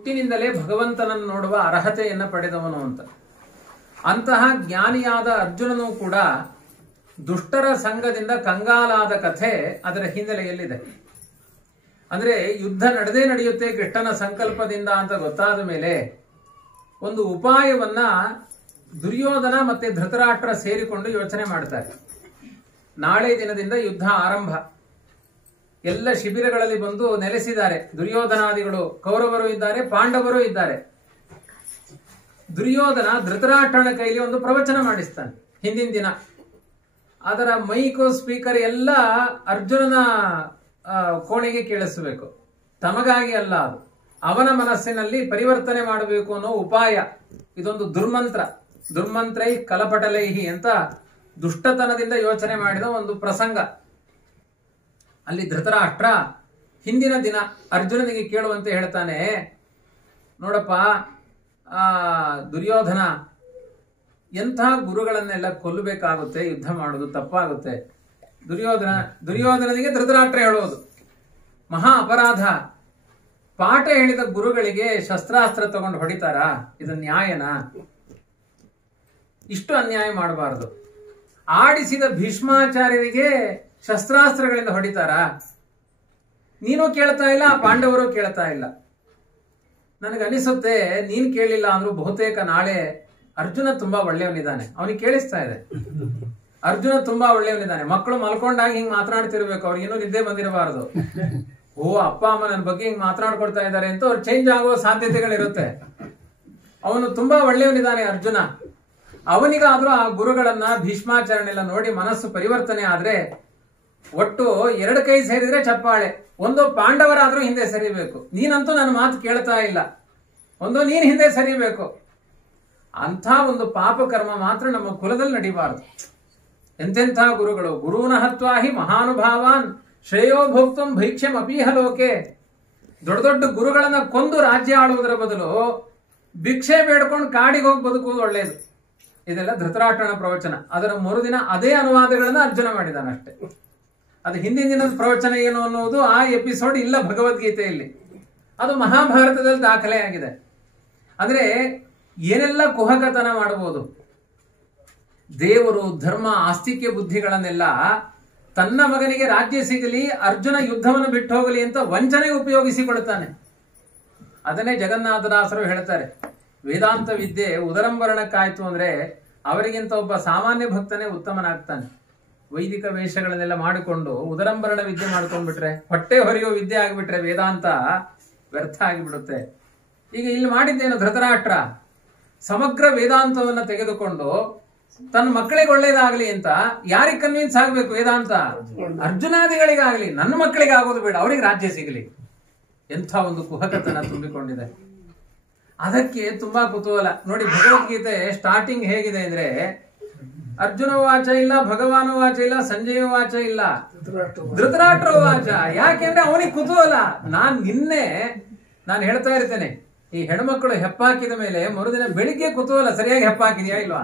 ಹುಟ್ಟಿನಿಂದಲೇ ಭಗವಂತನನ್ನು ನೋಡುವ ಅರ್ಹತೆಯನ್ನು ಪಡೆದವನು ಅಂತ. ಅಂತಹ ಜ್ಞಾನಿಯಾದ ಅರ್ಜುನನು ಕೂಡ ದುಷ್ಟರ ಸಂಘದಿಂದ ಕಂಗಾಲಾದ ಕಥೆ ಅದರ ಹಿನ್ನೆಲೆಯಲ್ಲಿದೆ. ಅಂದ್ರೆ ಯುದ್ಧ ನಡೆಯುತ್ತೆ ಕೃಷ್ಣನ ಸಂಕಲ್ಪದಿಂದ ಅಂತ ಗೊತ್ತಾದ ಮೇಲೆ ಒಂದು ಉಪಾಯವನ್ನ ದುರ್ಯೋಧನ ಮತ್ತೆ ಧೃತರಾಷ್ಟ್ರ ಸೇರಿಕೊಂಡು ಯೋಚನೆ ಮಾಡ್ತಾರೆ. ನಾಳೆ ದಿನದಿಂದ ಯುದ್ಧ ಆರಂಭ. ಎಲ್ಲ ಶಿಬಿರಗಳಲ್ಲಿ ಬಂದು ನೆಲೆಸಿದ್ದಾರೆ. ದುರ್ಯೋಧನಾದಿಗಳು, ಕೌರವರು ಇದ್ದಾರೆ, ಪಾಂಡವರು ಇದ್ದಾರೆ. ದುರ್ಯೋಧನ ಧೃತರಾಷ್ಟ್ರನ ಕೈಲಿ ಒಂದು ಪ್ರವಚನ ಮಾಡಿಸ್ತಾನೆ ಹಿಂದಿನ ದಿನ. ಅದರ ಮೈಕು ಸ್ಪೀಕರ್ ಎಲ್ಲ ಅರ್ಜುನನ ಕೋಣೆಗೆ ಕೇಳಿಸಬೇಕು. ತಮಗಾಗಿ ಅಲ್ಲ, ಅದು ಅವನ ಮನಸ್ಸಿನಲ್ಲಿ ಪರಿವರ್ತನೆ ಮಾಡಬೇಕು ಅನ್ನೋ ಉಪಾಯ. ಇದೊಂದು ದುರ್ಮಂತ್ರ. ದುರ್ಮಂತ್ರೈ ಕಲಪಟಲೈಹಿ ಅಂತ ದುಷ್ಟತನದಿಂದ ಯೋಚನೆ ಮಾಡಿದ ಒಂದು ಪ್ರಸಂಗ. ಅಲ್ಲಿ ಧೃತರಾಷ್ಟ್ರ ಹಿಂದಿನ ದಿನ ಅರ್ಜುನನಿಗೆ ಕೇಳುವಂತೆ ಹೇಳ್ತಾನೆ, ನೋಡಪ್ಪ ದುರ್ಯೋಧನ, ಎಂಥ ಗುರುಗಳನ್ನೆಲ್ಲ ಕೊಲ್ಲಬೇಕಾಗುತ್ತೆ, ಯುದ್ಧ ಮಾಡೋದು ತಪ್ಪಾಗುತ್ತೆ. ದುರ್ಯೋಧನನಿಗೆ ಧೃತರಾಷ್ಟ್ರ ಹೇಳೋದು ಮಹಾ ಅಪರಾಧ. ಪಾಠ ಹೇಳಿದ ಗುರುಗಳಿಗೆ ಶಸ್ತ್ರಾಸ್ತ್ರ ತಗೊಂಡು ಹೊಡಿತಾರಾ? ಇದು ನ್ಯಾಯನ? ಇಷ್ಟು ಅನ್ಯಾಯ ಮಾಡಬಾರದು. ಆಡಿಸಿದ ಭೀಷ್ಮಾಚಾರ್ಯರಿಗೆ ಶಸ್ತ್ರಾಸ್ತ್ರಗಳಿಂದ ಹೊಡಿತಾರಾ? ನೀನು ಕೇಳ್ತಾ ಇಲ್ಲ, ಪಾಂಡವರು ಕೇಳ್ತಾ ಇಲ್ಲ. ನನಗನಿಸುತ್ತೆ ನೀನ್ ಕೇಳಿಲ್ಲ ಅಂದ್ರೂ ಬಹುತೇಕ ನಾಳೆ ಅರ್ಜುನ ತುಂಬಾ ಒಳ್ಳೆಯವನಿದ್ದಾನೆ, ಅವನಿಗೆ ಕೇಳಿಸ್ತಾ ಇದೆ. ಅರ್ಜುನ ತುಂಬಾ ಒಳ್ಳೆಯವನಿದ್ದಾನೆ. ಮಕ್ಕಳು ಮಲ್ಕೊಂಡಾಗ ಹಿಂಗ್ ಮಾತನಾಡ್ತಿರ್ಬೇಕು, ಅವ್ರಿಗಿನ್ನೂ ನಿದ್ದೆ ಬಂದಿರಬಾರದು. ಓ, ಅಪ್ಪ ಅಮ್ಮ ನನ್ನ ಬಗ್ಗೆ ಹಿಂಗ್ ಮಾತನಾಡ್ಕೊಳ್ತಾ ಇದ್ದಾರೆ ಅಂತ ಅವ್ರು ಚೇಂಜ್ ಆಗುವ ಸಾಧ್ಯತೆಗಳಿರುತ್ತೆ. ಅವನು ತುಂಬಾ ಒಳ್ಳೆಯವನಿದ್ದಾನೆ ಅರ್ಜುನ. ಅವನಿಗಾದ್ರೂ ಆ ಗುರುಗಳನ್ನ ಭೀಷ್ಮಾಚರಣೆಲ್ಲ ನೋಡಿ ಮನಸ್ಸು ಪರಿವರ್ತನೆ ಆದ್ರೆ ಒಟ್ಟು 2 ಕೈ ಸೇರಿದ್ರೆ ಚಪ್ಪಾಳೆ. ಒಂದು ಪಾಂಡವರಾದ್ರೂ ಹಿಂದೆ ಸರಿಬೇಕು. ನೀನಂತೂ ನನ್ನ ಮಾತು ಕೇಳ್ತಾ ಇಲ್ಲ, ಒಂದು ನೀನ್ ಹಿಂದೆ ಸರಿಬೇಕು. ಅಂಥ ಒಂದು ಪಾಪ ಕರ್ಮ ಮಾತ್ರ ನಮ್ಮ ಕುಲದಲ್ಲಿ ನಡಿಬಾರದು. ಎಂತೆಂಥ ಗುರುಗಳು! ಗುರುನ ಹತ್ವಾಹಿ ಮಹಾನುಭಾವಾನ್ ಶ್ರೇಯೋ ಭೋಕ್ತಂ ಭೈಕ್ಷ್ಯಂ ಅಪೀಹ ಲೋಕೆ. ದೊಡ್ಡ ದೊಡ್ಡ ಗುರುಗಳನ್ನ ಕೊಂದು ರಾಜ್ಯ ಆಳುವುದರ ಬದಲು ಭಿಕ್ಷೆ ಬೇಡ್ಕೊಂಡು ಕಾಡಿಗೆ ಹೋಗಿ ಬದುಕುವುದು ಒಳ್ಳೆಯದು. ಇದೆಲ್ಲ ಧೃತರಾಷ್ಟ್ರನ ಪ್ರವಚನ. ಅದರ ಮರುದಿನ ಅದೇ ಅನುವಾದಗಳನ್ನ ಅರ್ಜುನ ಮಾಡಿದಾನಷ್ಟೇ. ಅದು ಹಿಂದಿನ ದಿನದ ಪ್ರವಚನ ಏನು ಅನ್ನೋದು ಆ ಎಪಿಸೋಡ್ ಇಲ್ಲ ಭಗವದ್ಗೀತೆಯಲ್ಲಿ. ಅದು ಮಹಾಭಾರತದಲ್ಲಿ ದಾಖಲೆಯಾಗಿದೆ. ಅಂದ್ರೆ ಏನೆಲ್ಲ ಕುಹಕತನ ಮಾಡಬಹುದು. ದೇವರು, ಧರ್ಮ, ಆಸ್ತಿಕ್ಯ ಬುದ್ಧಿಗಳನ್ನೆಲ್ಲ ತನ್ನ ಮಗನಿಗೆ ರಾಜ್ಯ ಸಿಗಲಿ, ಅರ್ಜುನ ಯುದ್ಧವನ್ನು ಬಿಟ್ಟು ಹೋಗಲಿ ಅಂತ ವಂಚನೆ ಉಪಯೋಗಿಸಿಕೊಳ್ತಾನೆ. ಅದನ್ನೇ ಜಗನ್ನಾಥದಾಸರು ಹೇಳ್ತಾರೆ, ವೇದಾಂತ ವಿದ್ಯೆ ಉದರಂಬರಣಕ್ಕಾಯ್ತು ಅಂದ್ರೆ ಅವರಿಗಿಂತ ಒಬ್ಬ ಸಾಮಾನ್ಯ ಭಕ್ತನೇ ಉತ್ತಮನಾಗ್ತಾನೆ. ವೈದಿಕ ವೇಷಗಳನ್ನೆಲ್ಲ ಮಾಡಿಕೊಂಡು ಉದರಂಬರಣ ವಿದ್ಯೆ ಮಾಡ್ಕೊಂಡ್ಬಿಟ್ರೆ, ಹೊಟ್ಟೆ ಹೊರೆಯುವ ವಿದ್ಯೆ ಆಗಿಬಿಟ್ರೆ ವೇದಾಂತ ವ್ಯರ್ಥ ಆಗಿಬಿಡುತ್ತೆ. ಈಗ ಇಲ್ಲಿ ಮಾಡಿದ್ದೇನು ಧೃತರಾಷ್ಟ್ರ? ಸಮಗ್ರ ವೇದಾಂತವನ್ನ ತೆಗೆದುಕೊಂಡು ತನ್ನ ಮಕ್ಕಳಿಗೆ ಒಳ್ಳೇದಾಗ್ಲಿ ಅಂತ ಯಾರಿಗೆ ಕನ್ವಿನ್ಸ್ ಆಗ್ಬೇಕು ವೇದಾಂತ? ಅರ್ಜುನಾದಿಗಳಿಗಾಗ್ಲಿ, ನನ್ನ ಮಕ್ಕಳಿಗೆ ಆಗೋದು ಬೇಡ, ಅವ್ರಿಗೆ ರಾಜ್ಯ ಸಿಗಲಿ. ಎಂಥ ಒಂದು ಕುಹಕತನ ತುಂಬಿಕೊಂಡಿದೆ. ಅದಕ್ಕೆ ತುಂಬಾ ಕುತೂಹಲ. ನೋಡಿ, ಭಗವದ್ಗೀತೆ ಸ್ಟಾರ್ಟಿಂಗ್ ಹೇಗಿದೆ ಅಂದ್ರೆ ಅರ್ಜುನ ವಾಚ ಇಲ್ಲ, ಭಗವಾನ ವಾಚ ಇಲ್ಲ, ಸಂಜಯ ವಾಚ ಇಲ್ಲ, ಧೃತರಾಷ್ಟ್ರ ವಾಚ. ಯಾಕೆಂದ್ರೆ ಅವನಿಗೆ ಕುತೂಹಲ. ನಾನು ಹೇಳ್ತಾ ಇರ್ತೇನೆ, ಈ ಹೆಣ್ಮಕ್ಳು ಹೆಪ್ಪಾಕಿದ ಮೇಲೆ ಮರುದಿನ ಬೆಳಿಗ್ಗೆ ಕುತೂಹಲ, ಸರಿಯಾಗಿ ಹೆಪ್ಪಾಕಿದ್ಯಾ ಇಲ್ವಾ?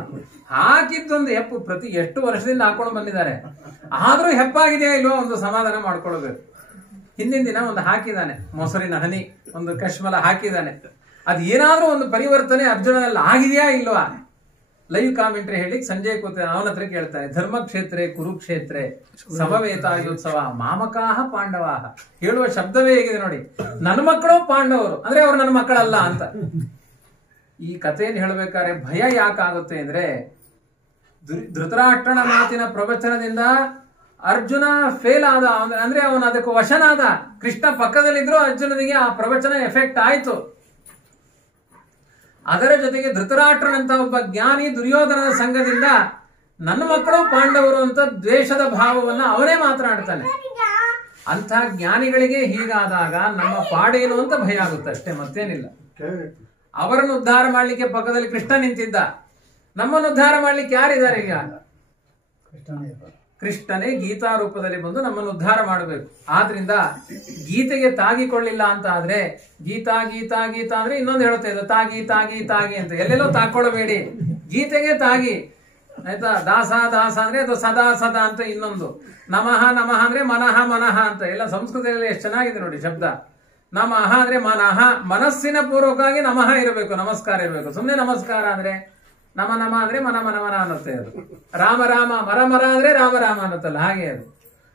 ಹಾಕಿದ್ದೊಂದು ಹೆಪ್ಪು ಪ್ರತಿ ಎಷ್ಟು ವರ್ಷದಿಂದ ಹಾಕೊಂಡು ಬಂದಿದ್ದಾರೆ, ಆದ್ರೂ ಹೆಪ್ಪಾಗಿದೆಯಾ ಇಲ್ವಾ ಒಂದು ಸಮಾಧಾನ ಮಾಡ್ಕೊಳ್ಬೇಕು. ಹಿಂದಿನ ದಿನ ಒಂದು ಹಾಕಿದ್ದಾನೆ, ಮೊಸರಿನ ಹನಿ, ಒಂದು ಕಶ್ಮಲ ಹಾಕಿದ್ದಾನೆ. ಅದು ಏನಾದ್ರೂ ಒಂದು ಪರಿವರ್ತನೆ ಅರ್ಜುನನಲ್ಲಿ ಆಗಿದೆಯಾ ಇಲ್ವಾ? ಲೈವ್ ಕಾಮೆಂಟ್ರಿ ಹೇಳಿ ಸಂಜಯ್ ಕೂತ ಅವನ ಹತ್ರ ಕೇಳ್ತಾನೆ, ಧರ್ಮಕ್ಷೇತ್ರೆ ಕುರುಕ್ಷೇತ್ರೆ ಸಮವೇತಾಯೋತ್ಸವ ಮಾಮಕಾಹ ಪಾಂಡವಾಹ. ಹೇಳುವ ಶಬ್ದವೇ ಹೇಗಿದೆ ನೋಡಿ, ನನ್ನ ಮಕ್ಕಳು ಪಾಂಡವರು ಅಂದ್ರೆ ಅವ್ರು ನನ್ನ ಮಕ್ಕಳಲ್ಲ ಅಂತ. ಈ ಕಥೆಯನ್ನು ಹೇಳಬೇಕಾದ್ರೆ ಭಯ ಯಾಕಾಗುತ್ತೆ ಅಂದ್ರೆ, ಧೃತರಾಷ್ಟ್ರನ ಮಾತಿನ ಪ್ರವಚನದಿಂದ ಅರ್ಜುನ ಫೇಲ್ ಆದ, ಅಂದ್ರೆ ಅವನು ಅದಕ್ಕೆ ವಶನಾದ. ಕೃಷ್ಣ ಪಕ್ಕದಲ್ಲಿದ್ರು ಅರ್ಜುನನಿಗೆ ಆ ಪ್ರವಚನ ಎಫೆಕ್ಟ್ ಆಯ್ತು. ಅದರ ಜೊತೆಗೆ ಧೃತರಾಷ್ಟ್ರನಂತ ಒಬ್ಬ ಜ್ಞಾನಿ ದುರ್ಯೋಧನನ ಸಂಘದಿಂದ ನನ್ನ ಮಕ್ಕಳು ಪಾಂಡವರು ಅಂತ ದ್ವೇಷದ ಭಾವವನ್ನ ಅವನೇ ಮಾತನಾಡ್ತಾನೆ. ಅಂಥ ಜ್ಞಾನಿಗಳಿಗೆ ಹೀಗಾದಾಗ ನಮ್ಮ ಪಾಡೇನು ಅಂತ ಭಯ ಆಗುತ್ತೆ ಅಷ್ಟೇ, ಮತ್ತೇನಿಲ್ಲ. ಅವರನ್ನು ಉದ್ಧಾರ ಮಾಡ್ಲಿಕ್ಕೆ ಪಕ್ಕದಲ್ಲಿ ಕೃಷ್ಣ ನಿಂತಿದ್ದ, ನಮ್ಮನ್ನು ಉದ್ಧಾರ ಮಾಡ್ಲಿಕ್ಕೆ ಯಾರಿದ್ದಾರೆ? ಈಗ ಕೃಷ್ಣನೇ ಗೀತಾ ರೂಪದಲ್ಲಿ ಬಂದು ನಮ್ಮನ್ನು ಉದ್ಧಾರ ಮಾಡಬೇಕು. ಆದ್ರಿಂದ ಗೀತೆಗೆ ತಾಗಿಕೊಳ್ಳಿಲ್ಲ ಅಂತ ಆದ್ರೆ, ಗೀತಾ ಗೀತಾ ಗೀತಾ ಅಂದ್ರೆ ಇನ್ನೊಂದು ಹೇಳುತ್ತೆ, ಇದು ತಾಗಿ ತಾಗಿ ತಾಗಿ ಅಂತ ಎಲ್ಲೆಲ್ಲೋ ತಾಕೊಳ್ಳಬೇಡಿ, ಗೀತೆಗೆ ತಾಗಿ. ಆಯ್ತಾ? ದಾಸ ದಾಸ ಅಂದ್ರೆ ಅದು ಸದಾ ಸದಾ ಅಂತ ಇನ್ನೊಂದು, ನಮಃ ನಮಃ ಅಂದ್ರೆ ಮನಃ ಮನಃ ಅಂತ. ಎಲ್ಲ ಸಂಸ್ಕೃತದಲ್ಲಿ ಎಷ್ಟು ಚೆನ್ನಾಗಿದೆ ನೋಡಿ ಶಬ್ದ. ನಮಃ ಅಂದ್ರೆ ಮನಃ, ಮನಸ್ಸಿನ ಪೂರ್ವಕವಾಗಿ ನಮಃ ಇರಬೇಕು, ನಮಸ್ಕಾರ ಇರಬೇಕು. ಸುಮ್ಮನೆ ನಮಸ್ಕಾರ ಅಂದ್ರೆ ನಮ ನಮ ಅಂದ್ರೆ ಮನ ಮನಮನ ಅನ್ನುತ್ತೆ ಅದು. ರಾಮ ರಾಮ ಮರ ಮರ ಅಂದ್ರೆ ರಾಮ ರಾಮ ಅನ್ನುತ್ತಲ್ಲ, ಹಾಗೆ ಅದು.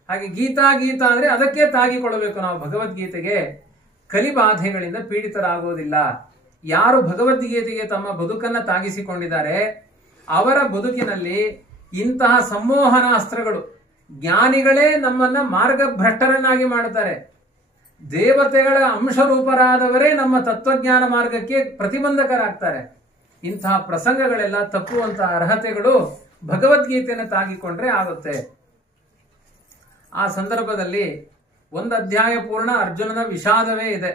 ಹಾಗೆ ಗೀತಾ ಗೀತಾ ಅಂದ್ರೆ ಅದಕ್ಕೆ ತಾಗಿಕೊಳ್ಳಬೇಕು ನಾವು. ಭಗವದ್ಗೀತೆಗೆ ಕಲಿಬಾಧೆಗಳಿಂದ ಪೀಡಿತರಾಗುವುದಿಲ್ಲ. ಯಾರು ಭಗವದ್ಗೀತೆಗೆ ತಮ್ಮ ಬದುಕನ್ನ ತಾಗಿಸಿಕೊಂಡಿದ್ದಾರೆ ಅವರ ಬದುಕಿನಲ್ಲಿ ಇಂತಹ ಸಂಮೋಹನ ಅಸ್ತ್ರಗಳು, ಜ್ಞಾನಿಗಳೇ ನಮ್ಮನ್ನ ಮಾರ್ಗಭ್ರಷ್ಟರನ್ನಾಗಿ ಮಾಡುತ್ತಾರೆ. ದೇವತೆಗಳ ಅಂಶರೂಪರಾದವರೇ ನಮ್ಮ ತತ್ವಜ್ಞಾನ ಮಾರ್ಗಕ್ಕೆ ಪ್ರತಿಬಂಧಕರಾಗ್ತಾರೆ. ಇಂತಹ ಪ್ರಸಂಗಗಳೆಲ್ಲ ತಪ್ಪುವಂತಹ ಅರ್ಹತೆಗಳು ಭಗವದ್ಗೀತೆಯನ್ನು ತಾಗಿಕೊಂಡ್ರೆ ಆಗುತ್ತೆ. ಆ ಸಂದರ್ಭದಲ್ಲಿ ಒಂದು ಅಧ್ಯಾಯ ಪೂರ್ಣ ಅರ್ಜುನನ ವಿಷಾದವೇ ಇದೆ.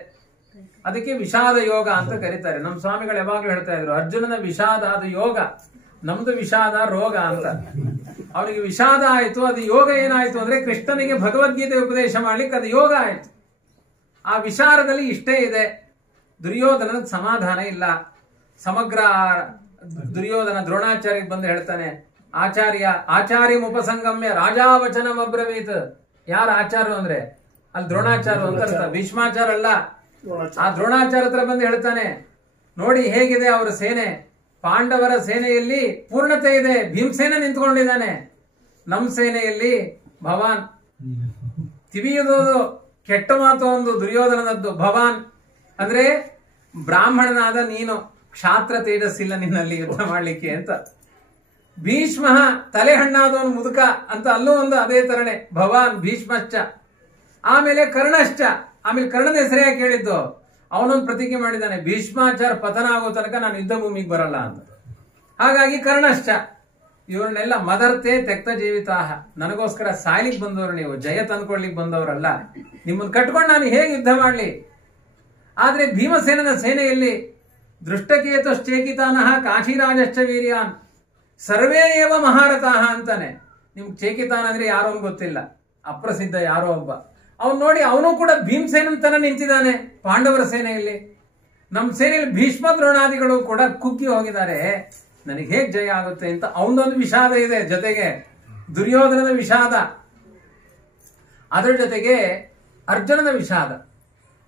ಅದಕ್ಕೆ ವಿಷಾದ ಯೋಗ ಅಂತ ಕರೀತಾರೆ. ನಮ್ಮ ಸ್ವಾಮಿಗಳು ಯಾವಾಗಲೂ ಹೇಳ್ತಾ ಇದ್ರು, ಅರ್ಜುನನ ವಿಷಾದ ಅದು ಯೋಗ, ನಮ್ದು ವಿಷಾದ ರೋಗ ಅಂತ. ಅವನಿಗೆ ವಿಷಾದ ಆಯ್ತು, ಅದು ಯೋಗ ಏನಾಯ್ತು ಅಂದ್ರೆ ಕೃಷ್ಣನಿಗೆ ಭಗವದ್ಗೀತೆ ಉಪದೇಶ ಮಾಡ್ಲಿಕ್ಕೆ ಅದು ಯೋಗ ಆಯ್ತು. ಆ ವಿಚಾರದಲ್ಲಿ ಇಷ್ಟೇ ಇದೆ, ದುರ್ಯೋಧನನ ಸಮಾಧಾನ ಇಲ್ಲ. ಸಮಗ್ರ ದುರ್ಯೋಧನ ದ್ರೋಣಾಚಾರ್ಯಕ್ಕೆ ಬಂದು ಹೇಳ್ತಾನೆ, ಆಚಾರ್ಯ ಉಪಸಂಗಮ್ಯ ರಾಜಾವಚನಂ ಅಬ್ರವೀತ್. ಯಾರ ಆಚಾರ್ಯ ಅಂದ್ರೆ ಅಲ್ಲಿ ದ್ರೋಣಾಚಾರ್ಯ ಅಂತ ಅರ್ಥ, ಭೀಷ್ಮಾಚಾರ ಅಲ್ಲ. ಆ ದ್ರೋಣಾಚಾರ್ಯ ಹತ್ರ ಬಂದು ಹೇಳ್ತಾನೆ, ನೋಡಿ ಹೇಗಿದೆ ಅವರ ಸೇನೆ, ಪಾಂಡವರ ಸೇನೆಯಲ್ಲಿ ಪೂರ್ಣತೆ ಇದೆ, ಭೀಮಸೇನೆ ನಿಂತ್ಕೊಂಡಿದ್ದಾನೆ. ನಮ್ ಸೇನೆಯಲ್ಲಿ ಭವಾನ್. ತಿವಿಯುವುದು ಕೆಟ್ಟ ಮಾತು ಒಂದು ದುರ್ಯೋಧನದದ್ದು. ಭವಾನ್ ಅಂದ್ರೆ ಬ್ರಾಹ್ಮಣನಾದ ನೀನು, ಕ್ಷಾತ್ರ ತೇಜಸ್ಸಿಲ್ಲ ನಿನ್ನಲ್ಲಿ ಯುದ್ಧ ಮಾಡ್ಲಿಕ್ಕೆ ಅಂತ. ಭೀಷ್ಮ ತಲೆ ಹಣ್ಣಾದವನು ಮುದುಕ ಅಂತ, ಅಲ್ಲೂ ಒಂದು ಅದೇ ತರನೇ ಭವಾನ್ ಭೀಷ್ಮಶ್ಚ. ಆಮೇಲೆ ಕರ್ಣಶ್ಚ, ಆಮೇಲೆ ಕರ್ಣನ ಹೆಸರೇ ಕೇಳಿದ್ದು. ಅವನೊಂದು ಪ್ರತಿಜ್ಞೆ ಮಾಡಿದ್ದಾನೆ, ಭೀಷ್ಮಾಚಾರ ಪತನ ಆಗೋ ತನಕ ನಾನು ಯುದ್ಧ ಭೂಮಿಗೆ ಬರಲ್ಲ ಅಂತ. ಹಾಗಾಗಿ ಕರ್ಣಶ್ಚ. ಇವ್ರನ್ನೆಲ್ಲ ಮದರ್ತೆ ತೆಕ್ತ ಜೀವಿತಾಹ, ನನಗೋಸ್ಕರ ಸಾಯ್ಲಿಕ್ಕೆ ಬಂದವರು ನೀವು, ಜಯ ತಂದ್ಕೊಳ್ಲಿಕ್ಕೆ ಬಂದವರಲ್ಲ. ನಿಮ್ಮನ್ನು ಕಟ್ಕೊಂಡು ನಾನು ಹೇಗೆ ಯುದ್ಧ ಮಾಡ್ಲಿ? ಆದ್ರೆ ಭೀಮಸೇನನ ಸೇನೆಯಲ್ಲಿ ದೃಷ್ಟಕೇತುಶ್ಚೇಕಿತಾನಃ ಕಾಶಿರಾಜಶ್ಚ ವೀರ್ಯಾನ್ ಸರ್ವೇ ಏವ ಮಹಾರಥಾಹ ಅಂತಾನೆ. ನಿಮ್ಗೆ ಚೇಕಿತಾನ ಅಂದ್ರೆ ಯಾರೋ ಗೊತ್ತಿಲ್ಲ, ಅಪ್ರಸಿದ್ಧ ಯಾರೋ ಒಬ್ಬ. ಅವನು ನೋಡಿ, ಅವನು ಕೂಡ ಭೀಮಸೇನನ್ ತರ ನಿಂತಿದ್ದಾನೆ ಪಾಂಡವರ ಸೇನೆಯಲ್ಲಿ. ನಮ್ಮ ಸೇನೆಯಲ್ಲಿ ಭೀಷ್ಮ ದ್ರೋಣಾದಿಗಳು ಕೂಡ ಕುಗ್ಗಿ ಹೋಗಿದ್ದಾರೆ, ನನಗೆ ಹೇಗ್ ಜಯ ಆಗುತ್ತೆ ಅಂತ ಅವನದೊಂದು ವಿಷಾದ ಇದೆ. ಜೊತೆಗೆ ದುರ್ಯೋಧನದ ವಿಷಾದ, ಅದರ ಜೊತೆಗೆ ಅರ್ಜುನನ ವಿಷಾದ.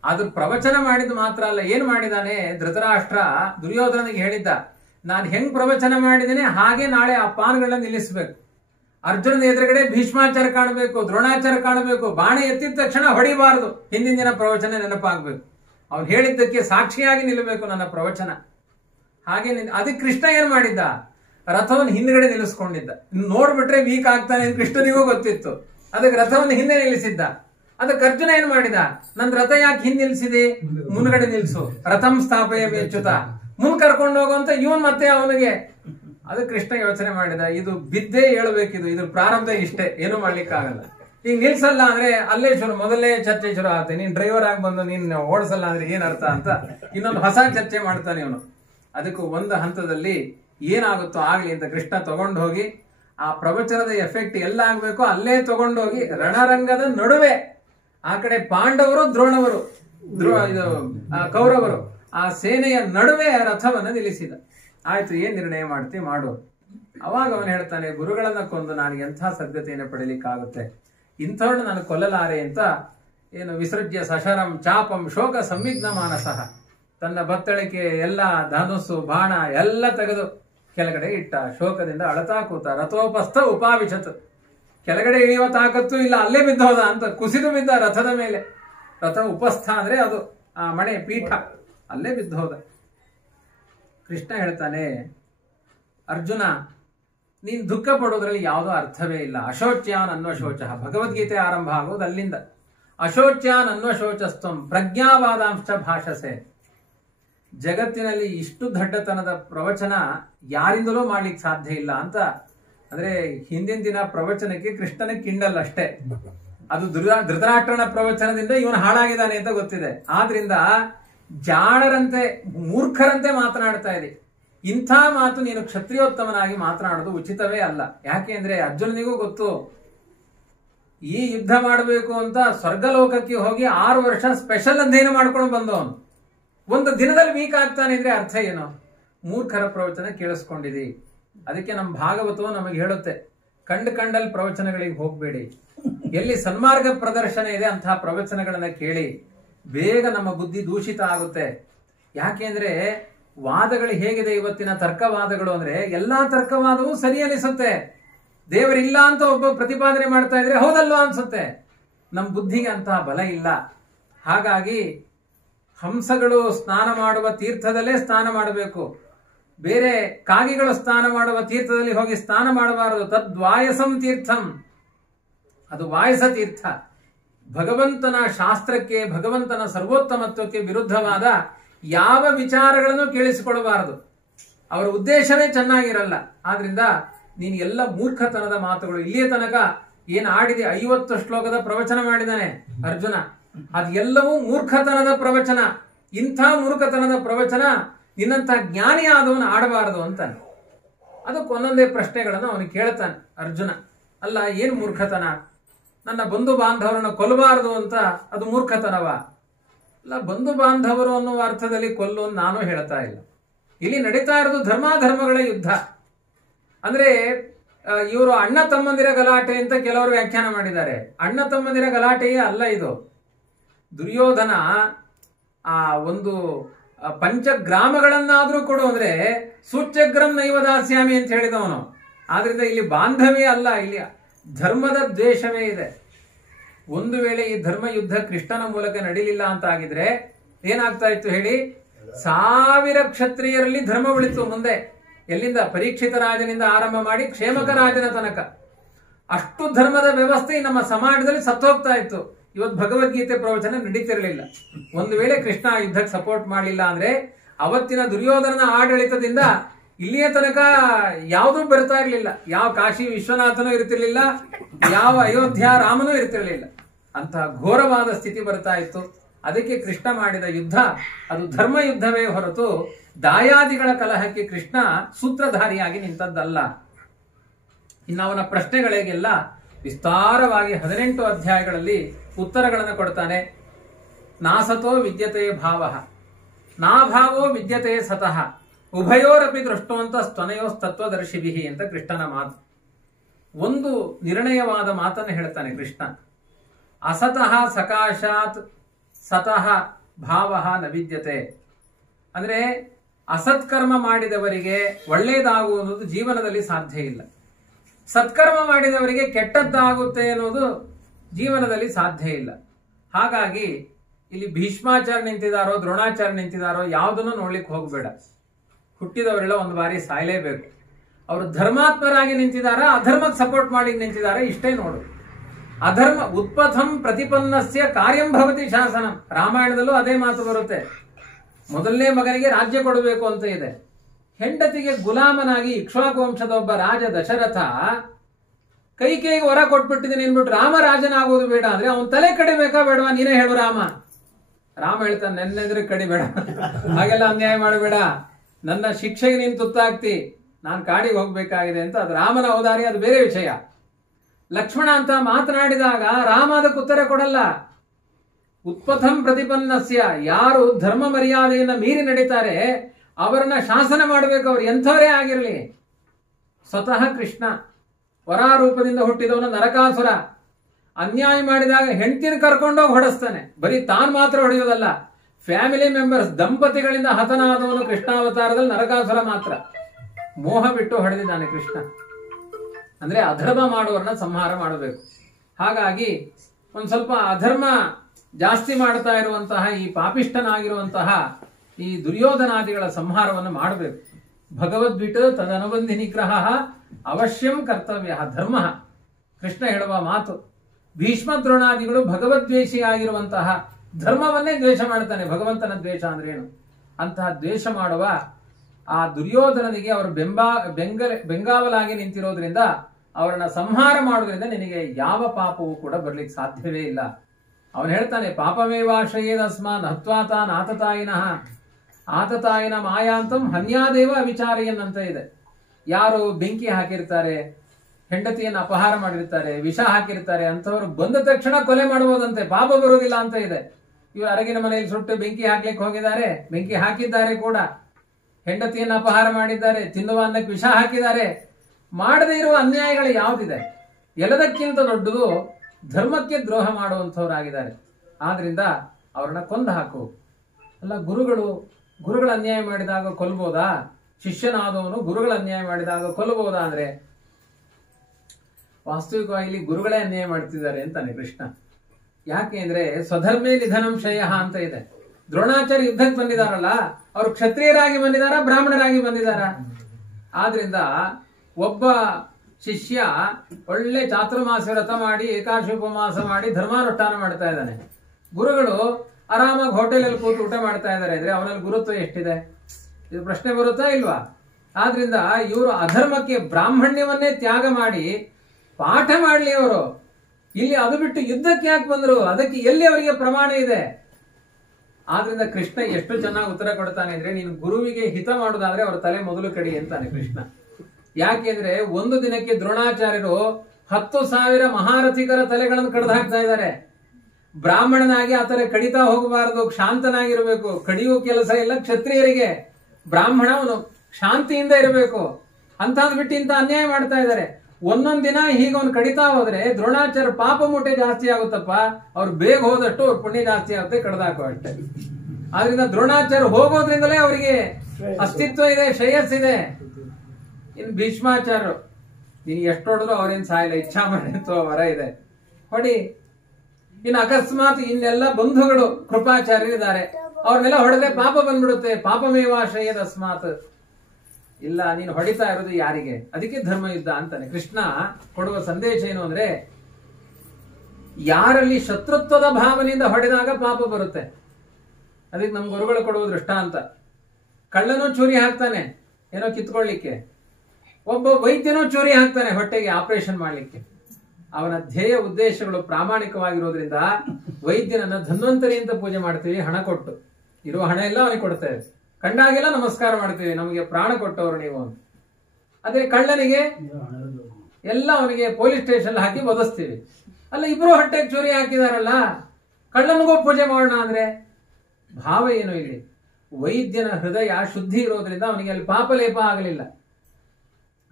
ಅದು ಪ್ರವಚನ ಮಾಡಿದ್ದು ಮಾತ್ರ ಅಲ್ಲ, ಏನ್ ಮಾಡಿದಾನೆ ಧೃತರಾಷ್ಟ್ರ ದುರ್ಯೋಧನನಿಗೆ ಹೇಳಿದ್ದ, ನಾನು ಹೆಂಗ್ ಪ್ರವಚನ ಮಾಡಿದ್ದೇನೆ ಹಾಗೆ ನಾಳೆ ಆ ಪಾನ್ಗಳನ್ನ ನಿಲ್ಲಿಸಬೇಕು. ಅರ್ಜುನನ ಎದುರುಗಡೆ ಭೀಷ್ಮಾಚಾರ ಕಾಣಬೇಕು, ದ್ರೋಣಾಚಾರ ಕಾಣಬೇಕು. ಬಾಣ ಎತ್ತಿದ ತಕ್ಷಣ ಹೊಡಿಬಾರದು, ಹಿಂದಿನ ದಿನ ಪ್ರವಚನ ನೆನಪಾಗಬೇಕು. ಅವ್ನು ಹೇಳಿದ್ದಕ್ಕೆ ಸಾಕ್ಷಿಯಾಗಿ ನಿಲ್ಲಬೇಕು ನನ್ನ ಪ್ರವಚನ. ಹಾಗೆ ಅದಕ್ಕೆ ಕೃಷ್ಣ ಏನ್ ಮಾಡಿದ್ದ, ರಥವನ್ನು ಹಿಂದ್ಗಡೆ ನಿಲ್ಲಿಸ್ಕೊಂಡಿದ್ದ. ನೋಡ್ಬಿಟ್ರೆ ವೀಕ್ ಆಗ್ತಾನೆ ಅಂತ ಕೃಷ್ಣನಿಗೂ ಗೊತ್ತಿತ್ತು, ಅದಕ್ಕೆ ರಥವನ್ನು ಹಿಂದೆ ನಿಲ್ಲಿಸಿದ್ದ. ಅದಕ್ಕೆ ಅರ್ಜುನ ಏನ್ ಮಾಡಿದ, ನನ್ ರಥ ಯಾಕೆ ಹಿಂದೆ ನಿಲ್ಸಿದೆ, ಮುನ್ಗಡೆ ನಿಲ್ಸು, ರಥಂ ಸ್ಥಾಪಯ ಮೆಚ್ಚುತ, ಮುಂದ್ ಕರ್ಕೊಂಡು ಹೋಗುವಂತ ಇವನ್ ಮತ್ತೆ ಅವನಿಗೆ. ಅದು ಕೃಷ್ಣ ಯೋಚನೆ ಮಾಡಿದ, ಇದು ಬಿದ್ದೇ ಹೇಳ್ಬೇಕಿದು, ಇದ್ರ ಪ್ರಾರಂಭ ಇಷ್ಟೇ, ಏನು ಮಾಡ್ಲಿಕ್ಕಾಗಲ್ಲ. ಈಗ ನಿಲ್ಸಲ್ಲ ಅಂದ್ರೆ ಅಲ್ಲೇ ಮೊದಲೇ ಚರ್ಚೆ ಶುರು ಆಗುತ್ತೆ. ನೀನ್ ಡ್ರೈವರ್ ಆಗಿ ಬಂದು ನೀನ್ ಓಡಿಸಲ್ಲ ಅಂದ್ರೆ ಏನ್ ಅರ್ಥ ಅಂತ ಇನ್ನೊಂದು ಹೊಸ ಚರ್ಚೆ ಮಾಡ್ತಾನೆ ಇವನು. ಅದಕ್ಕೂ ಒಂದು ಹಂತದಲ್ಲಿ ಏನಾಗುತ್ತೋ ಆಗ್ಲಿ ಅಂತ ಕೃಷ್ಣ ತಗೊಂಡು ಹೋಗಿ ಆ ಪ್ರವಚನದ ಎಫೆಕ್ಟ್ ಎಲ್ಲ ಆಗ್ಬೇಕು ಅಲ್ಲೇ ತಗೊಂಡೋಗಿ ರಣರಂಗದ ನಡುವೆ, ಆ ಕಡೆ ಪಾಂಡವರು ದ್ರೋಣವರು ಕೌರವರು, ಆ ಸೇನೆಯ ನಡುವೆ ರಥವನ್ನು ನಿಲ್ಲಿಸಿದ. ಆಯ್ತು, ಏನ್ ನಿರ್ಣಯ ಮಾಡ್ತಿ ಮಾಡು. ಅವಾಗ ಅವನು ಹೇಳ್ತಾನೆ, ಗುರುಗಳನ್ನ ಕೊಂದು ನಾನು ಎಂಥ ಸದ್ಗತೆಯನ್ನು ಪಡೀಲಿಕ್ಕಾಗುತ್ತೆ, ಇಂಥವ್ರನ್ನ ನಾನು ಕೊಲ್ಲಲಾರೆ ಅಂತ ಏನು ವಿಸೃಜ್ಯ ಸಶರಂ ಚಾಪಂ ಶೋಕ ಸಂವಿಘ್ನ ಮಾನಸಃ, ತನ್ನ ಬತ್ತಳಿಕೆ ಎಲ್ಲ ಧನುಸ್ಸು ಬಾಣ ಎಲ್ಲ ತೆಗೆದು ಕೆಳಗಡೆ ಇಟ್ಟ. ಶೋಕದಿಂದ ಅಳತಾ ಕೂತ. ರಥೋಪಸ್ಥ ಉಪಾವಿಶತ್, ಕೆಳಗಡೆ ಇಳಿಯುವ ತಾಕತ್ತು ಇಲ್ಲ, ಅಲ್ಲೇ ಬಿದ್ದೋದ ಅಂತ ಕುಸಿದು ಬಿದ್ದ ರಥದ ಮೇಲೆ. ರಥ ಉಪಸ್ಥ ಅಂದ್ರೆ ಅದು ಆ ಮಣೆ ಪೀಠ, ಅಲ್ಲೇ ಬಿದ್ದೋದ. ಕೃಷ್ಣ ಹೇಳ್ತಾನೆ, ಅರ್ಜುನ ನೀನ್ ದುಃಖ ಪಡೋದ್ರಲ್ಲಿ ಯಾವುದೋ ಅರ್ಥವೇ ಇಲ್ಲ. ಅಶೋಚ್ಯಾನ್ ಅನ್ವಶೋಚ, ಭಗವದ್ಗೀತೆ ಆರಂಭ ಆಗೋದು ಅಲ್ಲಿಂದ. ಅಶೋಚ್ಯಾನ್ ಅನ್ವಶೋಚಸ್ತಂ ಪ್ರಜ್ಞಾವಾದಾಂಶ ಭಾಷಸೆ. ಜಗತ್ತಿನಲ್ಲಿ ಇಷ್ಟು ದಡ್ಡತನದ ಪ್ರವಚನ ಯಾರಿಂದಲೂ ಮಾಡ್ಲಿಕ್ಕೆ ಸಾಧ್ಯ ಇಲ್ಲ ಅಂತ. ಅಂದ್ರೆ ಹಿಂದಿನ ದಿನ ಪ್ರವಚನಕ್ಕೆ ಕೃಷ್ಣನ ಕಿಂಡಲ್ ಅಷ್ಟೇ, ಅದು ಧೃತರಾಷ್ಟ್ರನ ಪ್ರವಚನದಿಂದ ಇವನು ಹಾಳಾಗಿದ್ದಾನೆ ಅಂತ ಗೊತ್ತಿದೆ. ಆದ್ರಿಂದ ಜಾಣರಂತೆ ಮೂರ್ಖರಂತೆ ಮಾತನಾಡ್ತಾ ಇದೆ. ಇಂಥ ಮಾತು ನೀನು ಕ್ಷತ್ರಿಯೋತ್ತಮನಾಗಿ ಮಾತನಾಡೋದು ಉಚಿತವೇ ಅಲ್ಲ. ಯಾಕೆ ಅಂದ್ರೆ ಅರ್ಜುನನಿಗೂ ಗೊತ್ತು, ಈ ಯುದ್ಧ ಮಾಡಬೇಕು ಅಂತ ಸ್ವರ್ಗಲೋಕಕ್ಕೆ ಹೋಗಿ 6 ವರ್ಷ ಸ್ಪೆಷಲ್ ಅಧ್ಯಯನ ಮಾಡ್ಕೊಂಡು ಬಂದವನು ಒಂದು ದಿನದಲ್ಲಿ ವೀಕ್ ಆಗ್ತಾನೆ ಅಂದ್ರೆ ಅರ್ಥ ಏನು? ಮೂರ್ಖರ ಪ್ರವಚನ ಕೇಳಿಸ್ಕೊಂಡಿದಿ. ಅದಕ್ಕೆ ನಮ್ಮ ಭಾಗವತವು ನಮಗೆ ಹೇಳುತ್ತೆ, ಕಂಡಲ್ಲಿ ಪ್ರವಚನಗಳಿಗೆ ಹೋಗ್ಬೇಡಿ, ಎಲ್ಲಿ ಸನ್ಮಾರ್ಗ ಪ್ರದರ್ಶನ ಇದೆ ಅಂತಹ ಪ್ರವಚನಗಳನ್ನ ಕೇಳಿ. ಬೇಗ ನಮ್ಮ ಬುದ್ಧಿ ದೂಷಿತ ಆಗುತ್ತೆ. ಯಾಕೆಂದ್ರೆ ವಾದಗಳು ಹೇಗಿದೆ ಇವತ್ತಿನ ತರ್ಕವಾದಗಳು ಅಂದ್ರೆ ಎಲ್ಲಾ ತರ್ಕವಾದವೂ ಸರಿ ಅನಿಸುತ್ತೆ. ದೇವರಿಲ್ಲ ಅಂತ ಒಬ್ಬ ಪ್ರತಿಪಾದನೆ ಮಾಡ್ತಾ ಇದ್ರೆ ಹೌದಲ್ವಾ ಅನ್ಸುತ್ತೆ. ನಮ್ಮ ಬುದ್ಧಿಗೆ ಅಂತಹ ಬಲ ಇಲ್ಲ. ಹಾಗಾಗಿ ಹಂಸಗಳು ಸ್ನಾನ ಮಾಡುವ ತೀರ್ಥದಲ್ಲೇ ಸ್ನಾನ ಮಾಡಬೇಕು. ಬೇರೆ ಕಾಗಿಗಳು ಸ್ನಾನ ಮಾಡುವ ತೀರ್ಥದಲ್ಲಿ ಹೋಗಿ ಸ್ನಾನ ಮಾಡಬಾರದು. ತದ್ವಾಯಸಂ ತೀರ್ಥಂ, ಅದು ವಾಯಸ ತೀರ್ಥ. ಭಗವಂತನ ಶಾಸ್ತ್ರಕ್ಕೆ, ಭಗವಂತನ ಸರ್ವೋತ್ತಮತ್ವಕ್ಕೆ ವಿರುದ್ಧವಾದ ಯಾವ ವಿಚಾರಗಳನ್ನು ಕೇಳಿಸಿಕೊಳ್ಳಬಾರದು. ಅವರ ಉದ್ದೇಶವೇ ಚೆನ್ನಾಗಿರಲ್ಲ. ಆದ್ರಿಂದ ನೀನು ಎಲ್ಲ ಮೂರ್ಖತನದ ಮಾತುಗಳು. ಇಲ್ಲಿಯ ತನಕ ಏನ್ ಆಡಿದೆ 50 ಶ್ಲೋಕದ ಪ್ರವಚನ ಮಾಡಿದಾನೆ ಅರ್ಜುನ, ಅದೆಲ್ಲವೂ ಮೂರ್ಖತನದ ಪ್ರವಚನ. ಇಂಥ ಮೂರ್ಖತನದ ಪ್ರವಚನ ನಿನ್ನಂತ ಜ್ಞಾನಿ ಆದವನು ಆಡಬಾರದು ಅಂತಾನೆ. ಅದಕ್ಕೆ ಒಂದೊಂದೇ ಪ್ರಶ್ನೆಗಳನ್ನು ಅವನು ಕೇಳ್ತಾನೆ ಅರ್ಜುನ. ಅಲ್ಲ, ಏನ್ ಮೂರ್ಖತನ? ನನ್ನ ಬಂಧು ಬಾಂಧವರನ್ನು ಕೊಲ್ಲಬಾರದು ಅಂತ ಅದು ಮೂರ್ಖತನವ? ಅಲ್ಲ, ಬಂಧು ಬಾಂಧವರು ಅನ್ನುವ ಅರ್ಥದಲ್ಲಿ ಕೊಲ್ಲು ಅಂತ ನಾನು ಹೇಳ್ತಾ ಇಲ್ಲ. ಇಲ್ಲಿ ನಡೀತಾ ಇರೋದು ಧರ್ಮಾಧರ್ಮಗಳ ಯುದ್ಧ. ಅಂದ್ರೆ ಇವರು ಅಣ್ಣ ತಮ್ಮಂದಿರ ಗಲಾಟೆ ಅಂತ ಕೆಲವರು ವ್ಯಾಖ್ಯಾನ ಮಾಡಿದ್ದಾರೆ. ಅಣ್ಣ ತಮ್ಮಂದಿರ ಗಲಾಟೆಯೇ ಅಲ್ಲ ಇದು. ದುರ್ಯೋಧನ ಆ ಒಂದು ಪಂಚಗ್ರಾಮಗಳನ್ನಾದ್ರೂ ಕೊಡು ಅಂದ್ರೆ ಸೂಚ್ಯಗ್ರಂ ನೈವ ದಾಸ್ಯಾಮಿ ಅಂತ ಹೇಳಿದವನು. ಆದ್ರಿಂದ ಇಲ್ಲಿ ಬಾಂಧವ್ಯ ಅಲ್ಲ, ಇಲ್ಲಿ ಧರ್ಮದ ದ್ವೇಷವೇ ಇದೆ. ಒಂದು ವೇಳೆ ಈ ಧರ್ಮ ಯುದ್ಧ ಕೃಷ್ಣನ ಮೂಲಕ ನಡೀಲಿಲ್ಲ ಅಂತ ಆಗಿದ್ರೆ ಏನಾಗ್ತಾ ಇತ್ತು ಹೇಳಿ? 1000 ಕ್ಷತ್ರಿಯರಲ್ಲಿ ಧರ್ಮ ಉಳಿತು ಮುಂದೆ. ಎಲ್ಲಿಂದ? ಪರೀಕ್ಷಿತ ರಾಜನಿಂದ ಆರಂಭ ಮಾಡಿ ಕ್ಷೇಮಕ ರಾಜನ ತನಕ ಅಷ್ಟು ಧರ್ಮದ ವ್ಯವಸ್ಥೆ ನಮ್ಮ ಸಮಾಜದಲ್ಲಿ ಸತ್ತೋಗ್ತಾ ಇತ್ತು. ಇವತ್ತು ಭಗವದ್ಗೀತೆ ಪ್ರವಚನ ನಡೀತಿರಲಿಲ್ಲ. ಒಂದು ವೇಳೆ ಕೃಷ್ಣ ಯುದ್ಧಕ್ಕೆ ಸಪೋರ್ಟ್ ಮಾಡಲಿಲ್ಲ ಅಂದ್ರೆ ಅವತ್ತಿನ ದುರ್ಯೋಧನನ ಆಡಳಿತದಿಂದ ಇಲ್ಲಿಯ ತನಕ ಯಾವುದೂ ಬರ್ತಾ ಇರಲಿಲ್ಲ. ಯಾವ ಕಾಶಿ ವಿಶ್ವನಾಥನೂ ಇರ್ತಿರ್ಲಿಲ್ಲ, ಯಾವ ಅಯೋಧ್ಯ ರಾಮನೂ ಇರ್ತಿರ್ಲಿಲ್ಲ. ಅಂತಹ ಘೋರವಾದ ಸ್ಥಿತಿ ಬರ್ತಾ ಇತ್ತು. ಅದಕ್ಕೆ ಕೃಷ್ಣ ಮಾಡಿದ ಯುದ್ಧ ಅದು ಧರ್ಮ ಯುದ್ಧವೇ ಹೊರತು ದಾಯಾದಿಗಳ ಕಲಹಕ್ಕೆ ಕೃಷ್ಣ ಸೂತ್ರಧಾರಿಯಾಗಿ ನಿಂತದ್ದಲ್ಲ. ಇನ್ನು ಅವನ ಪ್ರಶ್ನೆಗಳಿಗೆಲ್ಲ ವಿಸ್ತಾರವಾಗಿ 18 ಅಧ್ಯಾಯಗಳಲ್ಲಿ ಉತ್ತರಗಳನ್ನು ಕೊಡ್ತಾನೆ. ನಾಸತೋ ವಿದ್ಯತೆ ಭಾವ ನಾಭಾವೋ ವಿದ್ಯತೆ ಸತಃ ಉಭಯೋರಪಿ ದೃಷ್ಟವಂತ ಸ್ತನಯೋಸ್ತತ್ವದರ್ಶಿಭಿ ಅಂತ ಕೃಷ್ಣನ ಮಾತು. ಒಂದು ನಿರ್ಣಯವಾದ ಮಾತನ್ನು ಹೇಳ್ತಾನೆ ಕೃಷ್ಣ. ಅಸತಃ ಸಕಾಶಾತ್ ಸತಃ ಭಾವ ನ ವಿದ್ಯತೆ. ಅಂದ್ರೆ ಅಸತ್ಕರ್ಮ ಮಾಡಿದವರಿಗೆ ಒಳ್ಳೆಯದಾಗುವುದು ಜೀವನದಲ್ಲಿ ಸಾಧ್ಯ ಇಲ್ಲ. ಸತ್ಕರ್ಮ ಮಾಡಿದವರಿಗೆ ಕೆಟ್ಟದ್ದಾಗುತ್ತೆ ಅನ್ನೋದು ಜೀವನದಲ್ಲಿ ಸಾಧ್ಯ ಇಲ್ಲ. ಹಾಗಾಗಿ ಇಲ್ಲಿ ಭೀಷ್ಮಾಚಾರ್ಯ ನಿಂತಿದಾರೋ ದ್ರೋಣಾಚಾರ್ಯ ನಿಂತಿದಾರೋ ಯಾವುದನ್ನು ನೋಡ್ಲಿಕ್ಕೆ ಹೋಗಬೇಡ. ಹುಟ್ಟಿದವರೆಲ್ಲ ಒಂದು ಬಾರಿ ಸಾಯಲೇಬೇಕು. ಅವರು ಧರ್ಮಾತ್ಮರಾಗಿ ನಿಂತಿದಾರ, ಅಧರ್ಮಕ್ಕೆ ಸಪೋರ್ಟ್ ಮಾಡಿ ನಿಂತಿದ್ದಾರೆ, ಇಷ್ಟೇ ನೋಡು. ಅಧರ್ಮ ಉತ್ಪಥಂ ಪ್ರತಿಪನ್ನಸ್ಯ ಕಾರ್ಯಂ ಭವತಿ ಶಾಸನಂ. ರಾಮಾಯಣದಲ್ಲೂ ಅದೇ ಮಾತು ಬರುತ್ತೆ. ಮೊದಲನೇ ಮಗನಿಗೆ ರಾಜ್ಯ ಕೊಡಬೇಕು ಅಂತ ಇದೆ. ಹೆಂಡತಿಗೆ ಗುಲಾಮನಾಗಿ ಇಕ್ಷ್ವಾಕು ವಂಶದ ಒಬ್ಬ ರಾಜ ದಶರಥ ಕೈಕೇಯಿಗೆ ವರ ಕೊಟ್ಬಿಟ್ಟಿದ್ದೀನಿ ಅನ್ಬಿಟ್ಟು ರಾಮ ರಾಜನಾಗೋದು ಬೇಡ ಅಂದ್ರೆ ಅವನ್ ತಲೆ ಕಡಿಬೇಕಾ ಬೇಡವಾ? ನೀನೇ ಹೇಳು ರಾಮ. ರಾಮ ಹೇಳ್ತಾನೆ, ನೆನ್ನೆದ್ರೆ ಕಡಿಬೇಡ, ಹಾಗೆಲ್ಲ ಅನ್ಯಾಯ ಮಾಡಬೇಡ, ನನ್ನ ಶಿಕ್ಷೆಗೆ ನೀನು ತುತ್ತಾಗ್ತಿ, ನಾನು ಕಾಡಿಗೆ ಹೋಗ್ಬೇಕಾಗಿದೆ ಅಂತ. ಅದು ರಾಮನ ಔದಾರ್ಯ, ಅದು ಬೇರೆ ವಿಷಯ. ಲಕ್ಷ್ಮಣ ಅಂತ ಮಾತನಾಡಿದಾಗ ರಾಮ ಅದಕ್ಕೆ ಉತ್ತರ ಕೊಡಲ್ಲ. ಉತ್ಪಥಂ ಪ್ರತಿಪನ್ನಸ್ಯ, ಯಾರು ಧರ್ಮ ಮರ್ಯಾದೆಯನ್ನ ಮೀರಿ ನಡೀತಾರೆ ಅವರನ್ನ ಶಾಸನ ಮಾಡಬೇಕು, ಅವ್ರು ಎಂಥವರೇ ಆಗಿರಲಿ. ಸ್ವತಃ ಕೃಷ್ಣ ವರಾರೂಪದಿಂದ ಹುಟ್ಟಿದವನ ನರಕಾಸುರ ಅನ್ಯಾಯ ಮಾಡಿದಾಗ ಹೆಂಡತಿನ ಕರ್ಕೊಂಡೋಗಿ ಹೊಡೆಸ್ತಾನೆ. ಬರೀ ತಾನು ಮಾತ್ರ ಹೊಡೆಯೋದಲ್ಲ, ಫ್ಯಾಮಿಲಿ ಮೆಂಬರ್ಸ್ ದಂಪತಿಗಳಿಂದ ಹತನಾದವನು ಕೃಷ್ಣಾವತಾರದಲ್ಲಿ ನರಕಾಸುರ ಮಾತ್ರ. ಮೋಹ ಬಿಟ್ಟು ಹೊಡೆದಿದ್ದಾನೆ ಕೃಷ್ಣ. ಅಂದ್ರೆ ಅಧರ್ಮ ಮಾಡುವವರನ್ನ ಸಂಹಾರ ಮಾಡಬೇಕು. ಹಾಗಾಗಿ ಒಂದ್ ಸ್ವಲ್ಪ ಅಧರ್ಮ ಜಾಸ್ತಿ ಮಾಡ್ತಾ ಇರುವಂತಹ ಈ ಪಾಪಿಷ್ಠನಾಗಿರುವಂತಹ ಈ ದುರ್ಯೋಧನಾದಿಗಳ ಸಂಹಾರವನ್ನು ಮಾಡಬೇಕು. ಭಗವದ್ವಿಟ್ ತದನುಬಂಧಿ ನಿಗ್ರಹ ಅವಶ್ಯಂ ಕರ್ತವ್ಯ ಧರ್ಮ. ಕೃಷ್ಣ ಹೇಳುವ ಮಾತು. ಭೀಷ್ಮ ದ್ರೋಣಾದಿಗಳು ಭಗವದ್ವೇಷಿಯಾಗಿರುವಂತಹ ಧರ್ಮವನ್ನೇ ದ್ವೇಷ ಮಾಡ್ತಾನೆ. ಭಗವಂತನ ದ್ವೇಷ ಅಂದ್ರೆ ಏನು? ಅಂತಹ ದ್ವೇಷ ಮಾಡುವ ಆ ದುರ್ಯೋಧನನಿಗೆ ಅವರು ಬೆಂಗಾವಲಾಗಿ ನಿಂತಿರೋದ್ರಿಂದ ಅವರನ್ನ ಸಂಹಾರ ಮಾಡೋದ್ರಿಂದ ನಿನಗೆ ಯಾವ ಪಾಪವೂ ಕೂಡ ಬರ್ಲಿಕ್ಕೆ ಸಾಧ್ಯವೇ ಇಲ್ಲ. ಅವನು ಹೇಳ್ತಾನೆ, ಪಾಪಮೇವಾಶ್ರಯೇದಸ್ಮಾನ್ ಹತ್ವಾತಾನ್ ಆತತಾಯಿನಃ ಆತತಾಯಿನ ಮಾಯಾಂತಂ ಹನ್ಯಾದೇವ ವಿಚಾರಯನ್ ಅಂತ ಇದೆ. ಯಾರು ಬೆಂಕಿ ಹಾಕಿರ್ತಾರೆ, ಹೆಂಡತಿಯನ್ನು ಅಪಹಾರ ಮಾಡಿರ್ತಾರೆ, ವಿಷ ಹಾಕಿರ್ತಾರೆ, ಅಂತವರು ಬಂದ ತಕ್ಷಣ ಕೊಲೆ ಮಾಡಬಹುದಂತೆ, ಪಾಪ ಬರುವುದಿಲ್ಲ ಅಂತ ಇದೆ. ಇವರು ಅರಗಿನ ಮನೆಯಲ್ಲಿ ಸುಟ್ಟು ಬೆಂಕಿ ಹಾಕ್ಲಿಕ್ಕೆ ಹೋಗಿದ್ದಾರೆ, ಬೆಂಕಿ ಹಾಕಿದ್ದಾರೆ ಕೂಡ. ಹೆಂಡತಿಯನ್ನು ಅಪಹಾರ ಮಾಡಿದ್ದಾರೆ, ತಿನ್ನುವ ಅನ್ನಕ್ಕೆ ವಿಷ ಹಾಕಿದ್ದಾರೆ. ಮಾಡದೇ ಇರುವ ಅನ್ಯಾಯಗಳು ಯಾವುದಿದೆ? ಎಲ್ಲದಕ್ಕಿಂತ ದೊಡ್ಡದು ಧರ್ಮಕ್ಕೆ ದ್ರೋಹ ಮಾಡುವಂಥವರಾಗಿದ್ದಾರೆ. ಆದ್ರಿಂದ ಅವ್ರನ್ನ ಕೊಂದು ಹಾಕು. ಅಲ್ಲ, ಗುರುಗಳ ಅನ್ಯಾಯ ಮಾಡಿದಾಗ ಕೊಲ್ಬೋದಾ? ಶಿಷ್ಯನಾದವನು ಗುರುಗಳ ಅನ್ಯಾಯ ಮಾಡಿದಾಗ ಕೊಲ್ಲಬಹುದಾ? ಅಂದ್ರೆ ವಾಸ್ತವಿಕವಾಗಿ ಗುರುಗಳೇ ಅನ್ಯಾಯ ಮಾಡ್ತಿದ್ದಾರೆ ಅಂತಾನೆ ಕೃಷ್ಣ. ಯಾಕೆ ಅಂದ್ರೆ ಸ್ವಧರ್ಮೇ ನಿಧನಂ ಶ್ರೇಯಃ ಅಂತ ಇದೆ. ದ್ರೋಣಾಚಾರ್ಯ ಯುದ್ಧಕ್ಕೆ ಬಂದಿದಾರಲ್ಲ, ಅವರು ಕ್ಷತ್ರಿಯರಾಗಿ ಬಂದಿದಾರ, ಬ್ರಾಹ್ಮಣರಾಗಿ ಬಂದಿದಾರ? ಆದ್ರಿಂದ ಒಬ್ಬ ಶಿಷ್ಯ ಒಳ್ಳೆ ಚಾತುರ್ಮಾಸ ವ್ರತ ಮಾಡಿ ಏಕಾದಶಿ ಉಪವಾಸ ಮಾಡಿ ಧರ್ಮಾನುಷ್ಠಾನ ಮಾಡ್ತಾ ಇದ್ದಾನೆ. ಗುರುಗಳು ಆರಾಮಾಗಿ ಹೋಟೆಲಲ್ಲಿ ಕೂತು ಊಟ ಮಾಡ್ತಾ ಇದ್ದಾರೆ ಅಂದ್ರೆ ಅವನಲ್ಲಿ ಗುರುತ್ವ ಎಷ್ಟಿದೆ? ಇದು ಪ್ರಶ್ನೆ ಬರುತ್ತಾ ಇಲ್ವಾ? ಆದ್ರಿಂದ ಇವರು ಅಧರ್ಮಕ್ಕೆ ಬ್ರಾಹ್ಮಣ್ಯವನ್ನೇ ತ್ಯಾಗ ಮಾಡಿ ಪಾಠ ಮಾಡ್ಲಿ ಅವರು. ಇಲ್ಲಿ ಅದು ಬಿಟ್ಟು ಯುದ್ಧಕ್ಕೆ ಯಾಕೆ ಬಂದ್ರು? ಅದಕ್ಕೆ ಎಲ್ಲಿ ಅವರಿಗೆ ಪ್ರಮಾಣ ಇದೆ? ಆದ್ರಿಂದ ಕೃಷ್ಣ ಎಷ್ಟು ಚೆನ್ನಾಗಿ ಉತ್ತರ ಕೊಡ್ತಾನೆ ಅಂದ್ರೆ, ನೀನು ಗುರುವಿಗೆ ಹಿತ ಮಾಡುದಾದ್ರೆ ಅವ್ರ ತಲೆ ಮೊದಲು ಕಡಿ ಅಂತಾನೆ ಕೃಷ್ಣ. ಯಾಕೆಂದ್ರೆ ಒಂದು ದಿನಕ್ಕೆ ದ್ರೋಣಾಚಾರ್ಯರು 10,000 ಮಹಾರಥಿಕರ ತಲೆಗಳನ್ನು ಕಡ್ದು ಹಾಕ್ತಾ ಇದ್ದಾರೆ. ಬ್ರಾಹ್ಮಣನಾಗಿ ಆತರ ಕಡಿತಾ ಹೋಗಬಾರದು, ಶಾಂತನಾಗಿರ್ಬೇಕು. ಕಡಿಯುವ ಕೆಲಸ ಎಲ್ಲ ಕ್ಷತ್ರಿಯರಿಗೆ, ಬ್ರಾಹ್ಮಣ ಅವನು ಶಾಂತಿಯಿಂದ ಇರಬೇಕು ಅಂತ ಬಿಟ್ಟು ಇಂತ ಅನ್ಯಾಯ ಮಾಡ್ತಾ ಇದ್ದಾರೆ. ಒಂದೊಂದ್ ದಿನ ಹೀಗೆ ಅವ್ನು ಕಡಿತಾ ಹೋದ್ರೆ ದ್ರೋಣಾಚಾರ್ಯ ಪಾಪ ಮೂಟೆ ಜಾಸ್ತಿ ಆಗುತ್ತಪ್ಪ. ಅವ್ರು ಬೇಗ ಹೋದಷ್ಟು ಅವ್ರ ಪುಣ್ಯ ಜಾಸ್ತಿ ಆಗುತ್ತೆ, ಕಡ್ದಾಕೋ ಅಷ್ಟೇ. ಆದ್ರಿಂದ ದ್ರೋಣಾಚಾರ್ಯ ಹೋಗೋದ್ರಿಂದಲೇ ಅವರಿಗೆ ಅಸ್ತಿತ್ವ ಇದೆ, ಶ್ರೇಯಸ್ಸಿದೆ. ಇನ್ನು ಭೀಷ್ಮಾಚಾರ್ಯರು ನೀನು ಎಷ್ಟು ಹೊಡೆದ್ರು ಅವ್ರೇನ್ ಸಾಯಿಲ್ಲ, ಇಚ್ಛಾ ಮಾಡಿತ್ತು ವರ ಇದೆ, ಹೊಡಿ. ಇನ್ನು ಅಕಸ್ಮಾತ್ ಇನ್ನೆಲ್ಲ ಬಂಧುಗಳು ಕೃಪಾಚಾರ್ಯರಿದ್ದಾರೆ, ಅವ್ರನ್ನೆಲ್ಲ ಹೊಡೆದ್ರೆ ಪಾಪ ಬಂದ್ಬಿಡುತ್ತೆ. ಪಾಪಮೇವಾಶ್ರಯದ ಅಸ್ಮಾತ್. ಇಲ್ಲ, ನೀನು ಹೊಡಿತಾ ಇರೋದು ಯಾರಿಗೆ? ಅದಕ್ಕೆ ಧರ್ಮ ಯುದ್ಧ ಅಂತಾನೆ. ಕೃಷ್ಣ ಕೊಡುವ ಸಂದೇಶ ಏನು ಅಂದ್ರೆ, ಯಾರಲ್ಲಿ ಶತ್ರುತ್ವದ ಭಾವನೆಯಿಂದ ಹೊಡೆದಾಗ ಪಾಪ ಬರುತ್ತೆ. ಅದಕ್ಕೆ ನಮ್ ಗುರುಗಳು ಕೊಡುವ ದೃಷ್ಟಾಂತ, ಕಳ್ಳನೂ ಚೂರಿ ಹಾಕ್ತಾನೆ ಏನೋ ಕಿತ್ಕೊಳ್ಳಿಕ್ಕೆ, ಒಬ್ಬ ವೈದ್ಯನೂ ಚೂರಿ ಹಾಕ್ತಾನೆ ಹೊಟ್ಟೆಗೆ ಆಪರೇಷನ್ ಮಾಡ್ಲಿಕ್ಕೆ. ಅವನ ಧ್ಯೇಯ ಉದ್ದೇಶಗಳು ಪ್ರಾಮಾಣಿಕವಾಗಿರೋದ್ರಿಂದ ವೈದ್ಯನನ್ನ ಧನ್ವಂತರಿ ಅಂತ ಪೂಜೆ ಮಾಡ್ತೀವಿ, ಹಣ ಕೊಟ್ಟು. ಇರುವ ಹಣ ಎಲ್ಲ ಅವನಿಗೆ ಕೊಡ್ತೇವೆ, ಕಂಡಾಗೆಲ್ಲ ನಮಸ್ಕಾರ ಮಾಡ್ತೀವಿ, ನಮಗೆ ಪ್ರಾಣ ಕೊಟ್ಟವರು ನೀವು ಅಂತ. ಅದೇ ಕಳ್ಳನಿಗೆ ಎಲ್ಲ ಅವನಿಗೆ ಪೊಲೀಸ್ ಸ್ಟೇಷನ್ ಹಾಕಿ ಬದಸ್ತೀವಿ. ಅಲ್ಲ, ಇಬ್ರು ಹೊಟ್ಟೆಗೆ ಚೂರಿ ಹಾಕಿದಾರಲ್ಲ, ಕಳ್ಳನಿಗೂ ಪೂಜೆ ಮಾಡೋಣ ಅಂದ್ರೆ ಭಾವ ಏನು ಇಲ್ಲಿ? ವೈದ್ಯನ ಹೃದಯ ಶುದ್ಧಿ ಇರೋದ್ರಿಂದ ಅವನಿಗೆ ಅಲ್ಲಿ ಪಾಪಲೇಪ ಆಗಲಿಲ್ಲ.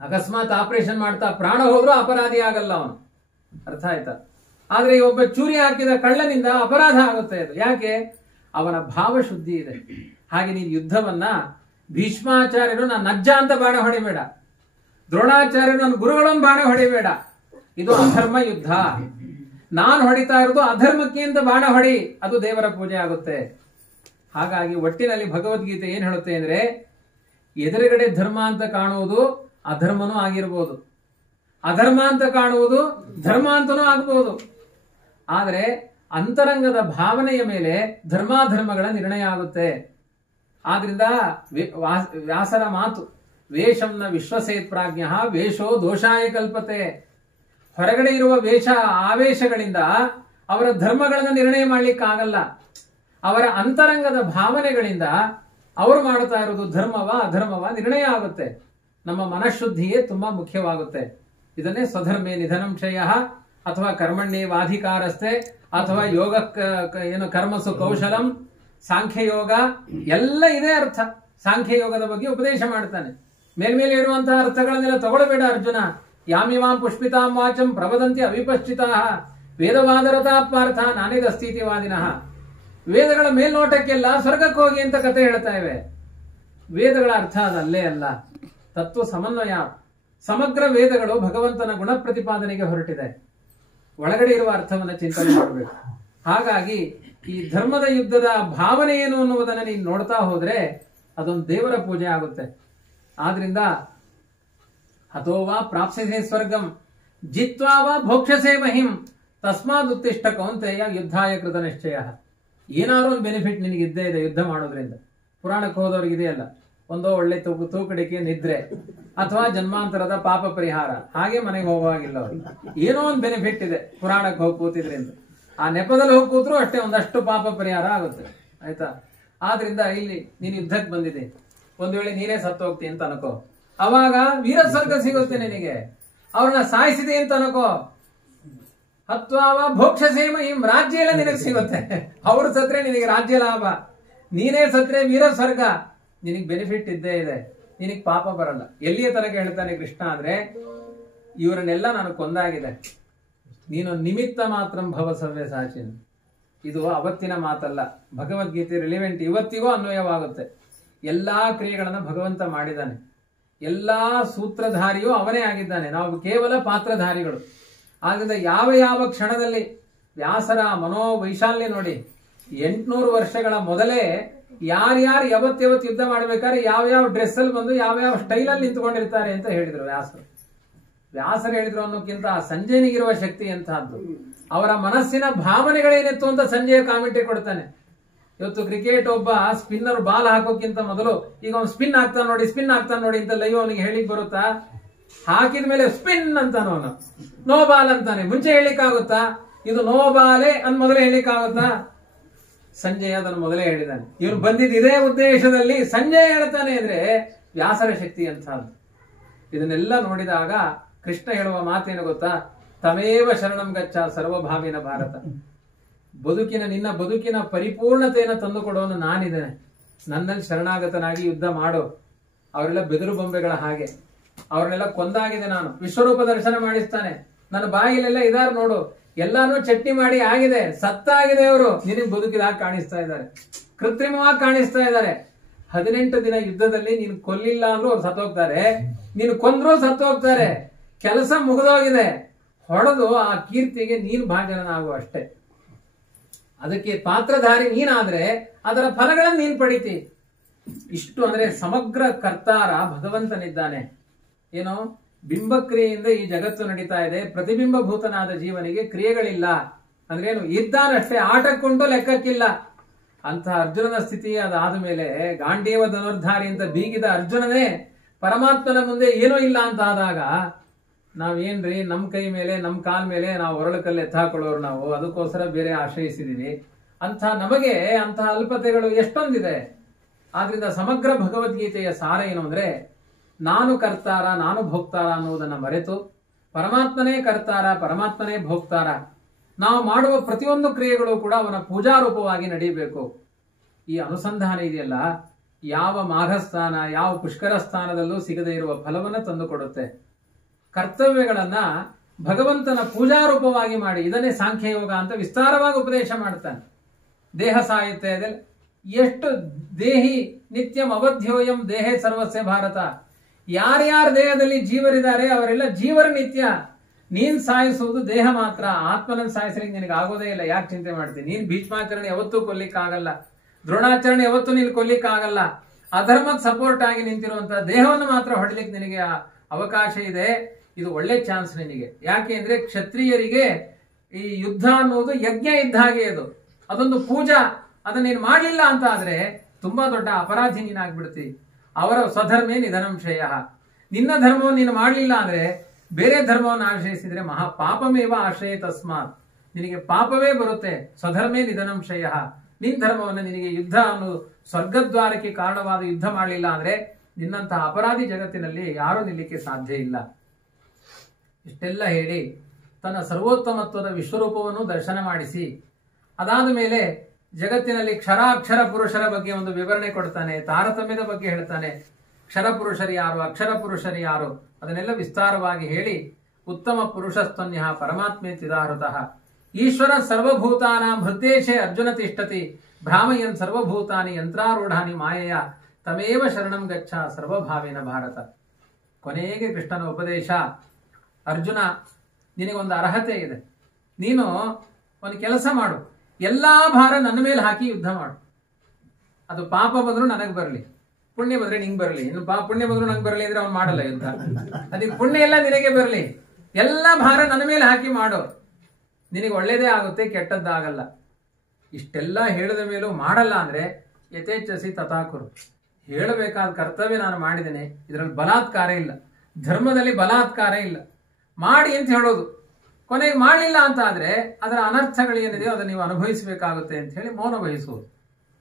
ಅಕಸ್ಮಾತ್ ಆಪರೇಷನ್ ಮಾಡ್ತಾ ಪ್ರಾಣ ಹೋದ್ರೂ ಅಪರಾಧಿ ಆಗಲ್ಲ ಅವನು, ಅರ್ಥ ಆಯ್ತಾ? ಆದ್ರೆ ಒಬ್ಬ ಚೂರಿ ಹಾಕಿದ ಕಳ್ಳನಿಂದ ಅಪರಾಧ ಆಗುತ್ತೆ. ಅದು ಯಾಕೆ? ಅವನ ಭಾವ ಶುದ್ಧಿ ಇದೆ. ಹಾಗೆ ನೀನು ಯುದ್ಧವನ್ನ ಭೀಷ್ಮಾಚಾರ್ಯರು ನನ್ನ ಅಜ್ಜ ಅಂತ ಬಾಣ ಹೊಡಿಬೇಡ, ದ್ರೋಣಾಚಾರ್ಯರು ನನ್ನ ಗುರುಗಳನ್ನು ಬಾಣ ಹೊಡಿಬೇಡ. ಇದು ಅಧರ್ಮ ಯುದ್ಧ. ನಾನು ಹೊಡಿತಾ ಇರೋದು ಅಧರ್ಮಕ್ಕೆ ಅಂತ ಬಾಣ ಹೊಡಿ, ಅದು ದೇವರ ಪೂಜೆ ಆಗುತ್ತೆ. ಹಾಗಾಗಿ ಒಟ್ಟಿನಲ್ಲಿ ಭಗವದ್ಗೀತೆ ಏನ್ ಹೇಳುತ್ತೆ ಅಂದ್ರೆ, ಎದುರುಗಡೆ ಧರ್ಮ ಅಂತ ಕಾಣುವುದು ಅಧರ್ಮನೂ ಆಗಿರ್ಬೋದು, ಅಧರ್ಮ ಅಂತ ಕಾಣುವುದು ಧರ್ಮ ಅಂತನೂ ಆಗ್ಬೋದು. ಆದ್ರೆ ಅಂತರಂಗದ ಭಾವನೆಯ ಮೇಲೆ ಧರ್ಮಾಧರ್ಮಗಳ ನಿರ್ಣಯ ಆಗುತ್ತೆ. ಆದ್ರಿಂದ ವ್ಯಾಸರ ಮಾತು, ವೇಷಂನ ವಿಶ್ವಸೇತ್ ಪ್ರಾಜ್ಞ ವೇಷೋ ದೋಷಾಯ ಕಲ್ಪತೆ. ಹೊರಗಡೆ ಇರುವ ವೇಷ ಆವೇಶಗಳಿಂದ ಅವರ ಧರ್ಮಗಳನ್ನು ನಿರ್ಣಯ ಮಾಡ್ಲಿಕ್ಕಾಗಲ್ಲ. ಅವರ ಅಂತರಂಗದ ಭಾವನೆಗಳಿಂದ ಅವರು ಮಾಡ್ತಾ ಇರೋದು ಧರ್ಮವ ಅಧರ್ಮವ ನಿರ್ಣಯ ಆಗುತ್ತೆ. ನಮ್ಮ ಮನಃಶುದ್ಧಿಯೇ ತುಂಬಾ ಮುಖ್ಯವಾಗುತ್ತೆ. ಇದನ್ನೇ ಸ್ವಧರ್ಮೇ ನಿಧನಂ ಕ್ಷಯಃ ಅಥವಾ ಕರ್ಮಣ್ಯೇವಾಧಿಕಾರಸ್ಥೆ ಅಥವಾ ಯೋಗ ಏನು ಕರ್ಮಸು ಕೌಶಲಂ, ಸಾಂಖ್ಯಯೋಗ ಎಲ್ಲ ಇದೇ ಅರ್ಥ. ಸಾಂಖ್ಯಯೋಗದ ಬಗ್ಗೆ ಉಪದೇಶ ಮಾಡ್ತಾನೆ. ಮೇಲ್ಮೇಲೆ ಇರುವಂತಹ ಅರ್ಥಗಳನ್ನೆಲ್ಲ ತಗೊಳ್ಬೇಡ ಅರ್ಜುನ. ಯಾಮಿಮಾಂ ಪುಷ್ಪಿತಾಂ ವಾಚಂ ಪ್ರವದಂತಿ ಅವಿಪಶ್ಚಿತಾ ವೇದವಾದರತಾ ಪಾರ್ಥ ನಾನಿದಸ್ಥಿತಿವಾದಿನಃ. ವೇದಗಳ ಮೇಲ್ನೋಟಕ್ಕೆಲ್ಲ ಸ್ವರ್ಗಕ್ಕೆ ಹೋಗಿ ಅಂತ ಕತೆ ಹೇಳ್ತಾ ಇವೆ. ವೇದಗಳ ಅರ್ಥ ಅದಲ್ಲೇ ಅಲ್ಲ, ತತ್ವ ಸಮನ್ವಯ. ಸಮಗ್ರ ವೇದಗಳು ಭಗವಂತನ ಗುಣ ಪ್ರತಿಪಾದನೆಗೆ ಹೊರಟಿದೆ. ಒಳಗಡೆ ಇರುವ ಅರ್ಥವನ್ನ ಚಿಂತನೆ ಮಾಡಬೇಕು. ಹಾಗಾಗಿ ಈ ಧರ್ಮದ ಯುದ್ಧದ ಭಾವನೆ ಏನು ಅನ್ನುವುದನ್ನ ನೀನು ನೋಡ್ತಾ ಹೋದ್ರೆ ಅದೊಂದು ದೇವರ ಪೂಜೆ ಆಗುತ್ತೆ. ಆದ್ರಿಂದ ಅಥೋವಾ ಪ್ರಾಪ್ಸ್ಯಸೇ ಸ್ವರ್ಗಂ ಜಿತ್ವಾವಾ ಭೋಕ್ಷಸೇ ಮಹಿಂ ತಸ್ಮಾದ್ ಉತ್ತಿಷ್ಠ ಕೌಂತೆಯ ಯುದ್ಧಾಯ ಕೃತ ನಿಶ್ಚಯ. ಏನಾದ್ರೂ ಒಂದು ಬೆನಿಫಿಟ್ ನಿನಗಿದ್ದೇ ಇದೆ ಯುದ್ಧ ಮಾಡೋದ್ರಿಂದ. ಪುರಾಣಕ್ಕೆ ಹೋದವ್ರಿಗೆ ಇದೆಯಲ್ಲ, ಒಂದೋ ಒಳ್ಳೆ ತೂಕಡಿಕೆ ನಿದ್ರೆ ಅಥವಾ ಜನ್ಮಾಂತರದ ಪಾಪ ಪರಿಹಾರ, ಹಾಗೆ ಮನೆಗೆ ಹೋಗುವಾಗಿಲ್ಲ ಅವ್ರಿಗೆ. ಏನೋ ಒಂದು ಬೆನಿಫಿಟ್ ಇದೆ ಪುರಾಣಕ್ಕೆ ಹೋಗಿ ಕೂತಿದ್ರಿಂದ. ಆ ನೆಪದಲ್ಲಿ ಹೋಗಿ ಕೂತ್ರು ಅಷ್ಟೇ ಒಂದಷ್ಟು ಪಾಪ ಪರಿಹಾರ ಆಗುತ್ತೆ, ಆಯ್ತಾ? ಆದ್ರಿಂದ ಇಲ್ಲಿ ನೀನು ಯುದ್ಧಕ್ಕೆ ಬಂದಿದೆ, ಒಂದ್ ವೇಳೆ ನೀನೇ ಸತ್ತು ಹೋಗ್ತೀನಿ ಅಂತ ಅನ್ಕೋ, ಅವಾಗ ವೀರ ಸ್ವರ್ಗ ಸಿಗುತ್ತೆ ನಿನಗೆ. ಅವ್ರನ್ನ ಸಾಯಿಸಿದೆ ಅಂತ ಅನ್ಕೋ, ಹತ್ವಾವ ಭೋಕ್ಷಸೇಮ ಹಿಂ ರಾಜ್ಯ ಎಲ್ಲ ನಿನಗೆ ಸಿಗುತ್ತೆ. ಅವ್ರು ಸತ್ರೆ ನಿನಗೆ ರಾಜ್ಯ ಲಾಭ, ನೀನೇ ಸತ್ರೆ ವೀರ ಸ್ವರ್ಗ. ನಿನಗೆ ಬೆನಿಫಿಟ್ ಇದ್ದೇ ಇದೆ, ನಿನಗೆ ಪಾಪ ಬರಲ್ಲ. ಎಲ್ಲಿಯ ತನಕ ಹೇಳ್ತಾನೆ ಕೃಷ್ಣ ಅಂದ್ರೆ, ಇವರನ್ನೆಲ್ಲ ನಾನು ಕೊಂದಾಗಿದೆ, ನೀನು ನಿಮಿತ್ತ ಮಾತ್ರ ಭವ ಸವ್ಯ ಸಾಚಿನ. ಇದು ಅವತ್ತಿನ ಮಾತಲ್ಲ, ಭಗವದ್ಗೀತೆ ರಿಲಿವೆಂಟ್, ಇವತ್ತಿಗೂ ಅನ್ವಯವಾಗುತ್ತೆ. ಎಲ್ಲಾ ಕ್ರಿಯೆಗಳನ್ನ ಭಗವಂತ ಮಾಡಿದ್ದಾನೆ, ಎಲ್ಲಾ ಸೂತ್ರಧಾರಿಯೂ ಅವನೇ ಆಗಿದ್ದಾನೆ, ನಾವು ಕೇವಲ ಪಾತ್ರಧಾರಿಗಳು. ಆದ್ರಿಂದ ಯಾವ ಯಾವ ಕ್ಷಣದಲ್ಲಿ ವ್ಯಾಸರ ಮನೋವೈಶಾಲ್ಯ ನೋಡಿ, 800 ವರ್ಷಗಳ ಮೊದಲೇ ಯಾರ್ಯಾರು ಯಾವತ್ತು ಯುದ್ಧ ಮಾಡ್ಬೇಕಾದ್ರೆ ಯಾವ ಡ್ರೆಸ್ ಅಲ್ಲಿ ಬಂದು ಯಾವ ಸ್ಟೈಲಲ್ಲಿ ನಿಂತ್ಕೊಂಡಿರ್ತಾರೆ ಅಂತ ಹೇಳಿದ್ರು ವ್ಯಾಸರು ಹೇಳಿದ್ರು ಅನ್ನೋಕ್ಕಿಂತ ಸಂಜಯನಿಗಿರುವ ಶಕ್ತಿ ಎಂತಹದ್ದು, ಅವರ ಮನಸ್ಸಿನ ಭಾವನೆಗಳೇನಿತ್ತು ಅಂತ ಸಂಜಯ ಕಾಮೆಂಟ್ರಿ ಕೊಡ್ತಾನೆ. ಇವತ್ತು ಕ್ರಿಕೆಟ್ ಒಬ್ಬ ಸ್ಪಿನ್ನರ್ ಬಾಲ್ ಹಾಕೋಕ್ಕಿಂತ ಮೊದಲು ಈಗ ಅವ್ನು ಸ್ಪಿನ್ ಆಗ್ತಾನೆ ನೋಡಿ ಅಂತ ಲೈವ್ ಅವನಿಗೆ ಹೇಳಿಕ್ ಬರುತ್ತಾ? ಹಾಕಿದ ಮೇಲೆ ಸ್ಪಿನ್ ಅಂತಾನ ಅವನು, ನೋ ಬಾಲ್ ಅಂತಾನೆ. ಮುಂಚೆ ಹೇಳಿಕ್ಕಾಗುತ್ತಾ? ಇದು ನೋ ಬಾಲೆ ಅನ್ ಮೊದಲೇ ಹೇಳಿಕ್ಕಾಗುತ್ತಾ? ಸಂಜಯ್ ಅದನ್ನು ಮೊದಲೇ ಹೇಳಿದ್ದಾನೆ. ಇವನು ಬಂದಿದ್ದ ಇದೇ ಉದ್ದೇಶದಲ್ಲಿ. ಸಂಜಯ್ ಹೇಳ್ತಾನೆ ಅಂದ್ರೆ ವ್ಯಾಸರ ಶಕ್ತಿ ಅಂತಹದ್ದು. ಇದನ್ನೆಲ್ಲ ನೋಡಿದಾಗ ಕೃಷ್ಣ ಹೇಳುವ ಮಾತೇನು ಗೊತ್ತಾ? ತಮೇವ ಶರಣಂ ಗಚ್ಚ ಸರ್ವಭಾವಿನ ಭಾರತ. ನಿನ್ನ ಬದುಕಿನ ಪರಿಪೂರ್ಣತೆಯನ್ನು ತಂದುಕೊಡೋನು ನಾನಿದ್ದೇನೆ, ನನ್ನಲ್ಲಿ ಶರಣಾಗತನಾಗಿ ಯುದ್ಧ ಮಾಡು. ಅವರೆಲ್ಲ ಬೆದರು ಬೊಂಬೆಗಳ ಹಾಗೆ, ಅವ್ರನ್ನೆಲ್ಲ ಕೊಂದಾಗಿದೆ ನಾನು. ವಿಶ್ವರೂಪ ದರ್ಶನ ಮಾಡಿಸ್ತಾನೆ. ನನ್ನ ಬಾಯಿಲೆಲ್ಲ ಇದಾರು ನೋಡು, ಎಲ್ಲಾನು ಚಟ್ನಿ ಮಾಡಿ ಆಗಿದೆ, ಸತ್ತಾಗಿದೆ. ಅವರು ನಿನಗೆ ಬದುಕಿದಾಗ ಕಾಣಿಸ್ತಾ ಇದ್ದಾರೆ, ಕೃತ್ರಿಮವಾಗಿ ಕಾಣಿಸ್ತಾ ಇದ್ದಾರೆ. 18 ದಿನ ಯುದ್ಧದಲ್ಲಿ ನೀನು ಕೊಲ್ಲಿಲ್ಲ ಅಂದ್ರೂ ಅವ್ರು ಸತ್ತೋಗ್ತಾರೆ, ನೀನು ಕೊಂದ್ರೂ ಸತ್ತೋಗ್ತಾರೆ. ಕೆಲಸ ಮುಗಿದೋಗಿದೆ, ಹೊಡೆದು ಆ ಕೀರ್ತಿಗೆ ನೀನು ಭಾಜನನಾಗುವ ಅಷ್ಟೇ. ಅದಕ್ಕೆ ಪಾತ್ರಧಾರಿ ನೀನಾದ್ರೆ ಅದರ ಫಲಗಳನ್ನು ನೀನು ಪಡಿತಿ. ಇಷ್ಟು ಅಂದ್ರೆ ಸಮಗ್ರ ಕರ್ತಾರ ಭಗವಂತನಿದ್ದಾನೆ. ಏನೋ ಬಿಂಬಕ್ರಿಯೆಯಿಂದ ಈ ಜಗತ್ತು ನಡೀತಾ ಇದೆ. ಪ್ರತಿಬಿಂಬಭೂತನಾದ ಜೀವನಿಗೆ ಕ್ರಿಯೆಗಳಿಲ್ಲ ಅಂದ್ರೆ ಏನು? ಇದ್ದಾನಷ್ಟೇ, ಆಟಕ್ಕುಂಟು ಲೆಕ್ಕಕ್ಕಿಲ್ಲ. ಅಂತ ಅರ್ಜುನನ ಸ್ಥಿತಿ ಅದಾದ ಮೇಲೆ ಗಾಂಡೀವ ಧನುರ್ಧಾರಿ ಅಂತ ಬೀಗಿದ ಅರ್ಜುನನೇ ಪರಮಾತ್ಮನ ಮುಂದೆ ಏನೂ ಇಲ್ಲ ಅಂತ ಆದಾಗ ನಾವೇನ್ರಿ ನಮ್ ಕೈ ಮೇಲೆ ನಮ್ ಕಾಲ್ ಮೇಲೆ ನಾವು ಹೊರಳಕಲ್ಲಿ ಎತ್ತಾಕೊಳ್ಳೋರು ನಾವು, ಅದಕ್ಕೋಸ್ಕರ ಬೇರೆ ಆಶ್ರಯಿಸಿದೀವಿ ಅಂತ. ನಮಗೆ ಅಂತಹ ಅಲ್ಪತೆಗಳು ಎಷ್ಟೊಂದಿದೆ. ಆದ್ರಿಂದ ಸಮಗ್ರ ಭಗವದ್ಗೀತೆಯ ಸಾರ ಏನು ಅಂದ್ರೆ, ನಾನು ಕರ್ತಾರ ನಾನು ಭೋಕ್ತಾರ ಅನ್ನುವುದನ್ನ ಮರೆತು ಪರಮಾತ್ಮನೇ ಕರ್ತಾರ ಪರಮಾತ್ಮನೇ ಭೋಕ್ತಾರ. ನಾವು ಮಾಡುವ ಪ್ರತಿಯೊಂದು ಕ್ರಿಯೆಗಳು ಕೂಡ ಅವನ ಪೂಜಾರೂಪವಾಗಿ ನಡೆಯಬೇಕು. ಈ ಅನುಸಂಧಾನ ಇದೆಯಲ್ಲ, ಯಾವ ಮಾಘಸ್ಥಾನ ಯಾವ ಪುಷ್ಕರ ಸ್ಥಾನದಲ್ಲೂ ಸಿಗದೇ ಇರುವ ಫಲವನ್ನ ತಂದುಕೊಡುತ್ತೆ. ಕರ್ತವ್ಯಗಳನ್ನ ಭಗವಂತನ ಪೂಜಾರೂಪವಾಗಿ ಮಾಡಿ, ಇದನ್ನೇ ಸಾಂಖ್ಯಯೋಗ ಅಂತ ವಿಸ್ತಾರವಾಗಿ ಉಪದೇಶ ಮಾಡ್ತಾನೆ. ದೇಹ ಸಾಯುತ್ತೆ, ಎಷ್ಟು ದೇಹಿ ನಿತ್ಯಂ ಅವಧ್ಯೋಯಂ ದೇಹೇ ಸರ್ವಸ್ಯ ಭಾರತ. ಯಾರ್ಯಾರ ದೇಹದಲ್ಲಿ ಜೀವರಿದ್ದಾರೆ ಅವರೆಲ್ಲ ಜೀವರ ನಿತ್ಯ. ನೀನ್ ಸಾಯಿಸುವುದು ದೇಹ ಮಾತ್ರ, ಆತ್ಮನನ್ನು ಸಾಯಿಸಲಿಕ್ಕೆ ನಿನಗೆ ಆಗೋದೇ ಇಲ್ಲ. ಯಾಕೆ ಚಿಂತೆ ಮಾಡ್ತೀನಿ? ನೀನ್ ಭೀಷ್ಮಾಚರಣೆ ಯಾವತ್ತೂ ಕೊಲ್ಲಿಕ್ಕಾಗಲ್ಲ, ದ್ರೋಣಾಚರಣೆ ಯಾವತ್ತೂ ನೀನು ಕೊಲ್ಲಿಕ್ಕಾಗಲ್ಲ. ಅಧರ್ಮಕ್ಕೆ ಸಪೋರ್ಟ್ ಆಗಿ ನಿಂತಿರುವಂತಹ ದೇಹವನ್ನು ಮಾತ್ರ ಹೊಡಲಿಕ್ಕೆ ನಿನಗೆ ಅವಕಾಶ ಇದೆ. ಇದು ಒಳ್ಳೆ ಚಾನ್ಸ್ ನಿನಗೆ. ಯಾಕೆ ಅಂದ್ರೆ ಕ್ಷತ್ರಿಯರಿಗೆ ಈ ಯುದ್ಧ ಅನ್ನೋದು ಯಜ್ಞ ಇದ್ದ ಹಾಗೆ, ಅದೊಂದು ಪೂಜಾ. ಅದನ್ನ ನೀನು ಮಾಡಲಿಲ್ಲ ಅಂತ ಆದ್ರೆ ತುಂಬಾ ದೊಡ್ಡ ಅಪರಾಧಿ ನೀನಾಗ್ಬಿಡ್ತಿ. ಅವರ ಸ್ವಧರ್ಮೇ ನಿಧನಂಶಯ. ನಿನ್ನ ಧರ್ಮವನ್ನು ನೀನು ಮಾಡಲಿಲ್ಲ ಅಂದ್ರೆ ಬೇರೆ ಧರ್ಮವನ್ನು ಆಶ್ರಯಿಸಿದ್ರೆ ಮಹಾ ಪಾಪಮೇವ ಆಶ್ರಯ ತಸ್ಮಾತ್, ನಿನಗೆ ಪಾಪವೇ ಬರುತ್ತೆ. ಸ್ವಧರ್ಮೇ ನಿಧನಂಶಯ. ನಿನ್ ಧರ್ಮವನ್ನು ನಿನಗೆ ಯುದ್ಧ ಅನ್ನೋದು ಸ್ವರ್ಗದ್ವಾರಕ್ಕೆ ಕಾರಣವಾದ ಯುದ್ಧ ಮಾಡಲಿಲ್ಲ ಅಂದ್ರೆ ನಿನ್ನಂತಹ ಅಪರಾಧಿ ಜಗತ್ತಿನಲ್ಲಿ ಯಾರೂ ನಿಲ್ಲಕ್ಕೆ ಸಾಧ್ಯ ಇಲ್ಲ. ಇಷ್ಟೆಲ್ಲ ಹೇಳಿ ತನ್ನ ಸರ್ವೋತ್ತಮತ್ವದ ವಿಶ್ವರೂಪವನ್ನು ದರ್ಶನ ಮಾಡಿಸಿ, ಅದಾದ ಮೇಲೆ ಜಗತ್ತಿನಲ್ಲಿ ಕ್ಷರಾಕ್ಷರ ಪುರುಷರ ಬಗ್ಗೆ ಒಂದು ವಿವರಣೆ ಕೊಡ್ತಾನೆ, ತಾರತಮ್ಯದ ಬಗ್ಗೆ ಹೇಳ್ತಾನೆ. ಕ್ಷರ ಪುರುಷರು ಯಾರು, ಅಕ್ಷರ ಪುರುಷರು ಯಾರು, ಅದನ್ನೆಲ್ಲ ವಿಸ್ತಾರವಾಗಿ ಹೇಳಿ, ಉತ್ತಮ ಪುರುಷಸ್ತನ್ಯ ಪರಮಾತ್ಮೇ ಚಿದಾಹೃತಃ ಈಶ್ವರ ಸರ್ವಭೂತಾನಾಂ ಹೃದ್ದೇಶೇ ಅರ್ಜುನ ತಿಷ್ಠತಿ ಭ್ರಾಮಯನ್ ಸರ್ವಭೂತಾನಿ ಯಂತ್ರಾರೂಢಾನಿ ಮಾಯೆಯ ತಮೇವ ಶರಣಂ ಗಚ್ಚ ಸರ್ವಭಾವೇನ ಭಾರತ. ಕೊನೆಗೆ ಕೃಷ್ಣನ ಉಪದೇಶ, ಅರ್ಜುನ ನಿನಗೊಂದು ಅರ್ಹತೆ ಇದೆ, ನೀನು ಒಂದು ಕೆಲಸ ಮಾಡು, ಎಲ್ಲಾ ಭಾರ ನನ್ನ ಮೇಲೆ ಹಾಕಿ ಯುದ್ಧ ಮಾಡು. ಅದು ಪಾಪ ಬಂದ್ರು ನನಗೆ ಬರಲಿ, ಪುಣ್ಯ ಬಂದ್ರೆ ನಿಂಗೆ ಬರಲಿ. ಇನ್ನು ಪುಣ್ಯ ಬಂದ್ರು ನಂಗೆ ಬರಲಿ ಅಂದ್ರೆ ಅವ್ನು ಮಾಡಲ್ಲ ಯುದ್ಧ. ಅದಕ್ಕೆ ಪುಣ್ಯ ಎಲ್ಲ ನಿನಗೆ ಬರಲಿ, ಎಲ್ಲ ಭಾರ ನನ್ನ ಮೇಲೆ ಹಾಕಿ ಮಾಡು, ನಿನಗೆ ಒಳ್ಳೇದೇ ಆಗುತ್ತೆ, ಕೆಟ್ಟದ್ದಾಗಲ್ಲ. ಇಷ್ಟೆಲ್ಲ ಹೇಳಿದ ಮೇಲೂ ಮಾಡಲ್ಲ ಅಂದ್ರೆ ಯಥೇಚ್ಛಸಿ ತಥಾಕುರು. ಹೇಳಬೇಕಾದ ಕರ್ತವ್ಯ ನಾನು ಮಾಡಿದ್ದೇನೆ, ಇದರಲ್ಲಿ ಬಲಾತ್ಕಾರ ಇಲ್ಲ, ಧರ್ಮದಲ್ಲಿ ಬಲಾತ್ಕಾರ ಇಲ್ಲ, ಮಾಡಿ ಅಂತ ಹೇಳೋದು. ಕೊನೆಗೆ ಮಾಡಲಿಲ್ಲ ಅಂತ ಆದ್ರೆ ಅದರ ಅನರ್ಥಗಳು ಏನಿದೆಯೋ ಅದನ್ನು ನೀವು ಅನುಭವಿಸಬೇಕಾಗುತ್ತೆ ಅಂತ ಹೇಳಿ ಮೌನ ವಹಿಸುವುದು.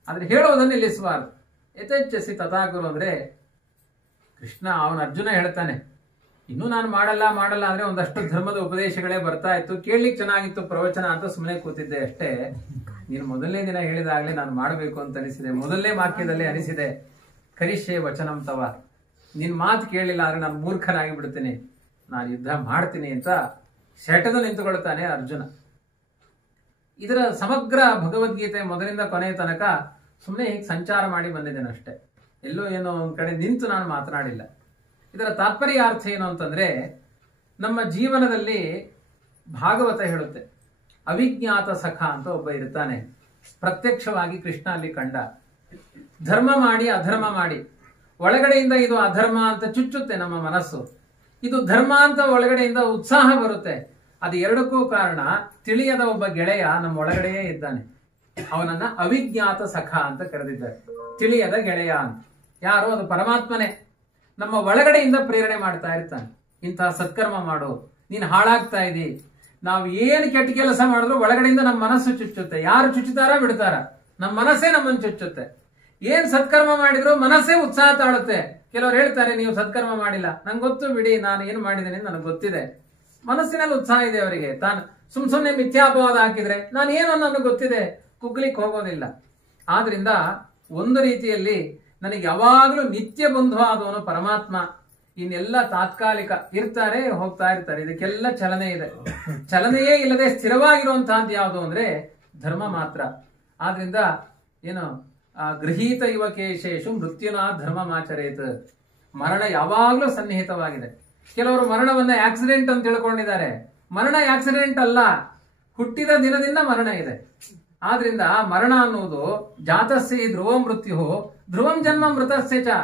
ಆದ್ರೆ ಹೇಳೋದನ್ನು ನಿಲ್ಲಿಸಬಾರದು. ಯಥೇಚ್ಛಸಿ ತಥಾಕುರು ಅಂದ್ರೆ ಕೃಷ್ಣ ಅರ್ಜುನ ಹೇಳ್ತಾನೆ, ಇನ್ನೂ ನಾನು ಮಾಡಲ್ಲ ಅಂದ್ರೆ ಒಂದಷ್ಟು ಧರ್ಮದ ಉಪದೇಶಗಳೇ ಬರ್ತಾ ಇತ್ತು, ಕೇಳಲಿಕ್ಕೆ ಚೆನ್ನಾಗಿತ್ತು ಪ್ರವಚನ ಅಂತ ಸುಮ್ಮನೆ ಕೂತಿದ್ದೆ ಅಷ್ಟೇ. ನೀನು ಮೊದಲನೇ ದಿನ ಹೇಳಿದಾಗಲೇ ನಾನು ಮಾಡಬೇಕು ಅಂತ ಅನಿಸಿದೆ, ಮೊದಲನೇ ವಾಕ್ಯದಲ್ಲೇ ಅನಿಸಿದೆ, ಕರಿಷ್ಯೆ ವಚನಂ ತವ, ನಿನ್ ಮಾತು ಕೇಳಿಲ್ಲ ಆದ್ರೆ ನಾನು ಮೂರ್ಖನಾಗಿ ಬಿಡ್ತೀನಿ, ನಾನು ಯುದ್ಧ ಮಾಡ್ತೀನಿ ಅಂತ ಶೆಟದು ನಿಂತುಕೊಳ್ತಾನೆ ಅರ್ಜುನ. ಇದರ ಸಮಗ್ರ ಭಗವದ್ಗೀತೆ ಮೊದಲಿಂದ ಕೊನೆಯ ತನಕ ಸುಮ್ಮನೆ ಹೀಗೆ ಸಂಚಾರ ಮಾಡಿ ಬಂದಿದ್ದೇನೆ ಅಷ್ಟೇ. ಎಲ್ಲೂ ಏನೋ ಒಂದ್ ಕಡೆ ನಿಂತು ನಾನು ಮಾತನಾಡಿಲ್ಲ. ಇದರ ತಾತ್ಪರ್ಯಾರ್ಥ ಏನು ಅಂತಂದ್ರೆ, ನಮ್ಮ ಜೀವನದಲ್ಲಿ ಭಾಗವತ ಹೇಳುತ್ತೆ, ಅವಿಜ್ಞಾತ ಸಖ ಅಂತ ಒಬ್ಬ ಇರ್ತಾನೆ, ಪ್ರತ್ಯಕ್ಷವಾಗಿ ಕೃಷ್ಣ ಅಲ್ಲಿ ಕಂಡ. ಧರ್ಮ ಮಾಡಿ ಅಧರ್ಮ ಮಾಡಿ, ಒಳಗಡೆಯಿಂದ ಇದು ಅಧರ್ಮ ಅಂತ ಚುಚ್ಚುತ್ತೆ ನಮ್ಮ ಮನಸ್ಸು, ಇದು ಧರ್ಮ ಅಂತ ಒಳಗಡೆಯಿಂದ ಉತ್ಸಾಹ ಬರುತ್ತೆ. ಅದು ಎರಡಕ್ಕೂ ಕಾರಣ ತಿಳಿಯದ ಒಬ್ಬ ಗೆಳೆಯ ನಮ್ಮ ಒಳಗಡೆಯೇ ಇದ್ದಾನೆ. ಅವನನ್ನ ಅವಿಜ್ಞಾತ ಸಖ ಅಂತ ಕರೆದಿದ್ದಾರೆ, ತಿಳಿಯದ ಗೆಳೆಯ ಅಂತ. ಯಾರು? ಅದು ಪರಮಾತ್ಮನೇ ನಮ್ಮ ಒಳಗಡೆಯಿಂದ ಪ್ರೇರಣೆ ಮಾಡ್ತಾ ಇರ್ತಾನೆ. ಇಂತಹ ಸತ್ಕರ್ಮ ಮಾಡು, ನೀನು ಹಾಳಾಗ್ತಾ ಇದ್ದಿ. ನಾವು ಏನು ಕೆಟ್ಟ ಕೆಲಸ ಮಾಡಿದ್ರು ಒಳಗಡೆಯಿಂದ ನಮ್ಮ ಮನಸ್ಸು ಚುಚ್ಚುತ್ತೆ. ಯಾರು ಚುಚ್ಚುತ್ತಾರ ಬಿಡ್ತಾರ? ನಮ್ಮ ಮನಸ್ಸೇ ನಮ್ಮನ್ನು ಚುಚ್ಚುತ್ತೆ. ಏನ್ ಸತ್ಕರ್ಮ ಮಾಡಿದ್ರು ಮನಸ್ಸೇ ಉತ್ಸಾಹ ತಾಳುತ್ತೆ. ಕೆಲವರು ಹೇಳ್ತಾರೆ, ನೀವು ಸತ್ಕರ್ಮ ಮಾಡಿಲ್ಲ. ನಂಗೆ ಗೊತ್ತು ಬಿಡಿ, ನಾನು ಏನು ಮಾಡಿದ್ದೇನೆ ನನಗೆ ಗೊತ್ತಿದೆ. ಮನಸ್ಸಿನಲ್ಲಿ ಉತ್ಸಾಹ ಇದೆ ಅವರಿಗೆ. ತಾನು ಸುಮ್ನೆ ಮಿಥ್ಯಾಪವಾದ ಹಾಕಿದ್ರೆ ನಾನು ಏನು ನನಗೆ ಗೊತ್ತಿದೆ, ಕುಗ್ಲಿಕ್ಕೆ ಹೋಗೋದಿಲ್ಲ. ಆದ್ರಿಂದ ಒಂದು ರೀತಿಯಲ್ಲಿ ನನಗೆ ಯಾವಾಗಲೂ ನಿತ್ಯ ಬಂಧು ಆದವನು ಪರಮಾತ್ಮ. ಇನ್ನೆಲ್ಲ ತಾತ್ಕಾಲಿಕ, ಇರ್ತಾರೆ ಹೋಗ್ತಾ ಇರ್ತಾರೆ, ಇದಕ್ಕೆಲ್ಲ ಚಲನೆ ಇದೆ. ಚಲನೆಯೇ ಇಲ್ಲದೆ ಸ್ಥಿರವಾಗಿರುವಂತಹದ್ದು ಯಾವುದು ಅಂದ್ರೆ ಧರ್ಮ ಮಾತ್ರ. ಆದ್ರಿಂದ ಏನು ಗೃಹೀತ ಇವ ಕೇಶೇಶು ಮೃತ್ಯುನ ಧರ್ಮಮಾಚರೇತ್. ಮರಣ ಯಾವಾಗಲೂ ಸನ್ನಿಹಿತವಾಗಿದೆ. ಕೆಲವರು ಮರಣವನ್ನ ಆಕ್ಸಿಡೆಂಟ್ ಅಂತ ತಿಳ್ಕೊಂಡಿದ್ದಾರೆ. ಮರಣ ಆಕ್ಸಿಡೆಂಟ್ ಅಲ್ಲ, ಹುಟ್ಟಿದ ದಿನದಿಂದ ಮರಣ ಇದೆ. ಆದ್ರಿಂದ ಮರಣ ಅನ್ನುವುದು ಜಾತಸ್ಯ ಧ್ರುವಂ ಮೃತ್ಯು ಧ್ರುವಂ ಜನ್ಮ ಮೃತಸ್ಯ ಚ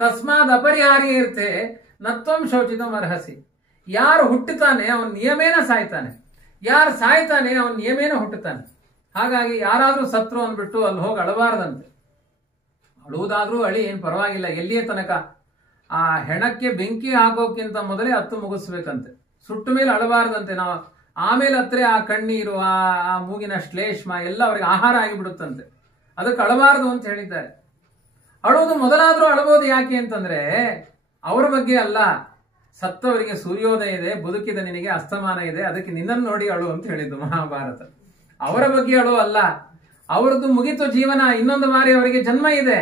ತಸ್ಮಾದ್ ಅಪರಿಹಾರಿ ಇರ್ತೆ ನತ್ವಂ ಶೋಚಿತಂ ಅರ್ಹಸಿ. ಯಾರು ಹುಟ್ಟುತ್ತಾನೆ ಅವನ್ ನಿಯಮೇನ ಸಾಯ್ತಾನೆ, ಯಾರು ಸಾಯ್ತಾನೆ ಅವನ್ ನಿಯಮೇನ ಹುಟ್ಟುತ್ತಾನೆ. ಹಾಗಾಗಿ ಯಾರಾದ್ರೂ ಸತ್ರು ಅಂದ್ಬಿಟ್ಟು ಅಲ್ಲಿ ಹೋಗಿ ಅಳಬಾರದಂತೆ. ಅಳುವುದಾದ್ರೂ ಅಳಿ, ಏನ್ ಪರವಾಗಿಲ್ಲ. ಎಲ್ಲಿಯ ತನಕ? ಆ ಹೆಣಕ್ಕೆ ಬೆಂಕಿ ಹಾಕೋಕ್ಕಿಂತ ಮೊದಲೇ ಹತ್ತು ಮುಗಿಸ್ಬೇಕಂತೆ. ಸುಟ್ಟ ಮೇಲೆ ಅಳಬಾರದಂತೆ. ನಾವು ಆಮೇಲೆ ಹತ್ರ ಆ ಕಣ್ಣೀರು, ಆ ಮೂಗಿನ ಶ್ಲೇಷ್ಮ ಎಲ್ಲ ಅವ್ರಿಗೆ ಆಹಾರ ಆಗಿಬಿಡುತ್ತಂತೆ. ಅದಕ್ಕೆ ಅಳಬಾರದು ಅಂತ ಹೇಳಿದ್ದಾರೆ. ಅಳುವುದು ಮೊದಲಾದ್ರೂ ಅಳಬಹುದು. ಯಾಕೆ ಅಂತಂದ್ರೆ ಅವರ ಬಗ್ಗೆ ಅಲ್ಲ, ಸತ್ತವರಿಗೆ ಸೂರ್ಯೋದಯ ಇದೆ, ಬದುಕಿದ ನಿನಗೆ ಅಸ್ತಮಾನ ಇದೆ, ಅದಕ್ಕೆ ನಿನ್ನನ್ನು ನೋಡಿ ಅಳು ಅಂತ ಹೇಳಿದ್ದು ಮಹಾಭಾರತ. ಅವರ ಬಗ್ಗೆ ಅಳು ಅಲ್ಲ. ಅವರದ್ದು ಮುಗಿತು ಜೀವನ, ಇನ್ನೊಂದು ಬಾರಿ ಅವರಿಗೆ ಜನ್ಮ ಇದೆ.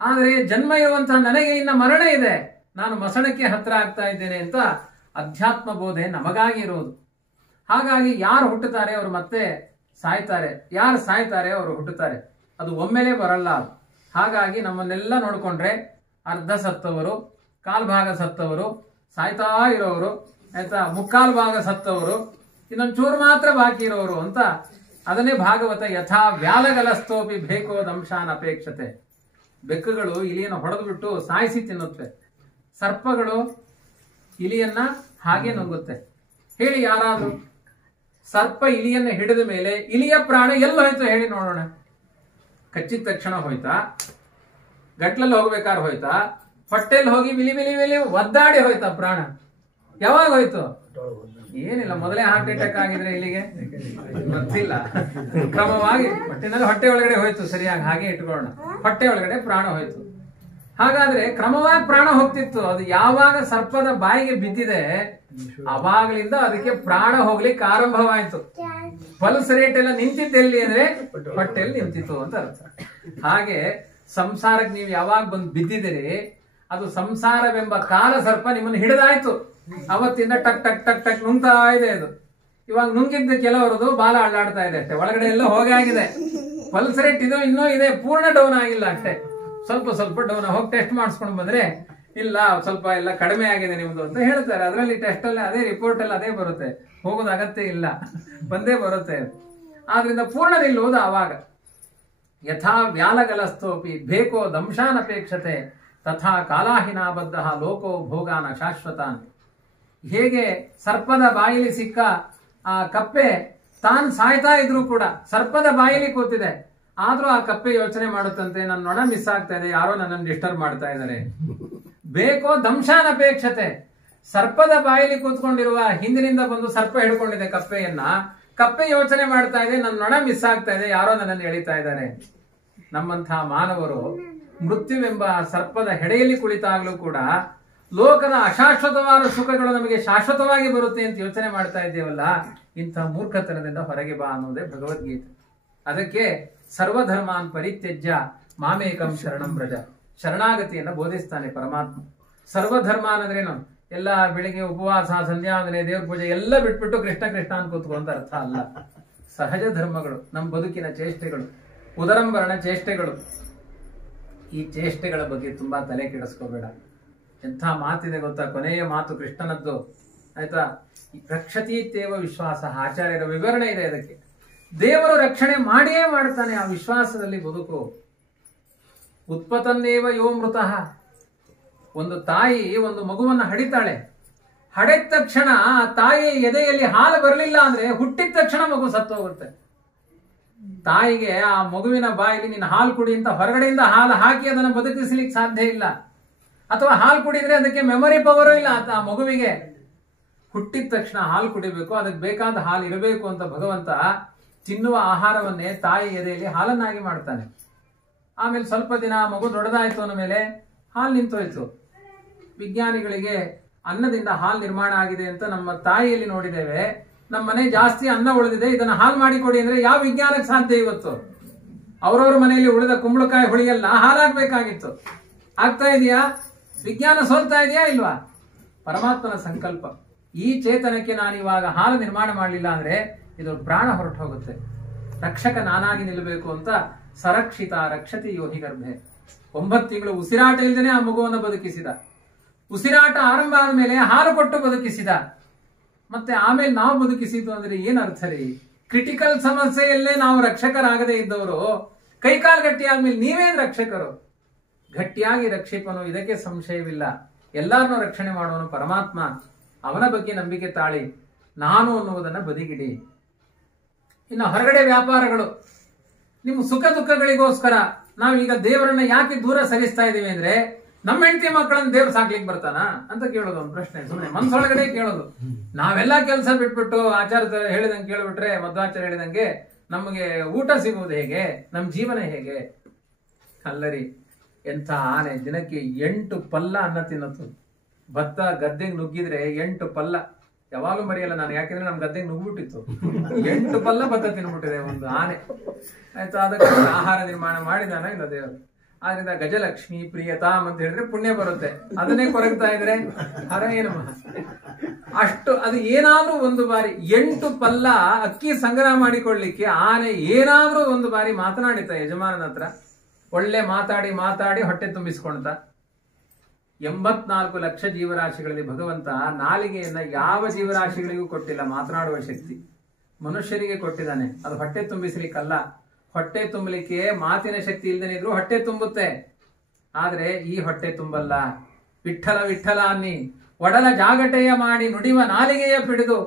ಆದರೆ ಜನ್ಮ ಇರುವಂತಹ ನನಗೆ ಇನ್ನ ಮರಣ ಇದೆ, ನಾನು ಮಸಣಕ್ಕೆ ಹತ್ರ ಆಗ್ತಾ ಇದ್ದೇನೆ ಅಂತ ಅಧ್ಯಾತ್ಮ ಬೋಧೆ ನಮಗಾಗಿ ಇರುವುದು. ಹಾಗಾಗಿ ಯಾರು ಹುಟ್ಟುತ್ತಾರೆ ಅವರು ಮತ್ತೆ ಸಾಯ್ತಾರೆ, ಯಾರು ಸಾಯ್ತಾರೆ ಅವರು ಹುಟ್ಟುತ್ತಾರೆ. ಅದು ಒಮ್ಮೆಲೆ ಬರಲ್ಲ. ಹಾಗಾಗಿ ನಮ್ಮನ್ನೆಲ್ಲ ನೋಡ್ಕೊಂಡ್ರೆ ಅರ್ಧ ಸತ್ತವರು, ಕಾಲ್ಭಾಗ ಸತ್ತವರು, ಸಾಯ್ತಾ ಇರೋರು, ಆಯ್ತಾ, ಮುಕ್ಕಾಲು ಭಾಗ ಸತ್ತವರು, ಇನ್ನೊಂದು ಚೂರು ಮಾತ್ರ ಬಾಕಿ ಇರೋರು ಅಂತ. ಅದನ್ನೇ ಭಾಗವತ ಯಥಾ ವ್ಯಾಲಗಲಸ್ತೋಪಿ ಬೇಕೋ ದಂಶಾನ್ ಅಪೇಕ್ಷತೆ. ಬೆಕ್ಕುಗಳು ಇಲಿಯನ್ನು ಹೊಡೆದು ಬಿಟ್ಟು ಸಾಯಿಸಿ ತಿನ್ನುತ್ತವೆ, ಸರ್ಪಗಳು ಇಲಿಯನ್ನ ಹಾಗೆ ನುಂಗುತ್ತೆ. ಹೇಳಿ ಯಾರಾದ್ರೂ, ಸರ್ಪ ಇಲಿಯನ್ನ ಹಿಡಿದ ಮೇಲೆ ಇಲಿಯ ಪ್ರಾಣ ಎಲ್ಲೋಯ್ತು ಹೇಳಿ ನೋಡೋಣ. ಕಚ್ಚಿದ ತಕ್ಷಣ ಹೋಯ್ತಾ? ಗಟ್ಲಲ್ಲಿ ಹೋಗ್ಬೇಕಾದ್ರೆ ಹೋಯ್ತಾ? ಹೊಟ್ಟೆಲ್ ಹೋಗಿ ವಿಲಿ ವಿಲಿ ವಿಲಿ ಒದ್ದಾಡಿ ಹೋಯ್ತಾ ಪ್ರಾಣ? ಯಾವಾಗ ಹೋಯ್ತು? ಏನಿಲ್ಲ, ಮೊದಲೇ ಹಾರ್ಟ್ ಅಟ್ಯಾಕ್ ಆಗಿದ್ರೆ ಇಲ್ಲಿಗೆ ಗೊತ್ತಿಲ್ಲ. ಕ್ರಮವಾಗಿ ಹೊಟ್ಟೆನಲ್ಲಿ ಹೊಟ್ಟೆ ಒಳಗಡೆ ಹೋಯ್ತು, ಸರಿಯಾಗಿ ಹಾಗೆ ಇಟ್ಕೊಳ್ಳೋಣ. ಹೊಟ್ಟೆ ಒಳಗಡೆ ಪ್ರಾಣ ಹೋಯ್ತು. ಹಾಗಾದ್ರೆ ಕ್ರಮವಾಗಿ ಪ್ರಾಣ ಹೋಗ್ತಿತ್ತು. ಅದು ಯಾವಾಗ ಸರ್ಪದ ಬಾಯಿಗೆ ಬಿದ್ದಿದೆ ಅವಾಗಲಿಂದ ಅದಕ್ಕೆ ಪ್ರಾಣ ಹೋಗ್ಲಿಕ್ಕೆ ಆರಂಭವಾಯ್ತು. ಪಲ್ಸ್ ರೇಟ್ ಎಲ್ಲ ನಿಂತಿದ್ದೆಲ್ಲಿ ಅಂದ್ರೆ ಹೊಟ್ಟೆಯಲ್ಲಿ ನಿಂತಿತ್ತು ಅಂತ ಅರ್ಥ. ಹಾಗೆ ಸಂಸಾರಕ್ಕೆ ನೀವು ಯಾವಾಗ ಬಂದು ಬಿದ್ದಿದ್ದೀರಿ, ಅದು ಸಂಸಾರವೆಂಬ ಕಾಲ ಸರ್ಪ ನಿಮ್ಮನ್ನು ಹಿಡಿದಾಯ್ತು. ಅವತ್ತಿಂದ ಟಕ್ ಟಕ್ ಟಕ್ ಟಕ್ ನುಂಗ್ತಾ ಇದೆ ಅದು. ಇವಾಗ ನುಂಗಿದ್ದ ಕೆಲವರದು ಬಾಲ ಅಳ್ಳಾಡ್ತಾ ಇದೆ ಅಷ್ಟೇ, ಒಳಗಡೆ ಎಲ್ಲ ಹೋಗಾಗಿದೆ. ಪಲ್ಸ್ ರೇಟ್ ಇದು ಇನ್ನೂ ಇದೆ, ಪೂರ್ಣ ಡೌನ್ ಆಗಿಲ್ಲ ಅಷ್ಟೇ, ಸ್ವಲ್ಪ ಸ್ವಲ್ಪ ಡೌನ್. ಹೋಗಿ ಟೆಸ್ಟ್ ಮಾಡಿಸ್ಕೊಂಡು ಬಂದ್ರೆ ಇಲ್ಲ ಸ್ವಲ್ಪ ಎಲ್ಲ ಕಡಿಮೆ ಆಗಿದೆ ನಿಮ್ದು ಅಂತ ಹೇಳ್ತಾರೆ. ಅದರಲ್ಲಿ ಟೆಸ್ಟ್ ಅಲ್ಲಿ ಅದೇ ರಿಪೋರ್ಟ್ ಅಲ್ಲಿ ಅದೇ ಬರುತ್ತೆ, ಹೋಗೋದು ಅಗತ್ಯ ಇಲ್ಲ, ಬಂದೇ ಬರುತ್ತೆ. ಆದ್ರಿಂದ ಪೂರ್ಣ ನಿಲ್ಲುವುದು ಆವಾಗ. ಯಥಾ ವ್ಯಾಲಗಲಸ್ತೋಪಿ ಬೇಕೋ ದಂಶಾನಪೇಕ್ಷತೆ ತಥಾ ಕಾಲಾಹಿನಾಬದ್ಧ ಲೋಕೋ ಭೋಗಾನ ಶಾಶ್ವತಾನ್. ಹೇಗೆ ಸರ್ಪದ ಬಾಯಿಲಿ ಸಿಕ್ಕ ಆ ಕಪ್ಪೆ ತಾನು ಸಾಯ್ತಾ ಇದ್ರು ಕೂಡ ಸರ್ಪದ ಬಾಯಿಲಿ ಕೂತಿದೆ, ಆದ್ರೂ ಆ ಕಪ್ಪೆ ಯೋಚನೆ ಮಾಡುತ್ತಂತೆ, ನನ್ನ ನೊಣ ಮಿಸ್ ಆಗ್ತಾ ಇದೆ, ಯಾರೋ ನನ್ನನ್ನು ಡಿಸ್ಟರ್ಬ್ ಮಾಡ್ತಾ ಇದ್ದಾರೆ. ಬೇಕೋ ದಂಶಾನಪೇಕ್ಷತೆ. ಸರ್ಪದ ಬಾಯಿಲಿ ಕೂತ್ಕೊಂಡಿರುವ ಹಿಂದಿನಿಂದ ಬಂದು ಸರ್ಪ ಹಿಡ್ಕೊಂಡಿದೆ ಕಪ್ಪೆಯನ್ನ, ಕಪ್ಪೆ ಯೋಚನೆ ಮಾಡ್ತಾ ಇದೆ, ನನ್ನ ನೊಣ ಮಿಸ್ ಆಗ್ತಾ ಇದೆ, ಯಾರೋ ನನ್ನನ್ನು ಎಳಿತಾ ಇದ್ದಾರೆ. ನಮ್ಮಂತಹ ಮಾನವರು ಮೃತ್ಯುವೆಂಬ ಸರ್ಪದ ಹೆಡೆಯಲ್ಲಿ ಕುಳಿತಾಗ್ಲೂ ಕೂಡ ಲೋಕದ ಅಶಾಶ್ವತವಾದ ಸುಖಗಳು ನಮಗೆ ಶಾಶ್ವತವಾಗಿ ಬರುತ್ತೆ ಅಂತ ಯೋಚನೆ ಮಾಡ್ತಾ ಇದ್ದೇವಲ್ಲ, ಇಂತಹ ಮೂರ್ಖತನದಿಂದ ಹೊರಗೆ ಬಾ ಅನ್ನೋದೇ ಭಗವದ್ಗೀತೆ. ಅದಕ್ಕೆ ಸರ್ವಧರ್ಮಾನ್ ಪರಿತ್ಯಜ್ಯ ಮಾಮೇಕಂ ಶರಣಂ ವ್ರಜ, ಶರಣಾಗತಿಯನ್ನು ಬೋಧಿಸ್ತಾನೆ ಪರಮಾತ್ಮ. ಸರ್ವಧರ್ಮ ಅನ್ನೋದ್ರೇನು? ಎಲ್ಲ ಬೆಳಿಗ್ಗೆ ಉಪವಾಸ, ಸಂಧ್ಯಾ ವಂದನೆ, ದೇವ್ರ ಪೂಜೆ ಎಲ್ಲ ಬಿಟ್ಬಿಟ್ಟು ಕೃಷ್ಣ ಕೃಷ್ಣ ಅಂತ ಕೂತ್ಕೊ ಅಂತ ಅರ್ಥ ಅಲ್ಲ. ಸಹಜ ಧರ್ಮಗಳು, ನಮ್ಮ ಬದುಕಿನ ಚೇಷ್ಟೆಗಳು, ಉದರಂಬರಣ ಚೇಷ್ಟೆಗಳು. ಈ ಚೇಷ್ಟೆಗಳ ಬಗ್ಗೆ ತುಂಬಾ ತಲೆ ಕೆಡಿಸ್ಕೋಬೇಡ. ಎಂಥ ಮಾತಿದೆ ಗೊತ್ತಾ? ಕೊನೆಯ ಮಾತು ಕೃಷ್ಣನದ್ದು, ಆಯ್ತಾ? ರಕ್ಷತೀತ್ಯೇವ ವಿಶ್ವಾಸ, ಆಚಾರ್ಯರ ವಿವರಣೆ ಇದೆ ಅದಕ್ಕೆ. ದೇವರು ರಕ್ಷಣೆ ಮಾಡಿಯೇ ಮಾಡ್ತಾನೆ, ಆ ವಿಶ್ವಾಸದಲ್ಲಿ ಬದುಕು. ಉತ್ಪತನ್ನೇವ ಯೋ ಮೃತಃ. ಒಂದು ತಾಯಿ ಒಂದು ಮಗುವನ್ನು ಹಡಿತಾಳೆ, ಹಡೆದ ತಕ್ಷಣ ಆ ತಾಯಿಯ ಎದೆಯಲ್ಲಿ ಹಾಲು ಬರಲಿಲ್ಲ ಅಂದ್ರೆ ಹುಟ್ಟಿದ ತಕ್ಷಣ ಮಗು ಸತ್ತೋಗುತ್ತೆ. ತಾಯಿಗೆ ಆ ಮಗುವಿನ ಬಾಯಿಲಿ ನೀನು ಹಾಲು ಕುಡಿ ಅಂತ ಹೊರಗಡೆಯಿಂದ ಹಾಲು ಹಾಕಿ ಅದನ್ನು ಬದುಕಿಸ್ಲಿಕ್ಕೆ ಸಾಧ್ಯ ಇಲ್ಲ. ಅಥವಾ ಹಾಲು ಕುಡಿದ್ರೆ ಅದಕ್ಕೆ ಮೆಮೊರಿ ಪವರು ಇಲ್ಲ. ಆ ಮಗುವಿಗೆ ಹುಟ್ಟಿದ ತಕ್ಷಣ ಹಾಲು ಕುಡಿಬೇಕು, ಅದಕ್ಕೆ ಬೇಕಾದ ಹಾಲು ಇರಬೇಕು ಅಂತ ಭಗವಂತ ತಿನ್ನುವ ಆಹಾರವನ್ನೇ ತಾಯಿ ಎದೆಯಲ್ಲಿ ಹಾಲನ್ನಾಗಿ ಮಾಡ್ತಾನೆ. ಆಮೇಲೆ ಸ್ವಲ್ಪ ದಿನ ಮಗು ದೊಡ್ಡದಾಯ್ತು ಅಂದ ಮೇಲೆ ಹಾಲು ನಿಂತೋಯ್ತು. ವಿಜ್ಞಾನಿಗಳಿಗೆ ಅನ್ನದಿಂದ ಹಾಲು ನಿರ್ಮಾಣ ಆಗಿದೆ ಅಂತ ನಮ್ಮ ತಾಯಿಯಲ್ಲಿ ನೋಡಿದ್ದೇವೆ. ನಮ್ಮ ಮನೆ ಜಾಸ್ತಿ ಅನ್ನ ಉಳಿದಿದೆ, ಇದನ್ನ ಹಾಲು ಮಾಡಿಕೊಡಿ ಅಂದ್ರೆ ಯಾವ ವಿಜ್ಞಾನಕ್ಕೆ ಸಾಧ್ಯ ಇವತ್ತು? ಅವ್ರವ್ರ ಮನೆಯಲ್ಲಿ ಉಳಿದ ಕುಂಬಳಕಾಯಿ ಹುಳಿಯೆಲ್ಲ ಹಾಲಾಗ್ಬೇಕಾಗಿತ್ತು. ಆಗ್ತಾ ಇದೆಯಾ? ವಿಜ್ಞಾನ ಸೋಲ್ತಾ ಇದೆಯಾ ಇಲ್ವಾ? ಪರಮಾತ್ಮನ ಸಂಕಲ್ಪ. ಈ ಚೇತನಕ್ಕೆ ನಾನು ಇವಾಗ ಹಾಲು ನಿರ್ಮಾಣ ಮಾಡಲಿಲ್ಲ ಅಂದ್ರೆ ಇದು ಪ್ರಾಣ ಹೊರಟು ಹೋಗುತ್ತೆ. ರಕ್ಷಕ ನಾನಾಗಿ ನಿಲ್ಲಬೇಕು ಅಂತ ಸರಕ್ಷಿತ ರಕ್ಷತಿ ಯೋಹಿ ಗರ್ಭೆ. 9 ತಿಂಗಳು ಉಸಿರಾಟ ಇಲ್ದೇನೆ ಆ ಮಗುವನ್ನು ಬದುಕಿಸಿದ. ಉಸಿರಾಟ ಆರಂಭ ಆದ್ಮೇಲೆ ಹಾಲು ಕೊಟ್ಟು ಬದುಕಿಸಿದ. ಮತ್ತೆ ಆಮೇಲೆ ನಾವು ಬದುಕಿಸಿದ್ದು ಅಂದ್ರೆ ಏನ್ ಅರ್ಥ ರೀ? ಕ್ರಿಟಿಕಲ್ ಸಮಸ್ಯೆಯಲ್ಲೇ ನಾವು ರಕ್ಷಕರಾಗದೇ ಇದ್ದವರು ಕೈಕಾಲು ಗಟ್ಟಿ ಆದ್ಮೇಲೆ ನೀವೇನ್ ರಕ್ಷಕರು? ಗಟ್ಟಿಯಾಗಿ ರಕ್ಷಿಪನು, ಇದಕ್ಕೆ ಸಂಶಯವಿಲ್ಲ. ಎಲ್ಲಾರನ್ನೂ ರಕ್ಷಣೆ ಮಾಡುವನು ಪರಮಾತ್ಮ. ಅವನ ಬಗ್ಗೆ ನಂಬಿಕೆ ತಾಳಿ ನಾನು ಅನ್ನುವುದನ್ನ ಬದಿಗಿಡಿ. ಇನ್ನು ಹೊರಗಡೆ ವ್ಯಾಪಾರಗಳು, ನಿಮ್ಮ ಸುಖ ದುಃಖಗಳಿಗೋಸ್ಕರ ನಾವೀಗ ದೇವರನ್ನ ಯಾಕೆ ದೂರ ಸರಿಸ್ತಾ ಇದೀವಿ ಅಂದ್ರೆ, ನಮ್ಮ ಹೆಂಡತಿ ಮಕ್ಕಳನ್ನ ದೇವ್ರು ಸಾಕ್ಲಿಕ್ಕೆ ಬರ್ತಾನ ಅಂತ ಕೇಳೋದು ಒಂದು ಪ್ರಶ್ನೆ. ಸುಮ್ಮನೆ ಮನ್ಸೊಳಗಡೆ ಕೇಳೋದು. ನಾವೆಲ್ಲಾ ಕೆಲಸ ಬಿಟ್ಬಿಟ್ಟು ಆಚಾರ್ಯ ಹೇಳಿದಂಗೆ ಕೇಳ್ಬಿಟ್ರೆ, ಮಧ್ವಾಚಾರ್ಯ ಹೇಳಿದಂಗೆ ನಮಗೆ ಊಟ ಸಿಗುವುದು ಹೇಗೆ? ನಮ್ಮ ಜೀವನ ಹೇಗೆ? ಅಲ್ಲರಿ, ಎಂಥ ಆನೆ ದಿನಕ್ಕೆ 8 ಪಲ್ಲ ಅನ್ನ ತಿನ್ನತ್ತು. ಭತ್ತ ಗದ್ದೆಗೆ ನುಗ್ಗಿದ್ರೆ 8 ಪಲ್ಲ. ಯಾವಾಗಲೂ ಮರೆಯಲ್ಲ ನಾನು, ಯಾಕೆಂದ್ರೆ ನಮ್ ಗದ್ದೆಗೆ ನುಗ್ಬಿಟ್ಟಿತ್ತು. 8 ಪಲ್ಲ ಭತ್ತ ತಿನ್ಬಿಟ್ಟಿದೆ ಒಂದು ಆನೆ. ಆಯ್ತು, ಅದಕ್ಕೆ ಆಹಾರ ನಿರ್ಮಾಣ ಮಾಡಿದಾನ ಇಲ್ಲ ದೇವರು. ಆದ್ರಿಂದ ಗಜಲಕ್ಷ್ಮಿ ಪ್ರಿಯತಾಮ್ ಅಂತ ಹೇಳಿದ್ರೆ ಪುಣ್ಯ ಬರುತ್ತೆ. ಅದನ್ನೇ ಕೊರಗ್ತಾ ಇದ್ರೆ ಹರ ಏನು ಅಷ್ಟು. ಅದು ಏನಾದ್ರೂ ಒಂದು ಬಾರಿ 8 ಪಲ್ಲ ಅಕ್ಕಿ ಸಂಗ್ರಹ ಮಾಡಿಕೊಳ್ಳಿಕ್ಕೆ ಆನೆ ಏನಾದ್ರೂ ಒಂದು ಬಾರಿ ಮಾತನಾಡಿತ ಯಜಮಾನನ ಹತ್ರ. ಒಳ್ಳೆ ಮಾತಾಡಿ ಮಾತಾಡಿ ಹೊಟ್ಟೆ ತುಂಬಿಸ್ಕೊಂತ. 84 ಲಕ್ಷ ಜೀವರಾಶಿಗಳಲ್ಲಿ ಭಗವಂತ ನಾಲಿಗೆಯನ್ನ ಯಾವ ಜೀವರಾಶಿಗಳಿಗೂ ಕೊಟ್ಟಿಲ್ಲ ಮಾತನಾಡುವ ಶಕ್ತಿ. ಮನುಷ್ಯರಿಗೆ ಕೊಟ್ಟಿದ್ದಾನೆ. ಅದು ಹೊಟ್ಟೆ ತುಂಬಿಸ್ಲಿಕ್ಕಲ್ಲ. ಹೊಟ್ಟೆ ತುಂಬಲಿಕ್ಕೆ ಮಾತಿನ ಶಕ್ತಿ ಇಲ್ದೇನೆ ಇದ್ರು ಹೊಟ್ಟೆ ತುಂಬುತ್ತೆ. ಆದ್ರೆ ಈ ಹೊಟ್ಟೆ ತುಂಬಲ್ಲ. ವಿಠಲ ವಿಠಲ ಅನ್ನಿ ಒಡಲ ಜಾಗಟೆಯ ಮಾಡಿ ನುಡಿವ ನಾಲಿಗೆಯ ಪಿಡಿದು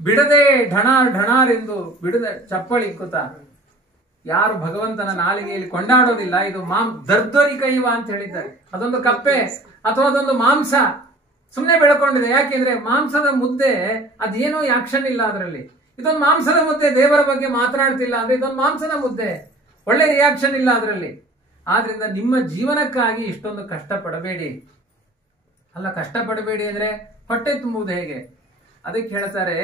ಬಿಡದೆ ಢಣಾರ್ ಢಣಾರೆಂದು ಬಿಡದ ಚಪ್ಪಳಿಕ್ಕುತ್ತ. ಯಾರು ಭಗವಂತನ ನಾಲಿಗೆಯಲ್ಲಿ ಕೊಂಡಾಡೋದಿಲ್ಲ, ಇದು ದರ್ದರಿ ಕೈವ ಅಂತ ಹೇಳಿದ್ದಾರೆ. ಅದೊಂದು ಕಪ್ಪೆ ಅಥವಾ ಅದೊಂದು ಮಾಂಸ ಸುಮ್ಮನೆ ಬೆಳ್ಕೊಂಡಿದೆ. ಯಾಕೆಂದ್ರೆ ಮಾಂಸದ ಮುದ್ದೆ ಅದೇನೋ ಆಕ್ಷನ್ ಇಲ್ಲ ಅದರಲ್ಲಿ. ಇದೊಂದು ಮಾಂಸದ ಮುದ್ದೆ, ದೇವರ ಬಗ್ಗೆ ಮಾತನಾಡ್ತಿಲ್ಲ ಅಂದ್ರೆ ಇದೊಂದು ಮಾಂಸದ ಮುದ್ದೆ, ಒಳ್ಳೆ ರಿಯಾಕ್ಷನ್ ಇಲ್ಲ ಅದರಲ್ಲಿ. ಆದ್ರಿಂದ ನಿಮ್ಮ ಜೀವನಕ್ಕಾಗಿ ಇಷ್ಟೊಂದು ಕಷ್ಟಪಡಬೇಡಿ. ಅಲ್ಲ, ಕಷ್ಟಪಡಬೇಡಿ ಅಂದ್ರೆ ಹೊಟ್ಟೆ ತುಂಬುವುದು ಹೇಗೆ? ಅದಕ್ಕೆ ಹೇಳ್ತಾರೆ,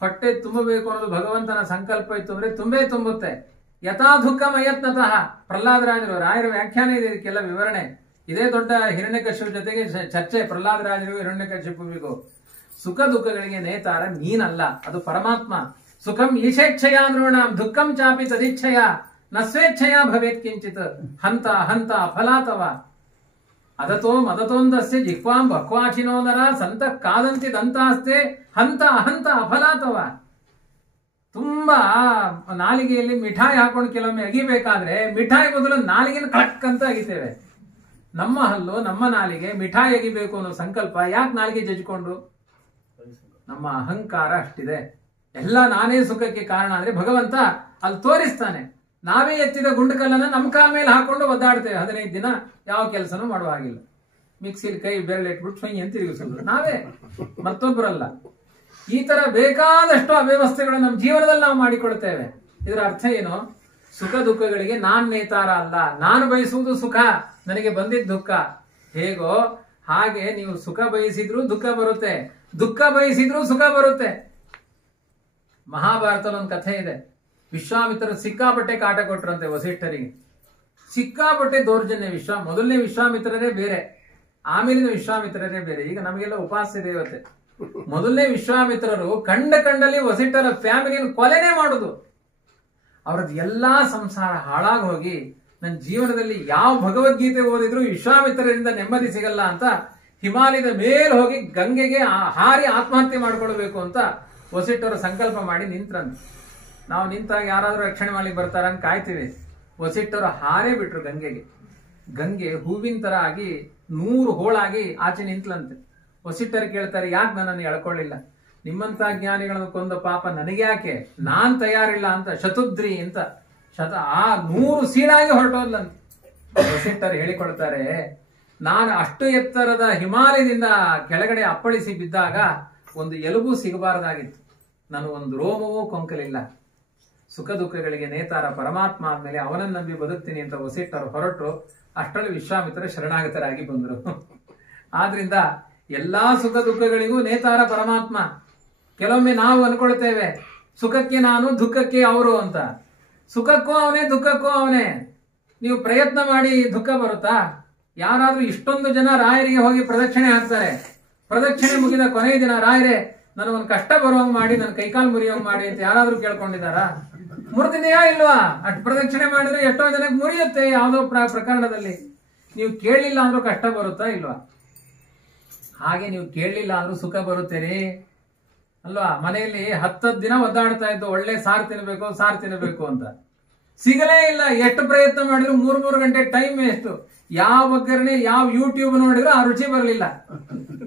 ಹೊಟ್ಟೆ ತುಂಬಬೇಕು ಅನ್ನೋದು ಭಗವಂತನ ಸಂಕಲ್ಪ ಇತ್ತು ಅಂದ್ರೆ ತುಂಬೇ ತುಂಬುತ್ತೆ. ಯಥಾ ದುಃಖ ಮಯತ್ನತಃ. ಪ್ರಹ್ಲಾದರಾಜರು, ರಾಯರ ವ್ಯಾಖ್ಯಾನ ಇದೆ ಇದಕ್ಕೆಲ್ಲ ವಿವರಣೆ. ಇದೇ ದೊಡ್ಡ ಹಿರಣ್ಯಕಶ್ಯಪ ಜೊತೆಗೆ ಚರ್ಚೆ ಪ್ರಹ್ಲಾದರಾಜರಿಗೂ ಹಿರಣ್ಯಕಶ್ಯಪಿಗೂ. ಸುಖ ದುಃಖಗಳಿಗೆ ನೇತಾರ ನೀನಲ್ಲ, ಅದು ಪರಮಾತ್ಮ. ಸುಖಂ ಈಶೇಚ್ಛಯ ನೃಣಾಂ ದುಃಖಂ ಚಾಪಿ ತದಿಚ್ಛಯ ನ ಸ್ವೇಚ್ಛಯ ಭವೇತ್ ಕಿಂಚಿತ್ ಹಂತ ಹಂತ ಅಫಲಾತವ ಅದತೋ ಮದತೋಂದಸ್ಯ ಜಿಹ್ವಾಂ ಬಕ್ವಾಚಿನೋ ನರ ಸಂತ ಕಾದಂತಿ ದಂತಾಸ್ತೆ ಹಂತ ಅಹಂತ ಅಫಲಾತವ. ತುಂಬಾ ನಾಲಿಗೆಯಲ್ಲಿ ಮಿಠಾಯಿ ಹಾಕೊಂಡು ಕೆಲವೊಮ್ಮೆ ಅಗಿಬೇಕಾದ್ರೆ ಮಿಠಾಯಿ ಬದಲು ನಾಲಿಗೆನ ಕಳಕ್ ಅಂತ ಅಗಿತೇವೆ. ನಮ್ಮ ಹಲ್ಲು ನಮ್ಮ ನಾಲಿಗೆ ಮಿಠಾಯಿ ಅಗಿಬೇಕು ಅನ್ನೋ ಸಂಕಲ್ಪ ಯಾಕೆ ನಾಲಿಗೆ ಜಜ್ಕೊಂಡು? ನಮ್ಮ ಅಹಂಕಾರ ಅಷ್ಟಿದೆ. ಎಲ್ಲ ನಾನೇ ಸುಖಕ್ಕೆ ಕಾರಣ ಅಂದ್ರೆ ಭಗವಂತ ಅಲ್ಲಿ ತೋರಿಸ್ತಾನೆ. ನಾವೇ ಎತ್ತಿದ ಗುಂಡುಕಲ್ಲನ್ನ ನಮ್ಮ ಕಾಲ ಮೇಲೆ ಹಾಕೊಂಡು ಒದ್ದಾಡ್ತೇವೆ. 15 ದಿನ ಯಾವ ಕೆಲಸನೂ ಮಾಡುವ ಹಾಗಿಲ್ಲ. ಮಿಕ್ಸಿಲಿ ಕೈ ಬೆರಳು ಇಟ್ಬಿಟ್ಟು ಸ್ವಯಂ ತಿರುಗಿಸೋದು ನಾವೇ, ಮತ್ತೊಬ್ಬರಲ್ಲ. ಈ ತರ ಬೇಕಾದಷ್ಟು ಅವ್ಯವಸ್ಥೆಗಳು ನಮ್ಮ ಜೀವನದಲ್ಲಿ ನಾವು ಮಾಡಿಕೊಳ್ತೇವೆ. ಇದರ ಅರ್ಥ ಏನು? ಸುಖ ದುಃಖಗಳಿಗೆ ನಾನ್ ನೇತಾರ ಅಲ್ಲ. ನಾನು ಬಯಸುವುದು ಸುಖ, ನನಗೆ ಬಂದಿದ್ದ ದುಃಖ. ಹೇಗೋ ಹಾಗೆ ನೀವು ಸುಖ ಬಯಸಿದ್ರು ದುಃಖ ಬರುತ್ತೆ, ದುಃಖ ಬಯಸಿದ್ರು ಸುಖ ಬರುತ್ತೆ. ಮಹಾಭಾರತದಲ್ಲಿ ಒಂದು ಕಥೆ ಇದೆ. ವಿಶ್ವಾಮಿತ್ರರು ಸಿಕ್ಕಾಪಟ್ಟೆ ಕಾಟ ಕೊಟ್ರಂತೆ ವಸಿಷ್ಠರಿಗೆ. ಸಿಕ್ಕಾಪಟ್ಟೆ ದೌರ್ಜನ್ಯ. ಮೊದಲನೇ ವಿಶ್ವಾಮಿತ್ರರೇ ಬೇರೆ, ಆಮೇಲಿನ ವಿಶ್ವಾಮಿತ್ರರೇ ಬೇರೆ. ಈಗ ನಮಗೆಲ್ಲ ಉಪಾಸ್ಯ ದೇವತೆ. ಮೊದಲನೇ ವಿಶ್ವಾಮಿತ್ರರು ಕಂಡಲ್ಲಿ ವಸಿಷ್ಠರ ಫ್ಯಾಮಿಲಿಯನ್ನು ಕೊಲೆನೇ ಮಾಡುದು. ಅವ್ರದ್ದು ಎಲ್ಲಾ ಸಂಸಾರ ಹಾಳಾಗಿ ಹೋಗಿ ನನ್ನ ಜೀವನದಲ್ಲಿ ಯಾವ ಭಗವದ್ಗೀತೆ ಓದಿದ್ರು ವಿಶ್ವಾಮಿತ್ರರಿಂದ ನೆಮ್ಮದಿ ಸಿಗಲ್ಲ ಅಂತ ಹಿಮಾಲಯದ ಮೇಲೆ ಹೋಗಿ ಗಂಗೆಗೆ ಹಾರಿ ಆತ್ಮಹತ್ಯೆ ಮಾಡ್ಕೊಳ್ಬೇಕು ಅಂತ ವಸಿಷ್ಠರು ಸಂಕಲ್ಪ ಮಾಡಿ ನಿಂತ್ರಂತ. ನಾವು ನಿಂತಾಗ ಯಾರಾದ್ರೂ ರಕ್ಷಣೆ ಮಾಡ್ಲಿಕ್ಕೆ ಬರ್ತಾರ ಅಂತ ಕಾಯ್ತೀವಿ. ವಸಿಷ್ಠರು ಹಾರೇ ಬಿಟ್ರು ಗಂಗೆಗೆ. ಗಂಗೆ ಹೂವಿನ ತರ ಆಗಿ 100 ಹೋಳಾಗಿ ಆಚೆ ನಿಂತ್ಲಂತೆ. ವಸಿಷ್ಠರು ಕೇಳ್ತಾರೆ, ಯಾಕೆ ನನ್ನನ್ನು ಎಳ್ಕೊಳ್ಳಿಲ್ಲ? ನಿಮ್ಮಂತ ಜ್ಞಾನಿಗಳನ್ನು ಕೊಂದ ಪಾಪ ನನಗೆ ಯಾಕೆ? ನಾನ್ ತಯಾರಿಲ್ಲ ಅಂತ ಶತುದ್ರಿ ಅಂತ 100 ಸೀಳಾಗಿ ಹೊರಟೋದ್ಲಂತೆ. ವಸಿಷ್ಠರು ಹೇಳಿಕೊಳ್ತಾರೆ, ನಾನು ಅಷ್ಟು ಎತ್ತರದ ಹಿಮಾಲಯದಿಂದ ಕೆಳಗಡೆ ಅಪ್ಪಳಿಸಿ ಬಿದ್ದಾಗ ಒಂದು ಎಲುಬು ಸಿಗಬಾರದಾಗಿತ್ತು. ನಾನು ಒಂದು ರೋಮವೂ ಕೊಂಕಲಿಲ್ಲ. ಸುಖ ದುಃಖಗಳಿಗೆ ನೇತಾರ ಪರಮಾತ್ಮ ಆದ್ಮೇಲೆ ಅವನನ್ನು ನಂಬಿ ಬದುಕ್ತೀನಿ ಅಂತ ವಸಿಷ್ಠರು ಹೊರಟರು. ಅಷ್ಟರಲ್ಲಿ ವಿಶ್ವಾಮಿತ್ರ ಶರಣಾಗತರಾಗಿ ಬಂದರು. ಆದ್ರಿಂದ ಎಲ್ಲಾ ಸುಖ ದುಃಖಗಳಿಗೂ ನೇತಾರ ಪರಮಾತ್ಮ. ಕೆಲವೊಮ್ಮೆ ನಾವು ಅನ್ಕೊಳ್ತೇವೆ ಸುಖಕ್ಕೆ ನಾನು, ದುಃಖಕ್ಕೆ ಅವರು ಅಂತ. ಸುಖಕ್ಕೂ ಅವನೇ, ದುಃಖಕ್ಕೂ ಅವನೇ. ನೀವು ಪ್ರಯತ್ನ ಮಾಡಿ ದುಃಖ ಬರುತ್ತಾ? ಯಾರಾದ್ರೂ ಇಷ್ಟೊಂದು ಜನ ರಾಯರಿಗೆ ಹೋಗಿ ಪ್ರದಕ್ಷಿಣೆ ಹಾಕ್ತಾರೆ. ಪ್ರದಕ್ಷಿಣೆ ಮುಗಿದ ಕೊನೆಯ ದಿನ ರಾಯರೇ ನನಗೊಂದು ಕಷ್ಟ ಬರುವಂಗ್ ಮಾಡಿ, ನನ್ನ ಕೈಕಾಲು ಮುರಿಯೋಂಗ್ ಮಾಡಿ ಅಂತ ಯಾರಾದ್ರೂ ಕೇಳ್ಕೊಂಡಿದಾರ? ಮುರಿದಿದೆಯಾ ಇಲ್ವಾ? ಅಷ್ಟು ಪ್ರದಕ್ಷಿಣೆ ಮಾಡಿದ್ರೆ ಎಷ್ಟೋ ಜನಕ್ಕೆ ಮುರಿಯುತ್ತೆ ಯಾವುದೋ ಪ್ರಕರಣದಲ್ಲಿ. ನೀವು ಕೇಳಲಿಲ್ಲ ಅಂದ್ರೂ ಕಷ್ಟ ಬರುತ್ತಾ ಇಲ್ವಾ? ಹಾಗೆ ನೀವು ಕೇಳಲಿಲ್ಲ ಅಂದ್ರೂ ಸುಖ ಬರುತ್ತೇರಿ ಅಲ್ವಾ? ಮನೆಯಲ್ಲಿ 10 ದಿನ ಒದ್ದಾಡ್ತಾ ಇದ್ದು ಒಳ್ಳೆ ಸಾರು ತಿನ್ನಬೇಕು ಅಂತ ಸಿಗಲೇ ಇಲ್ಲ. ಎಷ್ಟು ಪ್ರಯತ್ನ ಮಾಡಿದ್ರು 3 ಗಂಟೆ ಟೈಮ್ ವೇಸ್ಟ್. ಯಾವ ಒಗ್ಗರಣೆ, ಯಾವ ಯೂಟ್ಯೂಬ್ ನೋಡಿದ್ರು ಆ ರುಚಿ ಬರಲಿಲ್ಲ.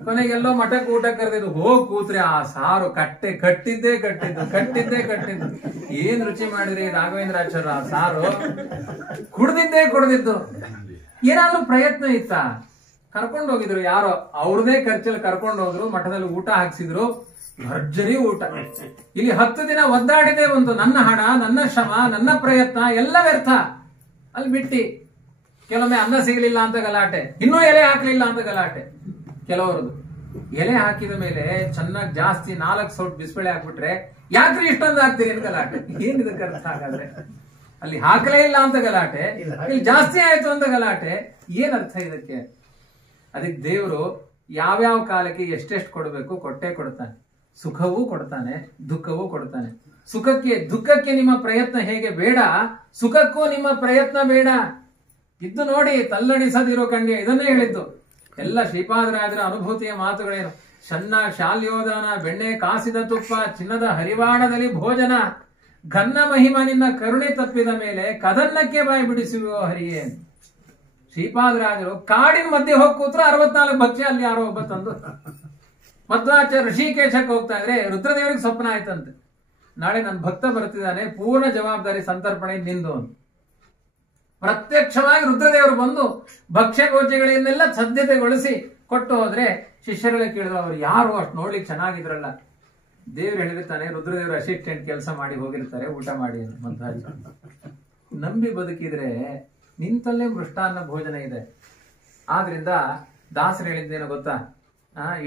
ಕೊನೆಗೆಲ್ಲೋ ಮಠಕ್ಕೆ ಊಟ ಕರೆದಿದ್ದು, ಹೋಗ್ ಕೂತ್ರೆ ಆ ಸಾರು ಕಟ್ಟಿದ್ದೇ ಕಟ್ಟಿದ್ದು. ಏನ್ ರುಚಿ ಮಾಡಿದ್ರಿ ರಾಘವೇಂದ್ರಾಚಾರ್ಯ? ಆ ಸಾರು ಕುಡ್ದಿದ್ದು. ಏನಾದ್ರೂ ಪ್ರಯತ್ನ ಇತ್ತ? ಕರ್ಕೊಂಡು ಹೋಗಿದ್ರು ಯಾರೋ, ಅವ್ರದೇ ಖರ್ಚಲ್ಲಿ ಕರ್ಕೊಂಡು ಹೋದ್ರು, ಮಠದಲ್ಲಿ ಊಟ ಹಾಕ್ಸಿದ್ರು, ಭರ್ಜರಿ ಊಟ. ಇಲ್ಲಿ 10 ದಿನ ಒದ್ದಾಡಿದೆ ಒಂದು. ನನ್ನ ಹಣ, ನನ್ನ ಶ್ರಮ, ನನ್ನ ಪ್ರಯತ್ನ ಎಲ್ಲ ವ್ಯರ್ಥ. ಅಲ್ಲಿ ಬಿಟ್ಟಿ ಕೆಲವೊಮ್ಮೆ ಅನ್ನ ಸಿಗಲಿಲ್ಲ ಅಂತ ಗಲಾಟೆ, ಇನ್ನೂ ಎಲೆ ಹಾಕ್ಲಿಲ್ಲ ಅಂತ ಗಲಾಟೆ. ಕೆಲವರದು ಎಲೆ ಹಾಕಿದ ಮೇಲೆ ಚೆನ್ನಾಗಿ ಜಾಸ್ತಿ 4 ಸೌಟ್ ಬಿಸಿಬೇಳೆ ಹಾಕ್ಬಿಟ್ರೆ ಯಾಕ್ರಿ ಇಷ್ಟೊಂದು ಹಾಕ್ತೀರಿ ಅಂತ ಗಲಾಟೆ. ಏನಿದಕ್ಕೆ ಅರ್ಥ? ಹಾಗಾದ್ರೆ ಅಲ್ಲಿ ಹಾಕಲೇ ಇಲ್ಲ ಅಂತ ಗಲಾಟೆ, ಇಲ್ಲಿ ಜಾಸ್ತಿ ಆಯ್ತು ಅಂತ ಗಲಾಟೆ. ಏನ್ ಅರ್ಥ ಇದಕ್ಕೆ? ಅದಕ್ಕೆ ದೇವರು ಯಾವ್ಯಾವ ಕಾಲಕ್ಕೆ ಎಷ್ಟೆಷ್ಟು ಕೊಡಬೇಕು ಕೊಟ್ಟೇ ಕೊಡ್ತಾನೆ. ಸುಖವೂ ಕೊಡ್ತಾನೆ, ದುಃಖವೂ ಕೊಡ್ತಾನೆ. ದುಃಖಕ್ಕೆ ನಿಮ್ಮ ಪ್ರಯತ್ನ ಹೇಗೆ ಬೇಡ, ಸುಖಕ್ಕೂ ನಿಮ್ಮ ಪ್ರಯತ್ನ ಬೇಡ. ಇದ್ದು ನೋಡಿ, ತಲ್ಲಣಿಸದಿರೋ ಕಣ್ಯ, ಇದನ್ನೇ ಹೇಳಿದ್ದು. ಎಲ್ಲ ಶ್ರೀಪಾದರಾಜರ ಅನುಭೂತಿಯ ಮಾತುಗಳೇನು. ಶಾಲ್ಯೋದಾನ, ಬೆಣ್ಣೆ ಕಾಸಿದ ತುಪ್ಪ, ಚಿನ್ನದ ಹರಿವಾಣದಲ್ಲಿ ಭೋಜನ, ಘನ್ನ ಮಹಿಮ ನಿನ್ನ ಕರುಣೆ ತಪ್ಪಿದ ಮೇಲೆ ಕದನ್ನಕ್ಕೆ ಬಾಯಿ ಬಿಡಿಸುವ ಹರಿಯೇ. ಶ್ರೀಪಾದರಾಜರು ಕಾಡಿನ ಮಧ್ಯೆ ಹೋಗಿ ಕೂತ್ರು 64 ಭಕ್ಷ್ಯ ಅಲ್ಲಿ ಯಾರೋ ಒಬ್ಬ ತಂದು. ಮಧ್ವಾಚಾರ್ಯ ಋಷಿಕೇಶಕ್ಕೆ ಹೋಗ್ತಾ ಇದ್ರೆ ರುದ್ರದೇವರಿಗೆ ಸ್ವಪ್ನ ಆಯ್ತಂತೆ, ನಾಳೆ ನನ್ನ ಭಕ್ತ ಬರ್ತಿದ್ದಾನೆ, ಪೂರ್ಣ ಜವಾಬ್ದಾರಿ ಸಂತರ್ಪಣೆ ನಿಂದು ಅಂತ. ಪ್ರತ್ಯಕ್ಷವಾಗಿ ರುದ್ರದೇವರು ಬಂದು ಭಕ್ಷ್ಯ ಭೋಜ್ಯಗಳನ್ನೆಲ್ಲ ಸದ್ಯತೆಗೊಳಿಸಿ ಕೊಟ್ಟು ಹೋದ್ರೆ ಶಿಷ್ಯರೆಲ್ಲ ಕೇಳಿದ್ರು, ಅವ್ರು ಯಾರು ಅಷ್ಟು ನೋಡ್ಲಿಕ್ಕೆ ಚೆನ್ನಾಗಿದ್ರಲ್ಲ. ದೇವ್ರು ಹೇಳಿರ್ತಾನೆ, ರುದ್ರದೇವರು ಅಸಿಸ್ಟೆಂಟ್ ಕೆಲಸ ಮಾಡಿ ಹೋಗಿರ್ತಾರೆ, ಊಟ ಮಾಡಿ ಅಂತ. ಮಧ್ವಾಚಾರ್ಯ ನಂಬಿ ಬದುಕಿದ್ರೆ ನಿಂತಲ್ಲೇ ಮೃಷ್ಟಾನ್ನ ಭೋಜನ ಇದೆ. ಆದ್ರಿಂದ ದಾಸರು ಹೇಳಿದ್ದೇನು ಗೊತ್ತಾ?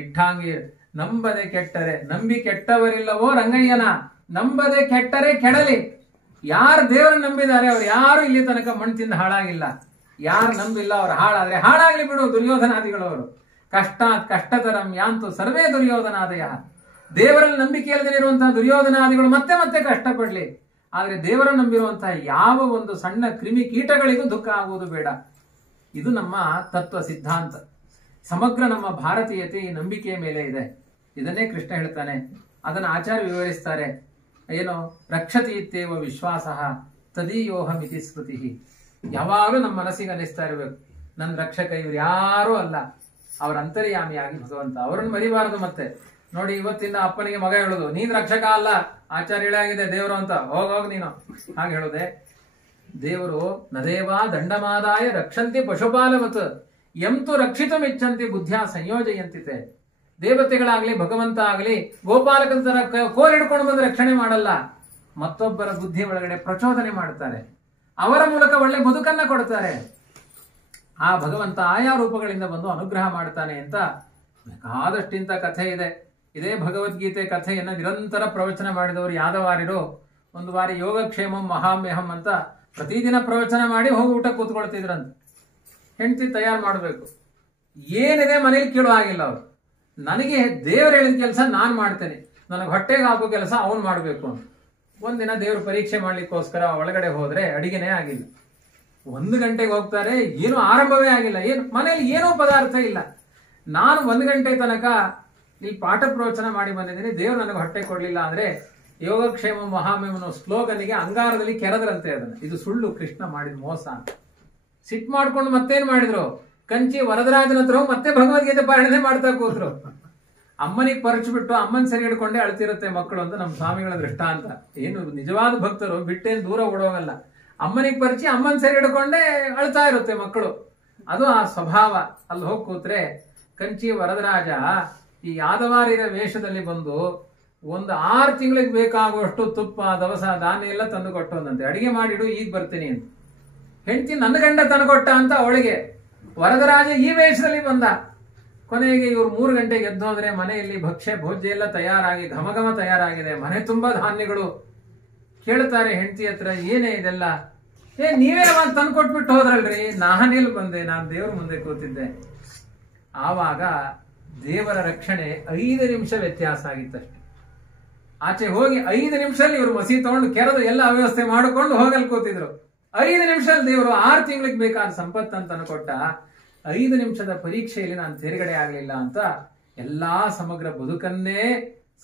ಇಟ್ಟಾಂಗಿ ನಂಬದೆ ಕೆಟ್ಟರೆ, ನಂಬಿ ಕೆಟ್ಟವರಿಲ್ಲವೋ ರಂಗಯ್ಯನ, ನಂಬದೆ ಕೆಟ್ಟರೆ ಕೆಡಲಿ. ಯಾರು ದೇವರ ನಂಬಿದ್ದಾರೆ ಅವ್ರು ಯಾರು ಇಲ್ಲಿ ತನಕ ಮಣ್ಣು ತಿಂದು ಹಾಳಾಗಿಲ್ಲ. ಯಾರು ನಂಬಿಲ್ಲ ಅವ್ರು ಹಾಳಾದ್ರೆ ಹಾಳಾಗ್ಲಿ ಬಿಡು. ದುರ್ಯೋಧನಾದಿಗಳವರು ಕಷ್ಟತರಂ ಯಾಂತು ಸರ್ವೇ ದುರ್ಯೋಧನಾದಯ. ದೇವರಲ್ಲಿ ನಂಬಿಕೆ ಇಲ್ಲದಿರುವಂತಹ ದುರ್ಯೋಧನಾದಿಗಳು ಮತ್ತೆ ಮತ್ತೆ ಕಷ್ಟಪಡ್ಲಿ. ಆದ್ರೆ ದೇವರ ನಂಬಿರುವಂತಹ ಯಾವ ಒಂದು ಸಣ್ಣ ಕ್ರಿಮಿ ಕೀಟಗಳಿಗೂ ದುಃಖ ಆಗುವುದು ಬೇಡ. ಇದು ನಮ್ಮ ತತ್ವ ಸಿದ್ಧಾಂತ. ಸಮಗ್ರ ನಮ್ಮ ಭಾರತೀಯತೆ ಈ ನಂಬಿಕೆಯ ಮೇಲೆ ಇದೆ. ಇದನ್ನೇ ಕೃಷ್ಣ ಹೇಳ್ತಾನೆ. ಅದನ್ನು ಆಚಾರ್ಯ ವಿವರಿಸ್ತಾರೆ. ಏನು? ರಕ್ಷತಿ ಇತ್ತೇವ ವಿಶ್ವಾಸ ತದೀಯೋಹಮಿತಿ ಸ್ಮೃತಿ. ಯಾವಾಗಲೂ ನಮ್ಮ ಮನಸ್ಸಿಗೆ ಅನಿಸ್ತಾ ಇರಬೇಕು, ನನ್ನ ರಕ್ಷಕ ಇವ್ರು ಯಾರೂ ಅಲ್ಲ, ಅವರ ಅಂತರ್ಯಾಮಿಯಾಗಿ ಭಗವಂತ. ಅವರನ್ನು ಮರಿಬಾರದು. ಮತ್ತೆ ನೋಡಿ, ಇವತ್ತಿಂದ ಅಪ್ಪನಿಗೆ ಮಗ ಹೇಳುದು, ನೀನ್ ರಕ್ಷಕ ಅಲ್ಲ, ಆಚಾರ್ಯ ಹೇಳಾಗಿದೆ ದೇವರು ಅಂತ, ಹೋಗೋಗ್ ನೀನು. ಹಾಗೆ ಹೇಳುದೆ. ದೇವರು ನದೇವಾ ದಂಡಮಾದಾಯ ರಕ್ಷಂತಿ ಪಶುಪಾಲವತ್ ಎಂತು ರಕ್ಷಿತ ಮೆಚ್ಚಂತಿ ಬುದ್ಧಿಯ ಸಂಯೋಜಯಂತಿತೆ. ದೇವತೆಗಳಾಗ್ಲಿ ಭಗವಂತ ಆಗ್ಲಿ ಗೋಪಾಲಕನ ತರ ಕೋಲ್ ಹಿಡ್ಕೊಂಡು ಬಂದು ರಕ್ಷಣೆ ಮಾಡಲ್ಲ, ಮತ್ತೊಬ್ಬರ ಬುದ್ಧಿ ಒಳಗಡೆ ಪ್ರಚೋದನೆ ಮಾಡ್ತಾರೆ, ಅವರ ಮೂಲಕ ಒಳ್ಳೆ ಬದುಕನ್ನ ಕೊಡ್ತಾರೆ. ಆ ಭಗವಂತ ಆಯಾ ರೂಪಗಳಿಂದ ಬಂದು ಅನುಗ್ರಹ ಮಾಡ್ತಾನೆ ಅಂತ ಬೇಕಾದಷ್ಟಿಂತ ಕಥೆ ಇದೆ. ಇದೇ ಭಗವದ್ಗೀತೆ ಕಥೆಯನ್ನ ನಿರಂತರ ಪ್ರವಚನ ಮಾಡಿದವರು ಯಾದವಾರ್ಯರು ಒಂದು ಬಾರಿ ಯೋಗಕ್ಷೇಮಂ ಮಹಾಮ್ಯಹಂ ಅಂತ ಪ್ರತಿದಿನ ಪ್ರವಚನ ಮಾಡಿ ಹೋಗಿ ಊಟ ಕೂತ್ಕೊಳ್ತಿದ್ರಂತ. ಹೆಂಡತಿ ತಯಾರು ಮಾಡಬೇಕು, ಏನಿದೆ ಮನೇಲಿ ಕೇಳೋ ಆಗಿಲ್ಲ ಅವರು. ನನಗೆ ದೇವರು ಹೇಳಿದ ಕೆಲಸ ನಾನು ಮಾಡ್ತೇನೆ, ನನಗೆ ಹೊಟ್ಟೆಗೆ ಹಾಕೋ ಕೆಲಸ ಅವನು ಮಾಡಬೇಕು ಅಂತ. ಒಂದಿನ ದೇವ್ರ ಪರೀಕ್ಷೆ ಮಾಡ್ಲಿಕ್ಕೋಸ್ಕರ ಒಳಗಡೆ ಹೋದ್ರೆ ಅಡಿಗೆನೇ ಆಗಿಲ್ಲ. 1 ಗಂಟೆಗೆ ಹೋಗ್ತಾರೆ, ಏನು ಆರಂಭವೇ ಆಗಿಲ್ಲ, ಏನು ಮನೆಯಲ್ಲಿ ಏನೋ ಪದಾರ್ಥ ಇಲ್ಲ. ನಾನು 1 ಗಂಟೆ ತನಕ ಇಲ್ಲಿ ಪಾಠ ಪ್ರವಚನ ಮಾಡಿ ಬಂದಿದ್ದೀನಿ, ದೇವ್ರು ನನಗೆ ಹೊಟ್ಟೆ ಕೊಡ್ಲಿಲ್ಲ ಅಂದ್ರೆ ಯೋಗಕ್ಷೇಮ ಮಹಾಮೇಮನ ಸ್ಲೋಗನಿಗೆ ಅಂಗಾರದಲ್ಲಿ ಕೆರೆದ್ರಂತೆ ಅದನ್ನ. ಇದು ಸುಳ್ಳು, ಕೃಷ್ಣ ಮಾಡಿದ ಮೋಸ ಅಂತ ಸಿಟ್ ಮಾಡ್ಕೊಂಡು ಮತ್ತೇನ್ ಮಾಡಿದ್ರು, ಕಂಚಿ ವರದರಾಜನ ಹತ್ರ ಮತ್ತೆ ಭಗವದ್ಗೀತೆ ಪಾರಣೆ ಮಾಡ್ತಾ ಕೂತ್ರು. ಅಮ್ಮನಿಗೆ ಪರಚು ಬಿಟ್ಟು ಅಮ್ಮನ್ ಸರಿ ಹಿಡ್ಕೊಂಡೇ ಅಳ್ತಿರುತ್ತೆ ಮಕ್ಕಳು ಅಂತ ನಮ್ಮ ಸ್ವಾಮಿಗಳ ದೃಷ್ಟಾಂತ. ಏನು ನಿಜವಾದ ಭಕ್ತರು ಬಿಟ್ಟೇನು ದೂರ ಓಡೋಗಲ್ಲ, ಅಮ್ಮನಿಗೆ ಪರಿಚಯ ಅಮ್ಮನ್ ಸರಿ ಹಿಡ್ಕೊಂಡೇ ಅಳ್ತಾ ಇರುತ್ತೆ ಮಕ್ಕಳು. ಅದು ಆ ಸ್ವಭಾವ. ಅಲ್ಲಿ ಹೋಗಿ ಕೂತ್ರೆ ಕಂಚಿ ವರದರಾಜ ಈ ಯಾದವಾರಿರ ವೇಷದಲ್ಲಿ ಬಂದು 6 ತಿಂಗಳಿಗೆ ಬೇಕಾಗುವಷ್ಟು ತುಪ್ಪ ದವಸ ಧಾನ್ಯ ಎಲ್ಲ ತಂದು ಕೊಟ್ಟೋದಂತೆ. ಅಡಿಗೆ ಮಾಡಿಡು, ಈಗ ಬರ್ತೀನಿ ಅಂತ. ಹೆಂಡತಿ ನನ್ನ ಗಂಡ ತಂದುಕೊಟ್ಟ ಅಂತ ಅವಳಿಗೆ. ವರದರಾಜ ಈ ವೇಷದಲ್ಲಿ ಬಂದ. ಕೊನೆಗೆ ಇವ್ರು 3 ಗಂಟೆಗೆ ಎದ್ದು ಹೋದ್ರೆ ಮನೆಯಲ್ಲಿ ಭಕ್ಷ್ಯ ಭೋಜ್ಯ ಎಲ್ಲ ತಯಾರಾಗಿ ಘಮಘಮ ತಯಾರಾಗಿದೆ, ಮನೆ ತುಂಬಾ ಧಾನ್ಯಗಳು. ಕೇಳ್ತಾರೆ ಹೆಂಡತಿ ಹತ್ರ, ಏನೇ ಇದೆಲ್ಲ? ನೀವೇ ತಂದ್ಕೊಟ್ಬಿಟ್ಟು ಹೋದ್ರಲ್ರಿ, ನಾನೆಲ್ಲಿ ಬಂದೆ, ನಾನು ದೇವ್ರ ಮುಂದೆ ಕೂತಿದ್ದೆ. ಆವಾಗ ದೇವರ ರಕ್ಷಣೆ 5 ನಿಮಿಷ ವ್ಯತ್ಯಾಸ ಆಗಿತ್ತಷ್ಟೆ. ಆಚೆ ಹೋಗಿ 5 ನಿಮಿಷದಲ್ಲಿ ಇವರು ಮಸಿ ತಗೊಂಡು ಕೆರೆದು ಎಲ್ಲ ಅವ್ಯವಸ್ಥೆ ಮಾಡಿಕೊಂಡು ಹೋಗಲ್ ಕೂತಿದ್ರು. 5 ನಿಮಿಷದಲ್ಲಿ ದೇವರು 6 ತಿಂಗಳಿಗೆ ಬೇಕಾದ ಸಂಪತ್ತಂತ ಅನ್ಕೊಟ್ಟ. 5 ನಿಮಿಷದ ಪರೀಕ್ಷೆಯಲ್ಲಿ ನಾನು ತೇರ್ಗಡೆ ಆಗ್ಲಿಲ್ಲ ಅಂತ ಎಲ್ಲಾ ಸಮಗ್ರ ಬದುಕನ್ನೇ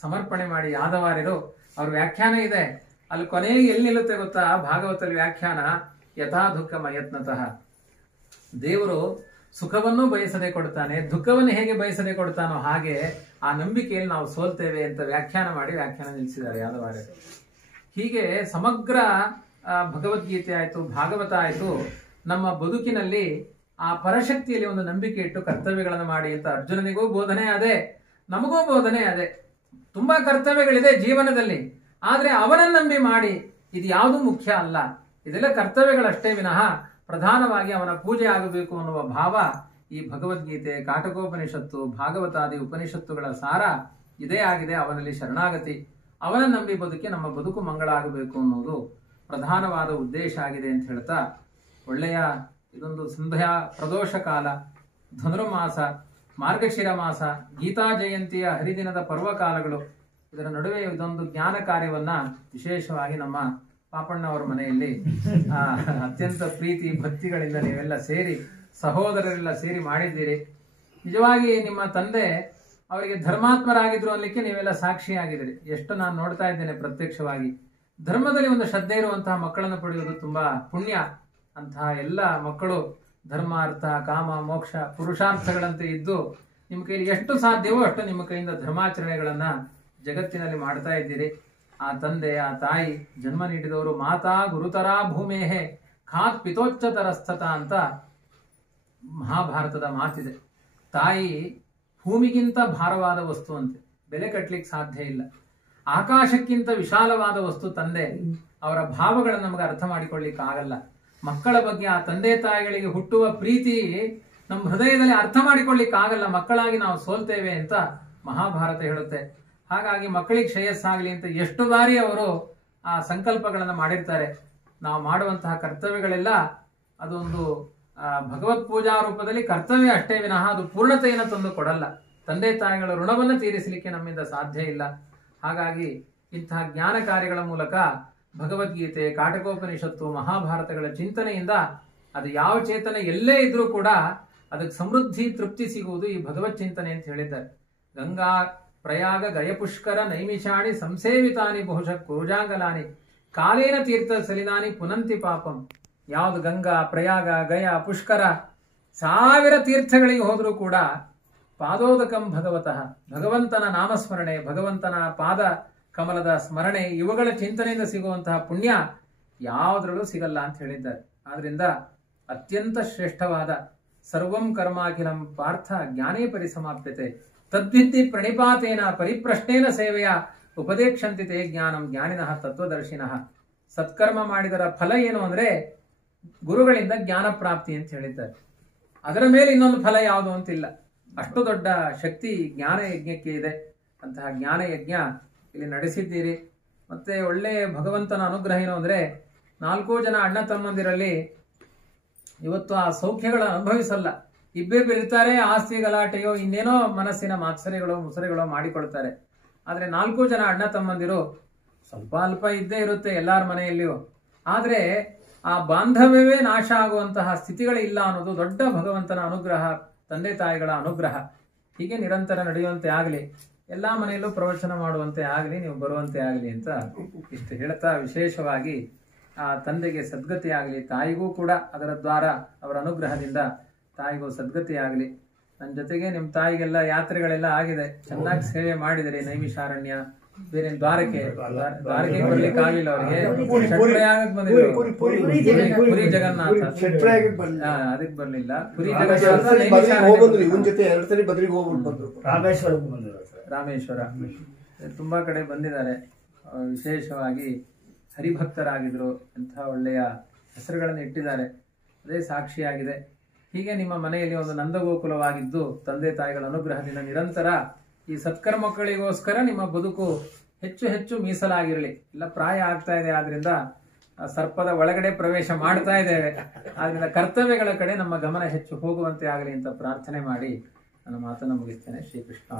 ಸಮರ್ಪಣೆ ಮಾಡಿ ಯಾದವಾರಿರು. ಅವ್ರ ವ್ಯಾಖ್ಯಾನ ಇದೆ, ಅಲ್ಲಿ ಕೊನೆಗೆ ಎಲ್ಲಿ ನಿಲ್ಲುತ್ತೆ ಗೊತ್ತಾ ಭಾಗವತಲ್ಲಿ ವ್ಯಾಖ್ಯಾನ, ಯಥಾ ದುಃಖ ಮಯತ್ನತಃ. ದೇವರು ಸುಖವನ್ನು ಬಯಸದೆ ಕೊಡ್ತಾನೆ, ದುಃಖವನ್ನು ಹೇಗೆ ಬಯಸದೆ ಕೊಡ್ತಾನೋ ಹಾಗೆ ಆ ನಂಬಿಕೆಯಲ್ಲಿ ನಾವು ಸೋಲ್ತೇವೆ ಅಂತ ವ್ಯಾಖ್ಯಾನ ಮಾಡಿ ವ್ಯಾಖ್ಯಾನ ನಿಲ್ಲಿಸಿದ್ದಾರೆ ಯಾದವಾರಿರು. ಹೀಗೆ ಸಮಗ್ರ ಭಗವದ್ಗೀತೆ ಆಯ್ತು, ಭಾಗವತ ಆಯ್ತು, ನಮ್ಮ ಬದುಕಿನಲ್ಲಿ ಆ ಪರಶಕ್ತಿಯಲ್ಲಿ ಒಂದು ನಂಬಿಕೆ ಇಟ್ಟು ಕರ್ತವ್ಯಗಳನ್ನು ಮಾಡಿ ಅಂತ ಅರ್ಜುನನಿಗೂ ಬೋಧನೆ ಅದೇ, ನಮಗೂ ಬೋಧನೆ ಅದೇ. ತುಂಬಾ ಕರ್ತವ್ಯಗಳಿದೆ ಜೀವನದಲ್ಲಿ, ಆದ್ರೆ ಅವನನ್ನು ನಂಬಿ ಮಾಡಿ. ಇದು ಯಾವುದು ಮುಖ್ಯ ಅಲ್ಲ, ಇದೆಲ್ಲ ಕರ್ತವ್ಯಗಳಷ್ಟೇ ವಿನಃ ಪ್ರಧಾನವಾಗಿ ಅವನ ಪೂಜೆ ಆಗಬೇಕು ಅನ್ನುವ ಭಾವ ಈ ಭಗವದ್ಗೀತೆ, ಕಾಟಕೋಪನಿಷತ್ತು, ಭಾಗವತಾದಿ ಉಪನಿಷತ್ತುಗಳ ಸಾರ ಇದೇ ಆಗಿದೆ. ಅವನಲ್ಲಿ ಶರಣಾಗತಿ, ಅವನ ನಂಬಿ ಬದುಕಿ ನಮ್ಮ ಬದುಕು ಮಂಗಳ ಆಗಬೇಕು ಅನ್ನೋದು ಪ್ರಧಾನವಾದ ಉದ್ದೇಶ ಆಗಿದೆ ಅಂತ ಹೇಳ್ತಾ, ಒಳ್ಳೆಯ ಇದೊಂದು ಸಂಧ್ಯಾ ಪ್ರದೋಷ ಕಾಲ, ಧನುರ್ಮಾಸ, ಮಾರ್ಗಶಿರ ಮಾಸ, ಗೀತಾ ಜಯಂತಿಯ ಹರಿದಿನದ ಪರ್ವಕಾಲಗಳು, ಇದರ ನಡುವೆ ಇದೊಂದು ಜ್ಞಾನ ಕಾರ್ಯವನ್ನ ವಿಶೇಷವಾಗಿ ನಮ್ಮ ಪಾಪಣ್ಣ ಅವರ ಮನೆಯಲ್ಲಿ ಅತ್ಯಂತ ಪ್ರೀತಿ ಭಕ್ತಿಗಳಿಂದ ನೀವೆಲ್ಲ ಸೇರಿ, ಸಹೋದರರೆಲ್ಲ ಸೇರಿ ಮಾಡಿದ್ದೀರಿ. ನಿಜವಾಗಿ ನಿಮ್ಮ ತಂದೆ ಅವರಿಗೆ ಧರ್ಮಾತ್ಮರಾಗಿದ್ರು ಅನ್ಲಿಕ್ಕೆ ನೀವೆಲ್ಲ ಸಾಕ್ಷಿಯಾಗಿದ್ದೀರಿ. ಎಷ್ಟು ನಾನು ನೋಡ್ತಾ ಇದ್ದೇನೆ ಪ್ರತ್ಯಕ್ಷವಾಗಿ. ಧರ್ಮದಲ್ಲಿ ಒಂದು ಶ್ರದ್ಧೆ ಇರುವಂತಹ ಮಕ್ಕಳನ್ನು ಪಡೆಯುವುದು ತುಂಬಾ ಪುಣ್ಯ. ಅಂತಹ ಎಲ್ಲ ಮಕ್ಕಳು ಧರ್ಮ, ಅರ್ಥ, ಕಾಮ, ಮೋಕ್ಷ, ಪುರುಷಾರ್ಥಗಳಂತೆ ಇದ್ದು ನಿಮ್ಮ ಕೈಲಿ ಎಷ್ಟು ಸಾಧ್ಯವೋ ಅಷ್ಟು ನಿಮ್ಮ ಕೈಯಿಂದ ಧರ್ಮಾಚರಣೆಗಳನ್ನ ಜಗತ್ತಿನಲ್ಲಿ ಮಾಡ್ತಾ ಇದ್ದೀರಿ. ಆ ತಂದೆ, ಆ ತಾಯಿ, ಜನ್ಮ ನೀಡಿದವರು ಮಾತಾ ಗುರುತರ ಭೂಮೇಹೆ ಖಾತ್ ಪಿತೋಚ್ಚತರಸ್ಥತ ಅಂತ ಮಹಾಭಾರತದ ಮಾತಿದೆ. ತಾಯಿ ಭೂಮಿಗಿಂತ ಭಾರವಾದ ವಸ್ತು ಅಂತೆ, ಬೆಲೆ ಕಟ್ಟಲಿಕ್ಕೆ ಸಾಧ್ಯ ಇಲ್ಲ. ಆಕಾಶಕ್ಕಿಂತ ವಿಶಾಲವಾದ ವಸ್ತು ತಂದೆ. ಅವರ ಭಾವಗಳನ್ನು ನಮಗೆ ಅರ್ಥ ಮಾಡಿಕೊಳ್ಳಿಕ್ಕೆ ಆಗಲ್ಲ. ಮಕ್ಕಳ ಬಗ್ಗೆ ಆ ತಂದೆ ತಾಯಿಗಳಿಗೆ ಹುಟ್ಟುವ ಪ್ರೀತಿ ನಮ್ಮ ಹೃದಯದಲ್ಲಿ ಅರ್ಥ ಮಾಡಿಕೊಳ್ಳಿಕ್ಕೆ ಆಗಲ್ಲ. ಮಕ್ಕಳಾಗಿ ನಾವು ಸೋಲ್ತೇವೆ ಅಂತ ಮಹಾಭಾರತ ಹೇಳುತ್ತೆ. ಹಾಗಾಗಿ ಮಕ್ಕಳಿಗೆ ಶ್ರೇಯಸ್ಸಾಗಲಿ ಅಂತ ಎಷ್ಟು ಬಾರಿ ಅವರು ಆ ಸಂಕಲ್ಪಗಳನ್ನು ಮಾಡಿರ್ತಾರೆ. ನಾವು ಮಾಡುವಂತಹ ಕರ್ತವ್ಯಗಳೆಲ್ಲ ಅದೊಂದು ಭಗವತ್ ಪೂಜಾ ರೂಪದಲ್ಲಿ ಕರ್ತವ್ಯ ಅಷ್ಟೇ ವಿನಃ ಅದು ಪೂರ್ಣತೆಯನ್ನು ತಂದು ಕೊಡಲ್ಲ. ತಂದೆ ತಾಯಿಗಳ ಋಣವನ್ನು ತೀರಿಸಲಿಕ್ಕೆ ನಮ್ಮಿಂದ ಸಾಧ್ಯ ಇಲ್ಲ. ಹಾಗಾಗಿ ಇಂತಹ ಜ್ಞಾನ ಕಾರ್ಯಗಳ ಮೂಲಕ ಭಗವದ್ಗೀತೆ, ಕಾಟಕೋಪನಿಷತ್ತು, ಮಹಾಭಾರತಗಳ ಚಿಂತನೆಯಿಂದ ಅದು ಯಾವ ಚೇತನ ಎಲ್ಲೇ ಇದ್ರೂ ಕೂಡ ಅದಕ್ಕೆ ಸಮೃದ್ಧಿ, ತೃಪ್ತಿ ಸಿಗುವುದು ಈ ಭಗವತ್ ಚಿಂತನೆ ಅಂತ ಹೇಳಿದ್ದಾರೆ. ಗಂಗಾ ಪ್ರಯಾಗ ಗಯಪುಷ್ಕರ ನೈಮಿಷಾಣಿ ಸಂಸೇವಿತಾನಿ ಬಹುಶಃ ಕುರುಜಾಂಗಲಾನಿ ಕಾಲೇನ ತೀರ್ಥ ಸಲಿನಾನಿ ಪುನಂತಿ ಪಾಪಂ. ಯಾವುದು ಗಂಗಾ, ಪ್ರಯಾಗ, ಗಯ, ಪುಷ್ಕರ 1000 ತೀರ್ಥಗಳಿಗೆ ಹೋದರೂ ಕೂಡ ಪಾದೋದಕಂ ಭಗವತಃ, ಭಗವಂತನ ನಾಮಸ್ಮರಣೆ, ಭಗವಂತನ ಪಾದ ಕಮಲದ ಸ್ಮರಣೆ, ಇವುಗಳ ಚಿಂತನೆಯಿಂದ ಸಿಗುವಂತಹ ಪುಣ್ಯ ಯಾವುದ್ರಲ್ಲೂ ಸಿಗಲ್ಲ ಅಂತ ಹೇಳಿದ್ದಾರೆ. ಆದ್ರಿಂದ ಅತ್ಯಂತ ಶ್ರೇಷ್ಠವಾದ ಸರ್ವಂ ಕರ್ಮಾಖಿಲಂ ಪಾರ್ಥ ಜ್ಞಾನೇ ಪರಿಸಮಾಪ್ಯತೆ ತದ್ವಿದ್ಧಿ ಪ್ರಣಿಪಾತೇನ ಪರಿಪ್ರಶ್ನೇನ ಸೇವೆಯ ಉಪದೇಕ್ಷಂತಿತೆ ಜ್ಞಾನಂ ಜ್ಞಾನಿನಃ ತತ್ವದರ್ಶಿನಃ. ಸತ್ಕರ್ಮ ಮಾಡಿದರ ಫಲ ಏನು ಅಂದ್ರೆ ಗುರುಗಳಿಂದ ಜ್ಞಾನ ಪ್ರಾಪ್ತಿ ಅಂತ ಹೇಳಿದ್ದಾರೆ. ಅದರ ಮೇಲೆ ಇನ್ನೊಂದು ಫಲ ಯಾವುದು ಅಂತಿಲ್ಲ. ಅಷ್ಟು ದೊಡ್ಡ ಶಕ್ತಿ ಜ್ಞಾನ ಯಜ್ಞಕ್ಕೆ ಇದೆ. ಅಂತಹ ಜ್ಞಾನ ಯಜ್ಞ ಇಲ್ಲಿ ನಡೆಸಿದ್ದೀರಿ. ಮತ್ತೆ ಒಳ್ಳೆ ಭಗವಂತನ ಅನುಗ್ರಹ ಏನು ಅಂದ್ರೆ 4 ಜನ ಅಣ್ಣ ತಮ್ಮಂದಿರಲ್ಲಿ ಇವತ್ತು ಆ ಸೌಖ್ಯಗಳ ಅನುಭವಿಸಲ್ಲ. ಇರ್ತಾರೆ, ಆಸ್ತಿ ಗಲಾಟೆಯೋ ಇನ್ನೇನೋ ಮನಸ್ಸಿನ ಮಾತ್ಸರ್ಯಗಳೋ ಮುಸರೆಗಳೋ ಮಾಡಿಕೊಳ್ತಾರೆ. ಆದ್ರೆ 4 ಜನ ಅಣ್ಣ ತಮ್ಮಂದಿರು ಸ್ವಲ್ಪ ಅಲ್ಪ ಇದ್ದೇ ಇರುತ್ತೆ ಎಲ್ಲಾರ ಮನೆಯಲ್ಲಿಯೂ. ಆದ್ರೆ ಆ ಬಾಂಧವ್ಯವೇ ನಾಶ ಆಗುವಂತಹ ಸ್ಥಿತಿಗಳಿಲ್ಲ ಅನ್ನೋದು ದೊಡ್ಡ ಭಗವಂತನ ಅನುಗ್ರಹ, ತಂದೆ ತಾಯಿಗಳ ಅನುಗ್ರಹ. ಹೀಗೆ ನಿರಂತರ ನಡೆಯುವಂತೆ ಆಗಲಿ, ಎಲ್ಲಾ ಮನೆಯಲ್ಲೂ ಪ್ರವಚನ ಮಾಡುವಂತೆ ಆಗಲಿ, ನೀವು ಬರುವಂತೆ ಆಗಲಿ ಅಂತ ಇಷ್ಟು ಹೇಳ್ತಾ, ವಿಶೇಷವಾಗಿ ಆ ತಂದೆಗೆ ಸದ್ಗತಿ ಆಗಲಿ, ತಾಯಿಗೂ ಕೂಡ ಅದರ ದ್ವಾರ ಅವರ ಅನುಗ್ರಹದಿಂದ ತಾಯಿಗೂ ಸದ್ಗತಿ ಆಗಲಿ. ನನ್ನ ಜೊತೆಗೆ ನಿಮ್ಮ ತಾಯಿಗೆಲ್ಲ ಯಾತ್ರೆಗಳೆಲ್ಲ ಆಗಿದೆ, ಚೆನ್ನಾಗಿ ಸೇವೆ ಮಾಡಿದಿರಿ. ನೈಮಿಷಾರಣ್ಯ, ಬೇರೆ ದ್ವಾರಕೆ ಬರ್ಲಿಕ್ಕೆ ಆಗಿಲ್ಲ ಅವರಿಗೆ, ಷಟ್ಪ್ರಯಾಗಕ್ಕೆ ಬಂದಿದ್ರು. ಪುರಿ ಜಗನ್ನಾಥ ಅದಕ್ಕೆ ಬರ್ಲಿಲ್ಲ. ಪುರಿ ರಾಮೇಶ್ವರ ತುಂಬಾ ಕಡೆ ಬಂದಿದ್ದಾರೆ. ವಿಶೇಷವಾಗಿ ಹರಿಭಕ್ತರಾಗಿದ್ರು, ಎಂಥ ಒಳ್ಳೆಯ ಹೆಸರುಗಳನ್ನು ಇಟ್ಟಿದ್ದಾರೆ, ಅದೇ ಸಾಕ್ಷಿಯಾಗಿದೆ. ಹೀಗೆ ನಿಮ್ಮ ಮನೆಯಲ್ಲಿ ಒಂದು ನಂದಗೋಕುಲವಾಗಿದ್ದು ತಂದೆ ತಾಯಿಗಳ ಅನುಗ್ರಹದಿಂದ ನಿರಂತರ ಈ ಸತ್ಕರ್ಮಗಳಿಗೋಸ್ಕರ ನಿಮ್ಮ ಬದುಕು ಹೆಚ್ಚು ಹೆಚ್ಚು ಮೀಸಲಾಗಿರಲಿ. ಇಲ್ಲ ಪ್ರಾಯ ಆಗ್ತಾ ಇದೆ, ಆದ್ರಿಂದ ಸರ್ಪದ ಒಳಗಡೆ ಪ್ರವೇಶ ಮಾಡ್ತಾ ಇದ್ದೇವೆ, ಆದ್ರಿಂದ ಕರ್ತವ್ಯಗಳ ಕಡೆ ನಮ್ಮ ಗಮನ ಹೆಚ್ಚು ಹೋಗುವಂತೆ ಆಗಲಿ ಅಂತ ಪ್ರಾರ್ಥನೆ ಮಾಡಿ ನನ್ನ ಮಾತನ್ನು ಮುಗಿಸ್ತೇನೆ. ಶ್ರೀಕೃಷ್ಣ.